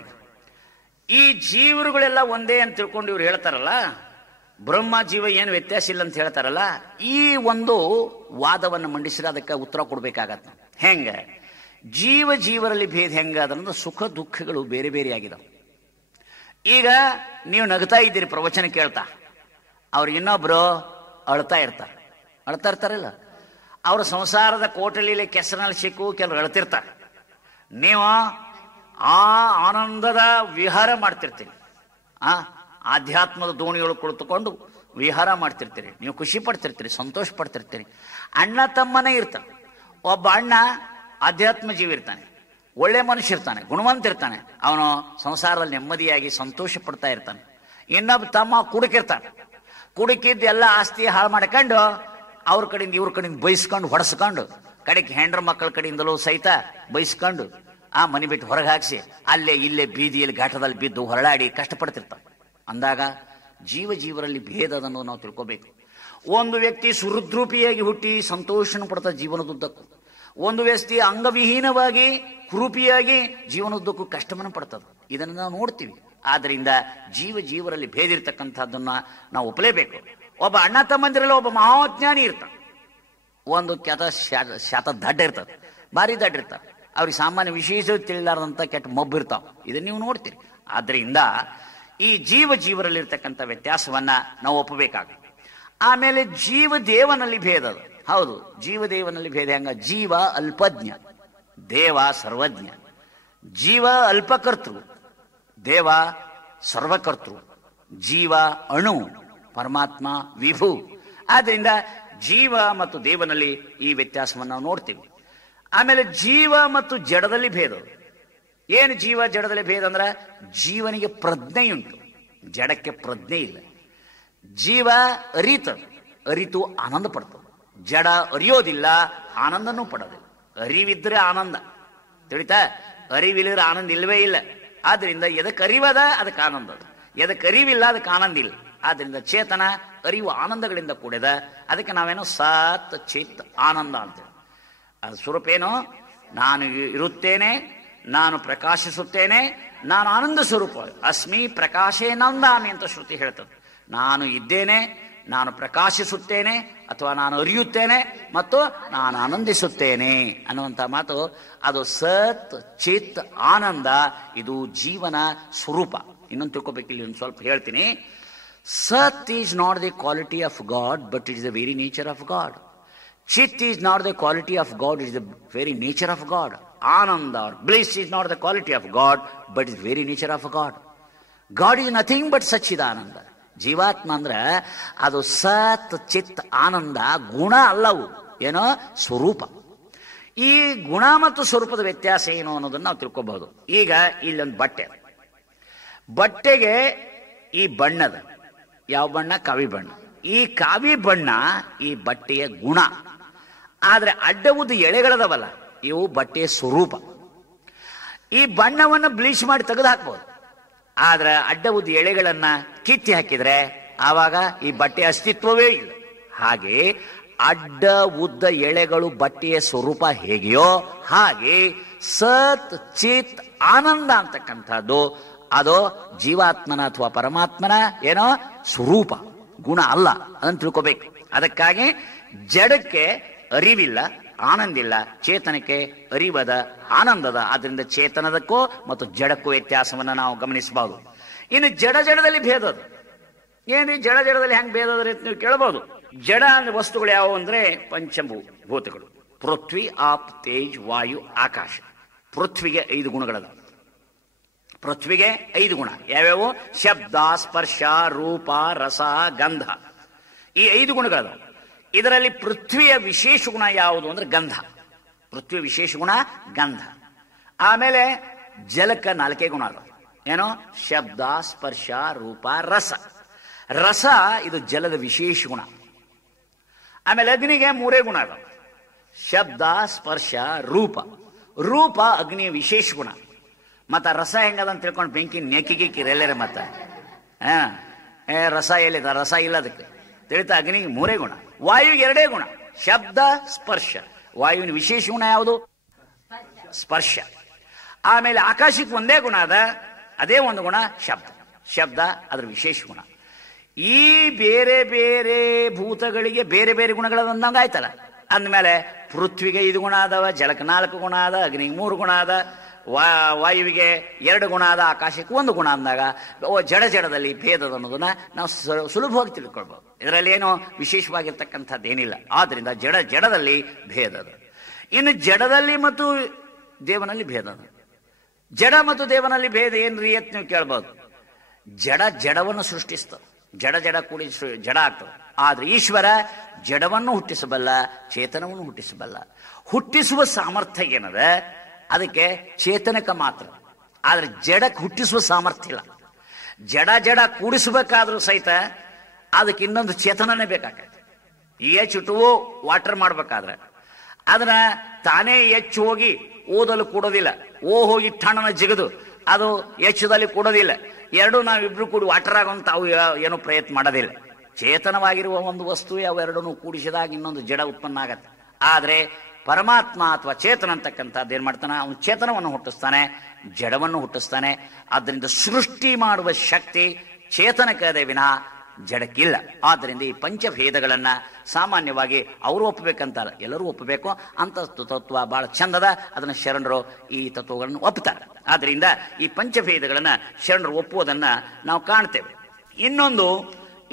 ಈ ಜೀವರುಗಳೆಲ್ಲ ಒಂದೇ ಅಂತ ತಿಳ್ಕೊಂಡು ಇವ್ರು ಹೇಳ್ತಾರಲ್ಲ, ಬ್ರಹ್ಮ ಜೀವ ಏನು ವ್ಯತ್ಯಾಸ ಇಲ್ಲ ಅಂತ ಹೇಳ್ತಾರಲ್ಲ, ಈ ಒಂದು ವಾದವನ್ನು ಮಂಡಿಸಿದ್ರೆ ಅದಕ್ಕೆ ಉತ್ತರ ಕೊಡ್ಬೇಕಾಗತ್ತ. ಹೆಂಗ ಜೀವ ಜೀವರಲ್ಲಿ ಭೇದ ಹೆಂಗ ಅದನ್ನ, ಸುಖ ದುಃಖಗಳು ಬೇರೆ ಬೇರೆ ಆಗಿದಾವ. ಈಗ ನೀವು ನಗ್ತಾ ಇದ್ದೀರಿ ಪ್ರವಚನ ಕೇಳ್ತಾ, ಅವ್ರು ಇನ್ನೊಬ್ರು ಅಳ್ತಾ ಇರ್ತಾರಲ್ಲ, ಅವ್ರ ಸಂಸಾರದ ಕೋಟಲಿಯಲ್ಲಿ ಕೆಸರಿನಲ್ಲಿ ಸಿಕ್ಕು ಕೆಲವರು ಅಳ್ತಿರ್ತಾರೆ. ನೀವು ಆ ಆನಂದದ ವಿಹಾರ ಮಾಡ್ತಿರ್ತೀರಿ, ಆಧ್ಯಾತ್ಮದ ದೋಣಿಯೊಳಗೆ ಕುಳಿತುಕೊಂಡು ವಿಹಾರ ಮಾಡ್ತಿರ್ತೀರಿ, ನೀವು ಖುಷಿ ಪಡ್ತಿರ್ತೀರಿ, ಸಂತೋಷ ಪಡ್ತಿರ್ತೀರಿ. ಅಣ್ಣ ತಮ್ಮನೇ ಇರ್ತಾನೆ. ಒಬ್ಬ ಅಣ್ಣ ಆಧ್ಯಾತ್ಮ ಜೀವಿ ಇರ್ತಾನೆ, ಒಳ್ಳೆ ಮನುಷ್ಯ ಇರ್ತಾನೆ, ಗುಣವಂತ ಇರ್ತಾನೆ, ಅವನು ಸಂಸಾರದಲ್ಲಿ ನೆಮ್ಮದಿಯಾಗಿ ಸಂತೋಷ ಪಡ್ತಾ ಇರ್ತಾನೆ. ಇನ್ನೊಬ್ಬ ತಮ್ಮ ಕುಡುಕಿರ್ತಾನೆ, ಕುಡುಕಿದ್ದು ಎಲ್ಲ ಆಸ್ತಿ ಹಾಳು ಮಾಡ್ಕೊಂಡು ಅವ್ರ ಕಡೆಯಿಂದ ಇವ್ರ ಕಡೆಯಿಂದ ಬೈಸ್ಕೊಂಡು ಹೊಡೆಸ್ಕೊಂಡು, ಕಡೆಗೆ ಹೆಂಡ್ರ ಮಕ್ಕಳ ಕಡೆಯಿಂದಲೂ ಸಹಿತ ಬೈಸ್ಕೊಂಡು ಆ ಮನೆ ಬಿಟ್ಟು ಹೊರಗೆ ಹಾಕಿಸಿ ಅಲ್ಲೇ ಇಲ್ಲೇ ಬೀದಿಯಲ್ಲಿ ಘಾಟದಲ್ಲಿ ಬಿದ್ದು ಹೊರಳಾಡಿ ಕಷ್ಟಪಡ್ತಿರ್ತಾನೆ. ಅಂದಾಗ ಜೀವ ಜೀವರಲ್ಲಿ ಭೇದ ಅದನ್ನು ನಾವು ತಿಳ್ಕೋಬೇಕು. ಒಂದು ವ್ಯಕ್ತಿ ಸುಹೃದ್ರೂಪಿಯಾಗಿ ಹುಟ್ಟಿ ಸಂತೋಷನ ಪಡ್ತಾ ಜೀವನದುದ್ದಕ್ಕೂ, ಒಂದು ವ್ಯಕ್ತಿ ಅಂಗವಿಹೀನವಾಗಿ ಕುರೂಪಿಯಾಗಿ ಜೀವನದುದ್ದಕ್ಕೂ ಕಷ್ಟವನ್ನು ಪಡ್ತದೆ. ಇದನ್ನು ನಾವು ನೋಡ್ತೀವಿ. ಆದ್ರಿಂದ ಜೀವ ಜೀವರಲ್ಲಿ ಭೇದ ಇರ್ತಕ್ಕಂಥದ್ದನ್ನ ನಾವು ಒಪ್ಪಲೇಬೇಕು. ಒಬ್ಬ ಅಣ್ಣ ತಮ್ಮಂದಿರಲ್ಲಿ ಒಬ್ಬ ಮಹಾಜ್ಞಾನಿ ಇರ್ತಾನೆ, ಒಂದು ಶಾತ ದಡ್ಡ ಇರ್ತದೆ, ಭಾರಿ ದಡ್ಡ ಇರ್ತಾರೆ. ಅವ್ರಿಗೆ ಸಾಮಾನ್ಯ ವಿಶೇಷ ತಿಳಿಲಾರದಂತ ಕೆಟ್ಟ ಮಬ್ಬು ಇರ್ತಾವ. ಇದನ್ನ ನೀವು ನೋಡ್ತೀರಿ. ಆದ್ರಿಂದ ಈ ಜೀವ ಜೀವರಲ್ಲಿ ಇರ್ತಕ್ಕಂಥ ವ್ಯತ್ಯಾಸವನ್ನ ನಾವು ಒಪ್ಪಬೇಕಾಗುತ್ತೆ. ಆಮೇಲೆ ಜೀವ ದೇವನಲ್ಲಿ ಭೇದ ಅದು. ಹೌದು, ಜೀವ ದೇವನಲ್ಲಿ ಭೇದ ಹೆಂಗ? ಜೀವ ಅಲ್ಪಜ್ಞ, ದೇವ ಸರ್ವಜ್ಞ. ಜೀವ ಅಲ್ಪಕರ್ತೃ, ದೇವ ಸರ್ವಕರ್ತೃ. ಜೀವ ಅಣು, ಪರಮಾತ್ಮ ವಿಭು. ಆದ್ರಿಂದ ಜೀವ ಮತ್ತು ದೇವನಲ್ಲಿ ಈ ವ್ಯತ್ಯಾಸವನ್ನು ನಾವು ನೋಡ್ತೀವಿ. ಆಮೇಲೆ ಜೀವ ಮತ್ತು ಜಡದಲ್ಲಿ ಭೇದ. ಏನು ಜೀವ ಜಡದಲ್ಲಿ ಭೇದ ಅಂದ್ರೆ, ಜೀವನಿಗೆ ಪ್ರಜ್ಞೆಯುಂಟು, ಜಡಕ್ಕೆ ಪ್ರಜ್ಞೆ ಇಲ್ಲ. ಜೀವ ಅರಿತು ಆನಂದ ಪಡ್ತದೆ, ಜಡ ಅರಿಯೋದಿಲ್ಲ, ಆನಂದನೂ ಪಡೋದಿಲ್ಲ. ಅರಿವಿದ್ರೆ ಆನಂದ, ತಿಳಿತಾ? ಅರಿವಿಲ್ಲದ್ರೆ ಆನಂದ ಇಲ್ಲವೇ ಇಲ್ಲ. ಆದ್ರಿಂದ ಎದಕ್ಕೆ ಅರಿವದ ಅದಕ್ಕೆ ಆನಂದ, ಎದಕ್ಕೆ ಅರಿವಿಲ್ಲ ಅದಕ್ಕೆ ಆನಂದ ಇಲ್ಲ. ಆದ್ರಿಂದ ಚೇತನ ಅರಿವು ಆನಂದಗಳಿಂದ ಕೂಡಿದ. ಅದಕ್ಕೆ ನಾವೇನೋ ಸತ್ ಚಿತ್ ಆನಂದ ಅಂತೇಳಿ. ಅದು ಸ್ವರೂಪ ಏನು? ನಾನು ಇರುತ್ತೇನೆ, ನಾನು ಪ್ರಕಾಶಿಸುತ್ತೇನೆ, ನಾನು ಆನಂದ ಸ್ವರೂಪ. ಅಸ್ಮಿ ಪ್ರಕಾಶೇನಂದಾಮಿ ಅಂತ ಶ್ರುತಿ ಹೇಳ್ತದೆ. ನಾನು ಇದ್ದೇನೆ, ನಾನು ಪ್ರಕಾಶಿಸುತ್ತೇನೆ, ಅಥವಾ ನಾನು ಅರಿಯುತ್ತೇನೆ ಮತ್ತು ನಾನು ಆನಂದಿಸುತ್ತೇನೆ ಅನ್ನುವಂಥ ಮಾತು. ಅದು ಸತ್ ಚಿತ್ ಆನಂದ, ಇದು ಜೀವನ ಸ್ವರೂಪ. ಇನ್ನೊಂದು ತಿಳ್ಕೊಬೇಕಿಲ್ಲ, ಒಂದು ಸ್ವಲ್ಪ ಹೇಳ್ತೀನಿ. Sat is not the quality of God, but it is the very nature of God. Chit is not the quality of God, it is the very nature of God. Ananda or bliss is not the quality of God, but is very nature of God. God is nothing but ಸಚ್ಚಿದಾನಂದ. ಜೀವಾತ್ಮ ಅಂದ್ರೆ ಅದು ಸತ್ ಚಿತ್ ಆನಂದ, ಗುಣ ಅಲ್ಲವು, ಏನೋ ಸ್ವರೂಪ. ಈ ಗುಣ ಮತ್ತು ಸ್ವರೂಪದ ವ್ಯತ್ಯಾಸ ಏನು ಅನ್ನೋದನ್ನ ನಾವು ತಿಳ್ಕೋಬಹುದು. ಈಗ ಇಲ್ಲೊಂದು ಬಟ್ಟೆಗೆ ಈ ಬಣ್ಣದ ಯಾವ ಬಣ್ಣ? ಕಾವಿ ಬಣ್ಣ. ಈ ಕಾವಿ ಬಣ್ಣ ಈ ಬಟ್ಟೆಯ ಗುಣ. ಆದ್ರೆ ಅಡ್ಡ ಉದ್ದ ಎಳೆಗಳದವಲ್ಲ, ಇವು ಬಟ್ಟೆಯ ಸ್ವರೂಪ. ಈ ಬಣ್ಣವನ್ನು ಬ್ಲೀಚ್ ಮಾಡಿ ತೆಗೆದು ಹಾಕ್ಬೋದು. ಆದ್ರೆ ಅಡ್ಡ ಉದ್ದ ಎಳೆಗಳನ್ನ ಕಿತ್ತಿ ಹಾಕಿದ್ರೆ ಆವಾಗ ಈ ಬಟ್ಟೆಯ ಅಸ್ತಿತ್ವವೇ ಇಲ್ಲ. ಹಾಗೆ ಅಡ್ಡ ಉದ್ದ ಎಳೆಗಳು ಬಟ್ಟೆಯ ಸ್ವರೂಪ ಹೇಗೆಯೋ ಹಾಗೆ ಸತ್ ಚಿತ್ ಆನಂದ ಅಂತಕ್ಕಂಥದ್ದು ಅದು ಜೀವಾತ್ಮನ ಅಥವಾ ಪರಮಾತ್ಮನ ಏನೋ ಸ್ವರೂಪ, ಗುಣ ಅಲ್ಲ. ಅದನ್ನು ತಿಳ್ಕೋಬೇಕು. ಅದಕ್ಕಾಗಿ ಜಡಕ್ಕೆ ಅರಿವಿಲ್ಲ, ಆನಂದಿಲ್ಲ, ಚೇತನಕ್ಕೆ ಅರಿವದ, ಆನಂದದ. ಆದ್ರಿಂದ ಚೇತನದಕ್ಕೂ ಮತ್ತು ಜಡಕ್ಕೂ ವ್ಯತ್ಯಾಸವನ್ನು ನಾವು ಗಮನಿಸಬಹುದು. ಇನ್ನು ಜಡದಲ್ಲಿ ಭೇದ ಅದು ಏನ್ರಿ? ಜಡದಲ್ಲಿ ಹೆಂಗ್ ಭೇದ ಅದ್ರಿ ಅಂತ ನೀವು ಕೇಳಬಹುದು. ಜಡ ಅಂದ್ರೆ ವಸ್ತುಗಳು ಯಾವುವು ಅಂದ್ರೆ ಪಂಚಭೂತಗಳು: ಪೃಥ್ವಿ, ಆಪ್, ತೇಜ್, ವಾಯು, ಆಕಾಶ. ಪೃಥ್ವಿಗೆ 5 ಗುಣಗಳದ. ಪೃಥ್ವಿಗೆ 5 ಗುಣ ಯಾವ್ಯಾವು? ಶಬ್ದ, ಸ್ಪರ್ಶ, ರೂಪ, ರಸ, ಗಂಧ. ಈ 5 ಗುಣಗಳದ. ಇದರಲ್ಲಿ ಪೃಥ್ವಿಯ ವಿಶೇಷ ಗುಣ ಯಾವುದು ಅಂದ್ರೆ ಗಂಧ. ಪೃಥ್ವಿಯ ವಿಶೇಷ ಗುಣ ಗಂಧ. ಆಮೇಲೆ ಜಲಕ್ಕೆ 4 ಗುಣ ಅದ. ಏನೋ? ಶಬ್ದ, ಸ್ಪರ್ಶ, ರೂಪ, ರಸ. ರಸ ಇದು ಜಲದ ವಿಶೇಷ ಗುಣ. ಆಮೇಲೆ ಅಗ್ನಿಗೆ 3 ಗುಣ ಅದ: ಶಬ್ದ, ಸ್ಪರ್ಶ, ರೂಪ. ರೂಪ ಅಗ್ನಿಯ ವಿಶೇಷ ಗುಣ. ಮತ್ತ ರಸ ಹೆಂಗದ ಅಂತ ತಿಳ್ಕೊಂಡು ಬೆಂಕಿ ನೆಕ್ಕಿಗಿಕ್ಕಿರೆಲ್ಲರೆ ಮತ್ತ ರಸ ಎಲ್ಲಿದ? ರಸ ಇಲ್ಲ ಅದಕ್ಕೆ, ತಿಳಿತಾ? ಅಗ್ನಿಗೆ 3 ಗುಣ. ವಾಯುವಿಗೆ 2 ಗುಣ: ಶಬ್ದ, ಸ್ಪರ್ಶ. ವಾಯುವಿನ ವಿಶೇಷ ಗುಣ ಯಾವುದು? ಸ್ಪರ್ಶ. ಆಮೇಲೆ ಆಕಾಶಕ್ಕೆ 1 ಗುಣ ಅದ, ಅದೇ 1 ಗುಣ ಶಬ್ದ ಅದರ ವಿಶೇಷ ಗುಣ. ಈ ಬೇರೆ ಬೇರೆ ಭೂತಗಳಿಗೆ ಬೇರೆ ಬೇರೆ ಗುಣಗಳಂದಂಗ ಆಯ್ತಲ್ಲ. ಅಂದಮೇಲೆ ಪೃಥ್ವಿಗೆ 5 ಗುಣ ಅದಾವ, ಜಲಕ್ಕೆ 4 ಗುಣ ಅದ, ಅಗ್ನಿಗೆ 3 ಗುಣ ಅದ, ವಾಯುವಿಗೆ 2 ಗುಣ ಅದ, ಆಕಾಶಕ್ಕೆ 1 ಗುಣ ಅಂದಾಗ ಜಡದಲ್ಲಿ ಭೇದದ ಅನ್ನೋದನ್ನ ನಾವು ಸುಲಭವಾಗಿ ತಿಳ್ಕೊಳ್ಬಹುದು. ಇದರಲ್ಲಿ ಏನೋ ವಿಶೇಷವಾಗಿರ್ತಕ್ಕಂಥದ್ದೇನಿಲ್ಲ. ಆದ್ರಿಂದ ಜಡದಲ್ಲಿ ಭೇದದ. ಇನ್ನು ಜಡದಲ್ಲಿ ಮತ್ತು ದೇವನಲ್ಲಿ ಭೇದದ. ಜಡ ಮತ್ತು ದೇವನಲ್ಲಿ ಭೇದ ಏನ್ರಿ ಅಂತ ನೀವು ಕೇಳ್ಬಹುದು. ಜಡವನ್ನು ಸೃಷ್ಟಿಸ್ತದೆ, ಜಡ ಕೂಡಿ ಜಡ ಆಗ್ತದೆ. ಆದ್ರೆ ಈಶ್ವರ ಜಡವನ್ನು ಹುಟ್ಟಿಸಬಲ್ಲ, ಚೇತನವನ್ನು ಹುಟ್ಟಿಸಬಲ್ಲ. ಹುಟ್ಟಿಸುವ ಸಾಮರ್ಥ್ಯ ಏನದ ಅದಕ್ಕೆ ಚೇತನಕ್ಕೆ ಮಾತ್ರ. ಆದ್ರೆ ಜಡಕ್ಕೆ ಹುಟ್ಟಿಸುವ ಸಾಮರ್ಥ್ಯ ಇಲ್ಲ. ಜಡ ಕೂಡಿಸಬೇಕಾದ್ರೂ ಸಹಿತ ಅದಕ್ಕೆ ಇನ್ನೊಂದು ಚೇತನನೇ ಬೇಕಾಗತ್ತೆ. H2O ವಾಟರ್ ಮಾಡ್ಬೇಕಾದ್ರೆ ಅದನ್ನ ತಾನೇ ಹೆಚ್ಚು ಹೋಗಿ ಓದಲು ಕೂಡೋದಿಲ್ಲ. ಹೋಗಿ ಠಣ್ಣನ ಜಿಗದು ಅದು ಹೆಚ್ಚದಲ್ಲಿ ಕೂಡೋದಿಲ್ಲ. ಎರಡೂ ನಾವಿಬ್ರು ಕೂಡಿ ವಾಟರ್ ಆಗೋಂತ ಅವು ಏನೋ ಪ್ರಯತ್ನ ಮಾಡೋದಿಲ್ಲ. ಚೇತನವಾಗಿರುವ ಒಂದು ವಸ್ತು ಅವೆರಡನ್ನು ಕೂಡಿಸಿದಾಗ ಇನ್ನೊಂದು ಜಡ ಉತ್ಪನ್ನ ಆಗತ್ತೆ. ಆದ್ರೆ ಪರಮಾತ್ಮ ಅಥವಾ ಚೇತನ ಅಂತಕ್ಕಂಥದ್ದು ಏನ್ ಮಾಡ್ತಾನೆ? ಅವನು ಚೇತನವನ್ನು ಹುಟ್ಟಿಸ್ತಾನೆ, ಜಡವನ್ನು ಹುಟ್ಟಿಸ್ತಾನೆ. ಆದ್ದರಿಂದ ಸೃಷ್ಟಿ ಮಾಡುವ ಶಕ್ತಿ ಚೇತನಕ್ಕೆ ವಿನಃ ಜಡಕ್ಕಿಲ್ಲ. ಆದ್ದರಿಂದ ಈ ಪಂಚಭೇದಗಳನ್ನ ಸಾಮಾನ್ಯವಾಗಿ ಅವರು ಒಪ್ಪಬೇಕಂತಲ್ಲ, ಎಲ್ಲರೂ ಒಪ್ಪಬೇಕು ಅಂತ ತತ್ವ ಬಹಳ ಚಂದದ. ಅದನ್ನ ಶರಣರು ಈ ತತ್ವಗಳನ್ನು ಒಪ್ಪುತ್ತಾರೆ. ಆದ್ರಿಂದ ಈ ಪಂಚಭೇದಗಳನ್ನ ಶರಣರು ಒಪ್ಪುವುದನ್ನ ನಾವು ಕಾಣ್ತೇವೆ. ಇನ್ನೊಂದು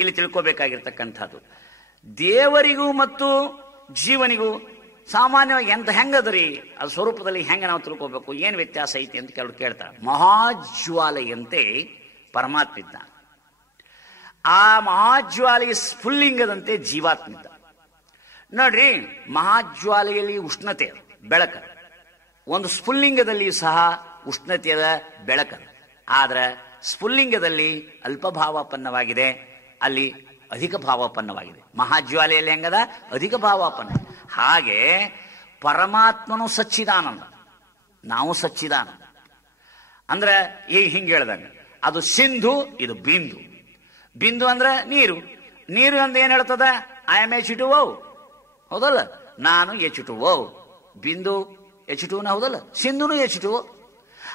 ಇಲ್ಲಿ ತಿಳ್ಕೋಬೇಕಾಗಿರ್ತಕ್ಕಂಥದ್ದು, ದೇವರಿಗೂ ಮತ್ತು ಜೀವನಿಗೂ ಸಾಮಾನ್ಯವಾಗಿ ಹೆಂಗದ್ರಿ ಅದು ಸ್ವರೂಪದಲ್ಲಿ ಹೆಂಗ ನಾವು ತಿಳ್ಕೋಬೇಕು, ಏನ್ ವ್ಯತ್ಯಾಸ ಐತಿ ಅಂತ ಕೆಲವರು ಕೇಳ್ತಾರೆ. ಮಹಾಜ್ವಾಲೆಯಂತೆ ಪರಮಾತ್ಮ ಇದ್ದಾನೆ. ಆ ಮಹಾಜ್ವಾಲೆಯ ಸ್ಫುಲ್ಲಿಂಗದಂತೆ ಜೀವಾತ್ಮಿದ್ದ. ನೋಡ್ರಿ, ಮಹಾಜ್ವಾಲೆಯಲ್ಲಿ ಉಷ್ಣತೆ ಬೆಳಕ, ಒಂದು ಸ್ಫುಲ್ಲಿಂಗದಲ್ಲಿಯೂ ಸಹ ಉಷ್ಣತೆಯ ಬೆಳಕ. ಆದ್ರೆ ಸ್ಫುಲ್ಲಿಂಗದಲ್ಲಿ ಅಲ್ಪ ಭಾವಾಪನ್ನವಾಗಿದೆ, ಅಲ್ಲಿ ಅಧಿಕ ಭಾವಾಪನ್ನವಾಗಿದೆ. ಮಹಾಜ್ವಾಲೆಯಲ್ಲಿ ಹೆಂಗದ? ಅಧಿಕ ಭಾವಾಪನ್ನ. ಹಾಗೆ ಪರಮಾತ್ಮನು ಸಚ್ಚಿದಾನಂದ, ನಾವು ಸಚ್ಚಿದಾನಂದ. ಅಂದ್ರೆ ಈಗ ಹಿಂಗೆ ಹೇಳ್ದಂಗೆ, ಅದು ಸಿಂಧು, ಇದು ಬಿಂದು. ಬಿಂದು ಅಂದ್ರೆ ನೀರು. ನೀರು ಅಂದ್ರೆ ಏನ್ ಹೇಳ್ತದ? ಐ ಆಮ್ H2O, ಹೌದಲ್ಲ? ನಾನು H2O. ಬಿಂದು H2O ಹೌದಲ್ಲ? ಸಿಂಧುನು H2O,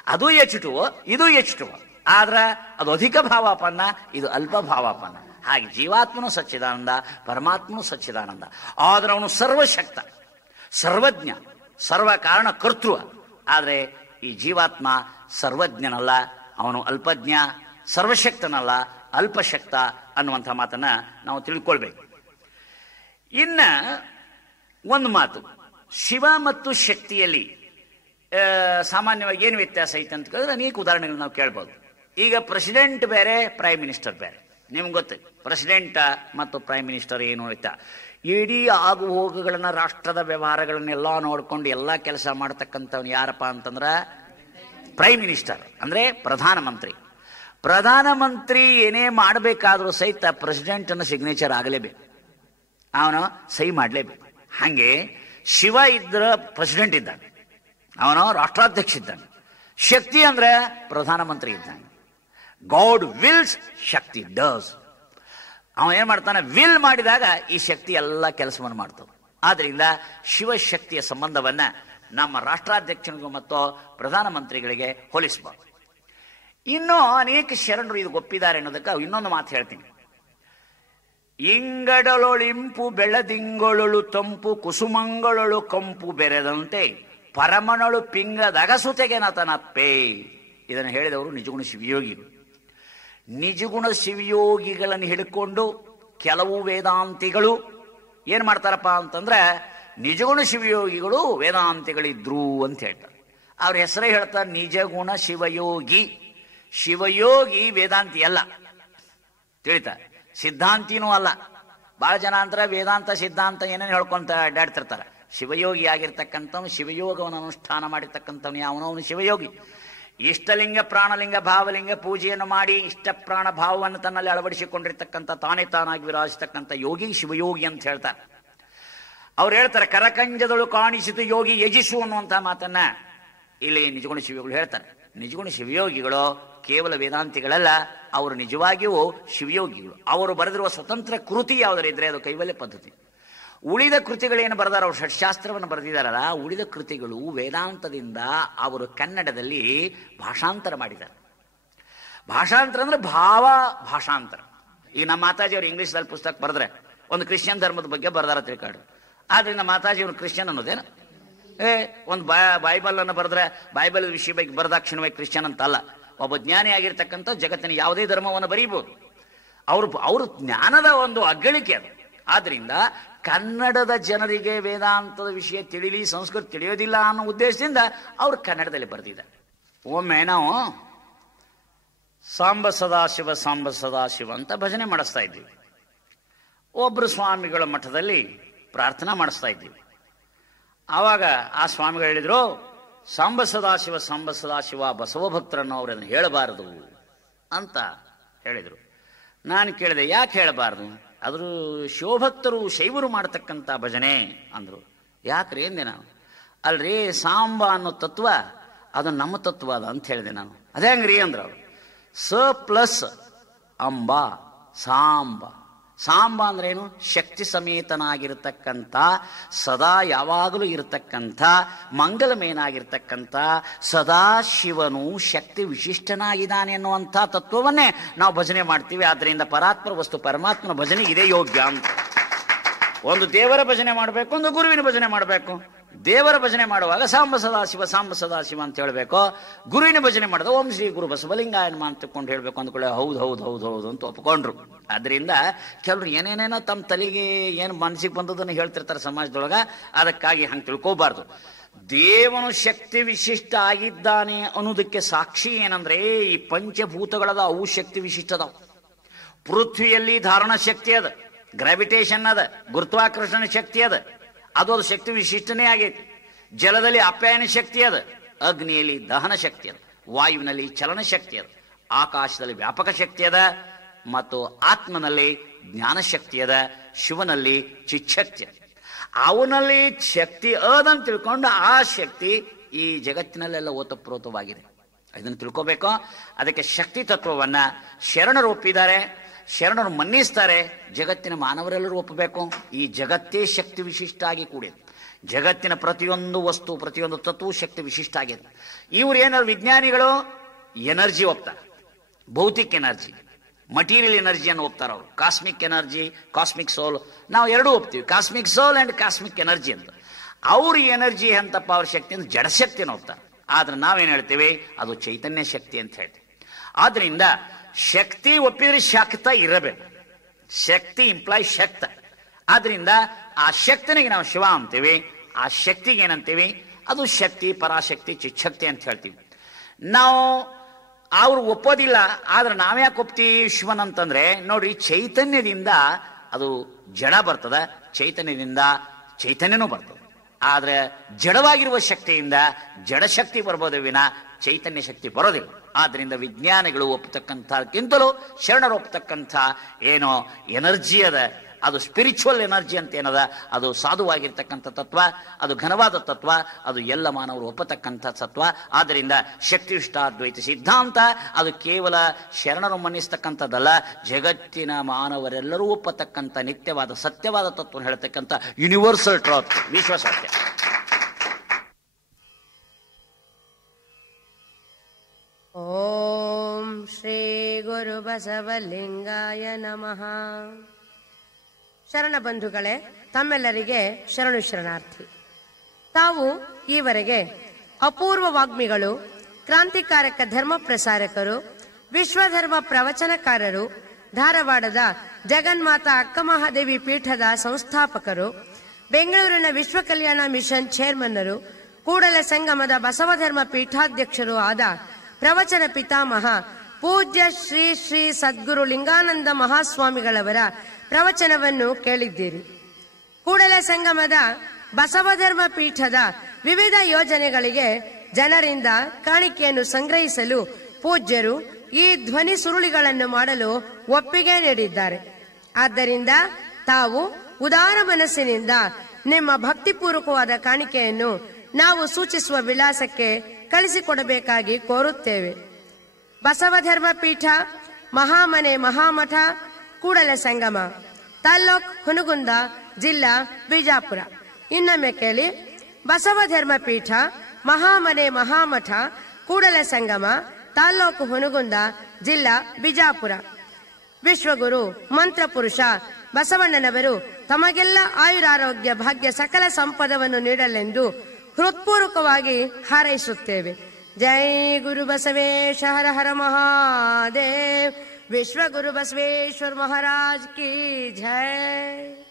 ಅದು H2O, ಇದು H2O. ಆದ್ರ ಅದು ಅಧಿಕ ಭಾವಾಪನ್ನ, ಇದು ಅಲ್ಪ ಭಾವಾಪನ್ನ. ಹಾಗೆ ಜೀವಾತ್ಮನು ಸಚ್ಚಿದಾನಂದ, ಪರಮಾತ್ಮನು ಸಚ್ಚಿದಾನಂದ. ಆದ್ರೆ ಅವನು ಸರ್ವಶಕ್ತ, ಸರ್ವಜ್ಞ, ಸರ್ವ ಕಾರಣ ಕರ್ತೃ. ಆದ್ರೆ ಈ ಜೀವಾತ್ಮ ಸರ್ವಜ್ಞನಲ್ಲ, ಅವನು ಅಲ್ಪಜ್ಞ, ಸರ್ವಶಕ್ತನಲ್ಲ, ಅಲ್ಪಶಕ್ತ ಅನ್ನುವಂಥ ಮಾತನ್ನ ನಾವು ತಿಳ್ಕೊಳ್ಬೇಕು. ಇನ್ನ ಒಂದು ಮಾತು, ಶಿವ ಮತ್ತು ಶಕ್ತಿಯಲ್ಲಿ ಸಾಮಾನ್ಯವಾಗಿ ಏನು ವ್ಯತ್ಯಾಸ ಐತೆ ಅಂತ ಕೇಳಿದ್ರೆ ಅನೇಕ ಉದಾಹರಣೆಗಳು ನಾವು ಕೇಳ್ಬೋದು. ಈಗ ಪ್ರೆಸಿಡೆಂಟ್ ಬೇರೆ, ಪ್ರೈಮ್ ಮಿನಿಸ್ಟರ್ ಬೇರೆ. ನಿಮ್ಗೆ ಗೊತ್ತು, ಪ್ರೆಸಿಡೆಂಟ್ ಮತ್ತು ಪ್ರೈಮ್ ಮಿನಿಸ್ಟರ್ ಏನು ವ್ಯತ್ಯಾಸ? ಇಡೀ ಆಗು ಹೋಗುಗಳನ್ನ, ರಾಷ್ಟ್ರದ ವ್ಯವಹಾರಗಳನ್ನೆಲ್ಲ ನೋಡ್ಕೊಂಡು ಎಲ್ಲ ಕೆಲಸ ಮಾಡ್ತಕ್ಕಂಥವ್ನು ಯಾರಪ್ಪ ಅಂತಂದ್ರ ಪ್ರೈಮ್ ಮಿನಿಸ್ಟರ್, ಅಂದ್ರೆ ಪ್ರಧಾನಮಂತ್ರಿ. ಪ್ರಧಾನಮಂತ್ರಿ ಏನೇ ಮಾಡಬೇಕಾದ್ರೂ ಸಹಿತ ಪ್ರೆಸಿಡೆಂಟ್ನ ಸಿಗ್ನೇಚರ್ ಆಗಲೇಬೇಕು, ಅವನು ಸಹಿ ಮಾಡಲೇಬೇಕು. ಹಾಗೆ ಶಿವ ಇದ್ರ ಪ್ರೆಸಿಡೆಂಟ್ ಇದ್ದಾನೆ, ಅವನು ರಾಷ್ಟ್ರಾಧ್ಯಕ್ಷ ಇದ್ದಾನೆ. ಶಕ್ತಿ ಅಂದ್ರೆ ಪ್ರಧಾನಮಂತ್ರಿ ಇದ್ದಾನೆ. God wills, Shakti does. ಅವನು ಏನ್ ಮಾಡ್ತಾನೆ? ವಿಲ್ ಮಾಡಿದಾಗ ಈ ಶಕ್ತಿ ಎಲ್ಲ ಕೆಲಸವನ್ನು ಮಾಡ್ತದೆ. ಆದ್ರಿಂದ ಶಿವಶಕ್ತಿಯ ಸಂಬಂಧವನ್ನ ನಮ್ಮ ರಾಷ್ಟ್ರಾಧ್ಯಕ್ಷನಿಗೂ ಮತ್ತು ಪ್ರಧಾನಮಂತ್ರಿಗಳಿಗೆ ಹೋಲಿಸಬಹುದು. ಇನ್ನೂ ಅನೇಕ ಶರಣರು ಇದು ಒಪ್ಪಿದ್ದಾರೆ ಅನ್ನೋದಕ್ಕೆ ಇನ್ನೊಂದು ಮಾತು ಹೇಳ್ತೀನಿ. ಇಂಗಡಲೊಳಿಂಪು ಬೆಳದಿಂಗಳೊಳು ತಂಪು ಕುಸುಮಂಗಳೊಳು ಕಂಪು ಬೆರೆದಂತೆ ಪರಮಣಳು ಪಿಂಗದಗಸುತೆಗೆ ನತನಪ್ಪೇ. ಇದನ್ನು ಹೇಳಿದವರು ನಿಜಗುಣ ಶಿವಯೋಗಿಗಳು. ನಿಜಗುಣ ಶಿವಯೋಗಿಗಳನ್ನು ಹಿಡ್ಕೊಂಡು ಕೆಲವು ವೇದಾಂತಿಗಳು ಏನ್ ಮಾಡ್ತಾರಪ್ಪ ಅಂತಂದ್ರೆ, ನಿಜಗುಣ ಶಿವಯೋಗಿಗಳು ವೇದಾಂತಿಗಳಿದ್ರು ಅಂತ ಹೇಳ್ತಾರೆ. ಅವ್ರ ಹೆಸರೇ ಹೇಳ್ತಾರೆ ನಿಜಗುಣ ಶಿವಯೋಗಿ. ಶಿವಯೋಗಿ ವೇದಾಂತಿ ಅಲ್ಲ, ತಿಳಿತಾ? ಸಿದ್ಧಾಂತಿನೂ ಅಲ್ಲ. ಬಹಳ ಜನ ಅಂತಾರೆ ವೇದಾಂತ ಸಿದ್ಧಾಂತ ಏನೇನು ಹೇಳ್ಕೊಂತ ಅಡ್ಡಾಡ್ತಿರ್ತಾರೆ. ಶಿವಯೋಗಿ ಆಗಿರ್ತಕ್ಕಂಥವ್ನು, ಶಿವಯೋಗವನ್ನು ಅನುಷ್ಠಾನ ಮಾಡಿರ್ತಕ್ಕಂಥವ್ನು ಯಾವನೋ ಅವನು ಶಿವಯೋಗಿ. ಇಷ್ಟಲಿಂಗ, ಪ್ರಾಣಲಿಂಗ, ಭಾವಲಿಂಗ ಪೂಜೆಯನ್ನು ಮಾಡಿ ಇಷ್ಟ ಪ್ರಾಣ ಭಾವವನ್ನು ತನ್ನಲ್ಲಿ ಅಳವಡಿಸಿಕೊಂಡಿರ್ತಕ್ಕಂಥ, ತಾನೇ ತಾನಾಗಿ ವಿರಾಜಿಸ್ತಕ್ಕಂಥ ಯೋಗಿ ಶಿವಯೋಗಿ ಅಂತ ಹೇಳ್ತಾರೆ. ಅವ್ರು ಹೇಳ್ತಾರೆ, ಕರಕಂಜದಳು ಕಾಣಿಸಿತು ಯೋಗಿ ಯಜಿಸು ಅನ್ನುವಂಥ ಮಾತನ್ನ ಇಲ್ಲಿ ನಿಜಗುಣ ಶಿವಯೋಗಿಗಳು ಹೇಳ್ತಾರೆ. ನಿಜಗುಣ ಶಿವಯೋಗಿಗಳು ಕೇವಲ ವೇದಾಂತಿಗಳಲ್ಲ, ಅವರು ನಿಜವಾಗಿಯೂ ಶಿವಯೋಗಿಗಳು. ಅವರು ಬರೆದಿರುವ ಸ್ವತಂತ್ರ ಕೃತಿ ಯಾವುದರಿದ್ರೆ ಅದು ಕೈವಲ್ಯ ಪದ್ಧತಿ. ಉಳಿದ ಕೃತಿಗಳೇನು ಬರೆದಾರ, ಅವರು ಷಟ್ಶಾಸ್ತ್ರವನ್ನು ಬರೆದಿದ್ದಾರಲ್ಲ, ಉಳಿದ ಕೃತಿಗಳು ವೇದಾಂತದಿಂದ ಅವರು ಕನ್ನಡದಲ್ಲಿ ಭಾಷಾಂತರ ಮಾಡಿದ್ದಾರೆ. ಭಾಷಾಂತರ ಅಂದ್ರೆ ಭಾಷಾಂತರ. ಈಗ ನಮ್ಮ ಮಾತಾಜಿಯವರು ಇಂಗ್ಲಿಷ್ದಲ್ಲಿ ಪುಸ್ತಕ ಬರೆದ್ರೆ ಒಂದು ಕ್ರಿಶ್ಚಿಯನ್ ಧರ್ಮದ ಬಗ್ಗೆ ಬರೆದಾರ ತಿಳ್ಕಾಡು. ಆದ್ರಿಂದ ಮಾತಾಜಿಯವರು ಕ್ರಿಶ್ಚಿಯನ್ ಅನ್ನೋದೇನು? ಒಂದು ಬೈಬಲ್ ಅನ್ನು ಬರೆದ್ರೆ ಬೈಬಲ್ ವಿಷಯ ಬಗ್ಗೆ ಬರೆದಾಕ್ಷಣವಾಗಿ ಕ್ರಿಶ್ಚಿಯನ್ ಅಂತ ಅಲ್ಲ. ಒಬ್ಬ ಜ್ಞಾನಿ ಆಗಿರ್ತಕ್ಕಂಥ ಜಗತ್ತಿನ ಯಾವುದೇ ಧರ್ಮವನ್ನು ಬರೀಬಹುದು. ಅವ್ರ ಜ್ಞಾನದ ಒಂದು ಅಗ್ಗಳಿಕೆ ಅದು. ಆದ್ರಿಂದ ಕನ್ನಡದ ಜನರಿಗೆ ವೇದಾಂತದ ವಿಷಯ ತಿಳಿಲಿ, ಸಂಸ್ಕೃತ ತಿಳಿಯೋದಿಲ್ಲ ಅನ್ನೋ ಉದ್ದೇಶದಿಂದ ಅವರು ಕನ್ನಡದಲ್ಲಿ ಬರೆದಿದ್ದಾರೆ. ಒಮ್ಮೆ ನಾವು ಸಾಂಬ ಸದಾಶಿವ ಸಾಂಬ ಸದಾಶಿವ ಅಂತ ಭಜನೆ ಮಾಡಿಸ್ತಾ ಇದ್ದೀವಿ. ಒಬ್ರು ಸ್ವಾಮಿಗಳ ಮಠದಲ್ಲಿ ಪ್ರಾರ್ಥನಾ ಮಾಡಿಸ್ತಾ ಇದ್ದೀವಿ. ಆವಾಗ ಆ ಸ್ವಾಮಿಗಳು ಹೇಳಿದ್ರು, ಸಾಂಬ ಸದಾಶಿವ ಸಾಂಬ ಸದಾಶಿವ ಬಸವ ಭಕ್ತರನ್ನು ಅವರು ಅದನ್ನು ಹೇಳಬಾರದು ಅಂತ ಹೇಳಿದರು. ನಾನು ಕೇಳಿದೆ, ಯಾಕೆ ಹೇಳಬಾರದು? ಆದರೂ ಶಿವಭಕ್ತರು ಶೈವರು ಮಾಡತಕ್ಕಂಥ ಭಜನೆ ಅಂದರು. ಯಾಕ್ರಿ ಎಂದೆ ನಾನು. ಅಲ್ರಿ, ಸಾಂಬ ಅನ್ನೋ ತತ್ವ ಅದು ನಮ್ಮ ತತ್ವ ಅದ ಅಂತ ಹೇಳಿದೆ ನಾನು. ಅದೇ ಹಂಗ್ರಿ ಅಂದ್ರು ಅವರು. ಸ ಪ್ಲಸ್ ಅಂಬ ಸಾಂಬ. ಸಾಂಬ ಅಂದ್ರೇನು? ಶಕ್ತಿ ಸಮೇತನಾಗಿರ್ತಕ್ಕಂಥ, ಸದಾ ಯಾವಾಗಲೂ ಇರತಕ್ಕಂಥ, ಮಂಗಲಮೇನಾಗಿರ್ತಕ್ಕಂಥ ಸದಾಶಿವನು ಶಕ್ತಿ ವಿಶಿಷ್ಟನಾಗಿದ್ದಾನೆ ಅನ್ನುವಂಥ ತತ್ವವನ್ನೇ ನಾವು ಭಜನೆ ಮಾಡ್ತೀವಿ. ಆದ್ದರಿಂದ ಪರಾತ್ಪರ ವಸ್ತು ಪರಮಾತ್ಮನ ಭಜನೆ ಇದೇ ಯೋಗ್ಯ ಅಂತ. ಒಂದು ದೇವರ ಭಜನೆ ಮಾಡಬೇಕು, ಒಂದು ಗುರುವಿನ ಭಜನೆ ಮಾಡಬೇಕು. ದೇವರ ಭಜನೆ ಮಾಡುವಾಗ ಸಾಂಬ ಸದಾಶಿವ ಅಂತ ಹೇಳಬೇಕು. ಗುರುವಿನ ಭಜನೆ ಮಾಡಿದ ಓಂ ಶ್ರೀ ಗುರು ಬಸವಲಿಂಗಾಯನ ಅಂತ ತಿಳ್ಕೊಂಡು ಹೇಳಬೇಕು ಅಂದ್ಕೊಳ್ಳೆ. ಹೌದು ಅಂತ ಒಪ್ಕೊಂಡ್ರು. ಆದ್ರಿಂದ ಕೆಲವರು ಏನೇನೇನೋ ತಮ್ಮ ತಲೆಗೆ ಏನು ಮನಸ್ಸಿಗೆ ಬಂದದನ್ನು ಹೇಳ್ತಿರ್ತಾರೆ ಸಮಾಜದೊಳಗ. ಅದಕ್ಕಾಗಿ ಹಂಗೆ ತಿಳ್ಕೋಬಾರ್ದು. ದೇವನು ಶಕ್ತಿ ವಿಶಿಷ್ಟ ಆಗಿದ್ದಾನೆ ಅನ್ನೋದಕ್ಕೆ ಸಾಕ್ಷಿ ಏನಂದ್ರೆ, ಈ ಪಂಚಭೂತಗಳದ ಅವು ಶಕ್ತಿ ವಿಶಿಷ್ಟದವು. ಪೃಥ್ವಿಯಲ್ಲಿ ಧಾರಣ ಶಕ್ತಿ ಅದ, ಗ್ರಾವಿಟೇಷನ್ ಅದ, ಗುರುತ್ವಾಕರ್ಷಣ ಶಕ್ತಿ ಅದ, ಅದು ಶಕ್ತಿ ವಿಶಿಷ್ಟನೇ ಆಗೈತಿ. ಜಲದಲ್ಲಿ ಅಪ್ಯಾಯನ ಶಕ್ತಿ ಅದ, ಅಗ್ನಿಯಲ್ಲಿ ದಹನ ಶಕ್ತಿ ಅದ, ವಾಯುವಿನಲ್ಲಿ ಚಲನ ಶಕ್ತಿ ಅದ, ಆಕಾಶದಲ್ಲಿ ವ್ಯಾಪಕ ಶಕ್ತಿ ಅದ, ಮತ್ತು ಆತ್ಮನಲ್ಲಿ ಜ್ಞಾನ ಶಕ್ತಿ ಅದ, ಶಿವನಲ್ಲಿ ಚಿಚ್ಛಕ್ತಿ ಅದ. ಅವನಲ್ಲಿ ಶಕ್ತಿ ಅದಂತ ತಿಳ್ಕೊಂಡು ಆ ಶಕ್ತಿ ಈ ಜಗತ್ತಿನಲ್ಲೆಲ್ಲ ಓತಪ್ರೋತವಾಗಿದೆ. ಇದನ್ನು ತಿಳ್ಕೋಬೇಕು. ಅದಕ್ಕೆ ಶಕ್ತಿ ತತ್ವವನ್ನ ಶರಣರು ಒಪ್ಪಿದ್ದಾರೆ, ಶರಣರು ಮನ್ನಿಸ್ತಾರೆ, ಜಗತ್ತಿನ ಮಾನವರೆಲ್ಲರೂ ಒಪ್ಪಬೇಕು. ಈ ಜಗತ್ತೇ ಶಕ್ತಿ ವಿಶಿಷ್ಟ ಆಗಿ ಕೂಡಿದೆ. ಜಗತ್ತಿನ ಪ್ರತಿಯೊಂದು ವಸ್ತು, ಪ್ರತಿಯೊಂದು ತತ್ವ ಶಕ್ತಿ ವಿಶಿಷ್ಟ ಆಗಿದೆ. ಇವ್ರು ಏನಾದ್ರು ವಿಜ್ಞಾನಿಗಳು ಎನರ್ಜಿ ಒಪ್ತಾರೆ, ಭೌತಿಕ ಎನರ್ಜಿ, ಮಟೀರಿಯಲ್ ಎನರ್ಜಿಯನ್ನು ಒಪ್ತಾರೆ ಅವರು. ಕಾಸ್ಮಿಕ್ ಎನರ್ಜಿ, ಕಾಸ್ಮಿಕ್ ಸೋಲ್, ನಾವು ಎರಡೂ ಒಪ್ತೀವಿ, cosmic soul and cosmic energy ಅಂತ. ಅವ್ರ ಎನರ್ಜಿ ಎಂತಪ್ಪ, ಅವ್ರ ಶಕ್ತಿ ಅಂತ ಜಡಶಕ್ತಿಯನ್ನು ಒಪ್ತಾರೆ. ಆದ್ರೆ ನಾವೇನು ಹೇಳ್ತೀವಿ, ಅದು ಚೈತನ್ಯ ಶಕ್ತಿ ಅಂತ ಹೇಳ್ತೀವಿ. ಆದ್ರಿಂದ ಶಕ್ತಿ ಒಪ್ಪಿದ್ರೆ ಶಕ್ತ ಇರಬೇಕು. ಶಕ್ತಿ ಇಂಪ್ಲಾಯ್ ಶಕ್ತ. ಆದ್ರಿಂದ ಆ ಶಕ್ತಿನಿಗೆ ನಾವು ಶಿವ ಅಂತೀವಿ, ಆ ಶಕ್ತಿಗೆ ಏನಂತೀವಿ, ಅದು ಶಕ್ತಿ, ಪರಾಶಕ್ತಿ, ಚಿಚ್ಛಕ್ತಿ ಅಂತ ಹೇಳ್ತೀವಿ. ನಾವು ಅವ್ರು ಒಪ್ಪೋದಿಲ್ಲ. ಆದ್ರೆ ನಾವ್ಯಾಕೆ ಒಪ್ತೀವಿ ಶಿವನ್ ಅಂತಂದ್ರೆ, ನೋಡ್ರಿ, ಚೈತನ್ಯದಿಂದ ಅದು ಜಡ ಬರ್ತದ, ಚೈತನ್ಯದಿಂದ ಚೈತನ್ಯನೂ ಬರ್ತದೆ. ಆದ್ರೆ ಜಡವಾಗಿರುವ ಶಕ್ತಿಯಿಂದ ಜಡಶಕ್ತಿ ಬರ್ಬೋದು ವಿನ ಚೈತನ್ಯ ಶಕ್ತಿ ಬರೋದಿಲ್ಲ. ಆದ್ರಿಂದ ವಿಜ್ಞಾನಿಗಳು ಒಪ್ಪತಕ್ಕಂಥಕ್ಕಿಂತಲೂ ಶರಣರು ಒಪ್ಪತಕ್ಕಂಥ ಏನೋ ಎನರ್ಜಿ ಅದ, ಅದು ಸ್ಪಿರಿಚುವಲ್ ಎನರ್ಜಿ ಅಂತ ಏನದ, ಅದು ಸಾಧುವಾಗಿರ್ತಕ್ಕಂಥ ತತ್ವ, ಅದು ಘನವಾದ ತತ್ವ, ಅದು ಎಲ್ಲ ಮಾನವರು ಒಪ್ಪತಕ್ಕಂಥ ತತ್ವ. ಆದ್ದರಿಂದ ಶಕ್ತಿವಿಷ್ಟಾದ್ವೈತ ಸಿದ್ಧಾಂತ ಅದು ಕೇವಲ ಶರಣರು ಮನ್ನಿಸ್ತಕ್ಕಂಥದ್ದಲ್ಲ, ಜಗತ್ತಿನ ಮಾನವರೆಲ್ಲರೂ ಒಪ್ಪತಕ್ಕಂಥ ನಿತ್ಯವಾದ ಸತ್ಯವಾದ ತತ್ವ ಹೇಳ್ತಕ್ಕಂಥ ಯೂನಿವರ್ಸಲ್ ಟ್ರೂತ್, ವಿಶ್ವ ಸತ್ಯ. ಓಂ ಶ್ರೀ ಗುರು ಬಸವಲಿಂಗಾಯ ನಮಃ. ಶರಣ ಬಂಧುಗಳೇ, ತಮ್ಮೆಲ್ಲರಿಗೆ ಶರಣು ಶರಣಾರ್ಥಿ. ತಾವು ಈವರೆಗೆ ಅಪೂರ್ವ ವಾಗ್ಮಿಗಳು, ಕ್ರಾಂತಿಕಾರಕ ಧರ್ಮ ಪ್ರಸಾರಕರು, ವಿಶ್ವಧರ್ಮ ಪ್ರವಚನಕಾರರು, ಧಾರವಾಡದ ಜಗನ್ಮಾತಾ ಅಕ್ಕಮಹಾದೇವಿ ಪೀಠದ ಸಂಸ್ಥಾಪಕರು, ಬೆಂಗಳೂರಿನ ವಿಶ್ವ ಕಲ್ಯಾಣ ಮಿಷನ್ ಚೇರ್ಮನ್ನರು, ಕೂಡಲ ಸಂಗಮದ ಬಸವಧರ್ಮ ಪೀಠಾಧ್ಯಕ್ಷರು ಆದ ಪ್ರವಚನ ಪಿತಾಮಹ ಪೂಜ್ಯ ಶ್ರೀ ಶ್ರೀ ಸದ್ಗುರು ಲಿಂಗಾನಂದ ಮಹಾಸ್ವಾಮಿಗಳವರ ಪ್ರವಚನವನ್ನು ಕೇಳಿದ್ದೀರಿ. ಕೂಡಲ ಸಂಗಮದ ಬಸವಧರ್ಮ ಪೀಠದ ವಿವಿಧ ಯೋಜನೆಗಳಿಗೆ ಜನರಿಂದ ಕಾಣಿಕೆಯನ್ನು ಸಂಗ್ರಹಿಸಲು ಪೂಜ್ಯರು ಈ ಧ್ವನಿ ಸುರುಳಿಗಳನ್ನು ಮಾಡಲು ಒಪ್ಪಿಗೆ ನೀಡಿದ್ದಾರೆ. ಆದ್ದರಿಂದ ತಾವು ಉದಾರ ಮನಸ್ಸಿನಿಂದ ನಿಮ್ಮ ಭಕ್ತಿಪೂರ್ವಕವಾದ ಕಾಣಿಕೆಯನ್ನು ನಾವು ಸೂಚಿಸುವ ವಿಳಾಸಕ್ಕೆ ಕಳಿಸಿಕೊಡಬೇಕಾಗಿ ಕೋರುತ್ತೇವೆ. ಬಸವಧರ್ಮ ಪೀಠ, ಮಹಾಮನೆ ಮಹಾಮಠ, ಕೂಡಲ ಸಂಗಮ, ತಾಲ್ಲೂಕ್ ಹುನಗುಂದ, ಜಿಲ್ಲಾ ಬಿಜಾಪುರ. ಇನ್ನೊಮ್ಮೆ ಕೇಳಿ: ಬಸವಧರ್ಮ ಪೀಠ, ಮಹಾಮನೆ ಮಹಾಮಠ, ಕೂಡಲ ಸಂಗಮ, ತಾಲ್ಲೂಕು ಹುನಗುಂದ, ಜಿಲ್ಲಾ ಬಿಜಾಪುರ. ವಿಶ್ವಗುರು ಮಂತ್ರಪುರುಷ ಬಸವಣ್ಣನವರು ತಮಗೆಲ್ಲ ಆಯುರಾರೋಗ್ಯ ಭಾಗ್ಯ ಸಕಲ ಸಂಪದವನ್ನು ನೀಡಲೆಂದು ಹೃತ್ಪೂರ್ವಕವಾಗಿ ಹಾರೈಸುತ್ತೇವೆ. ಜೈ ಗುರು ಬಸವೇಶ, ಹರ ಹರ ಮಹಾದೇವ್. विश्व गुरु बसवेश्वर महाराज की जय।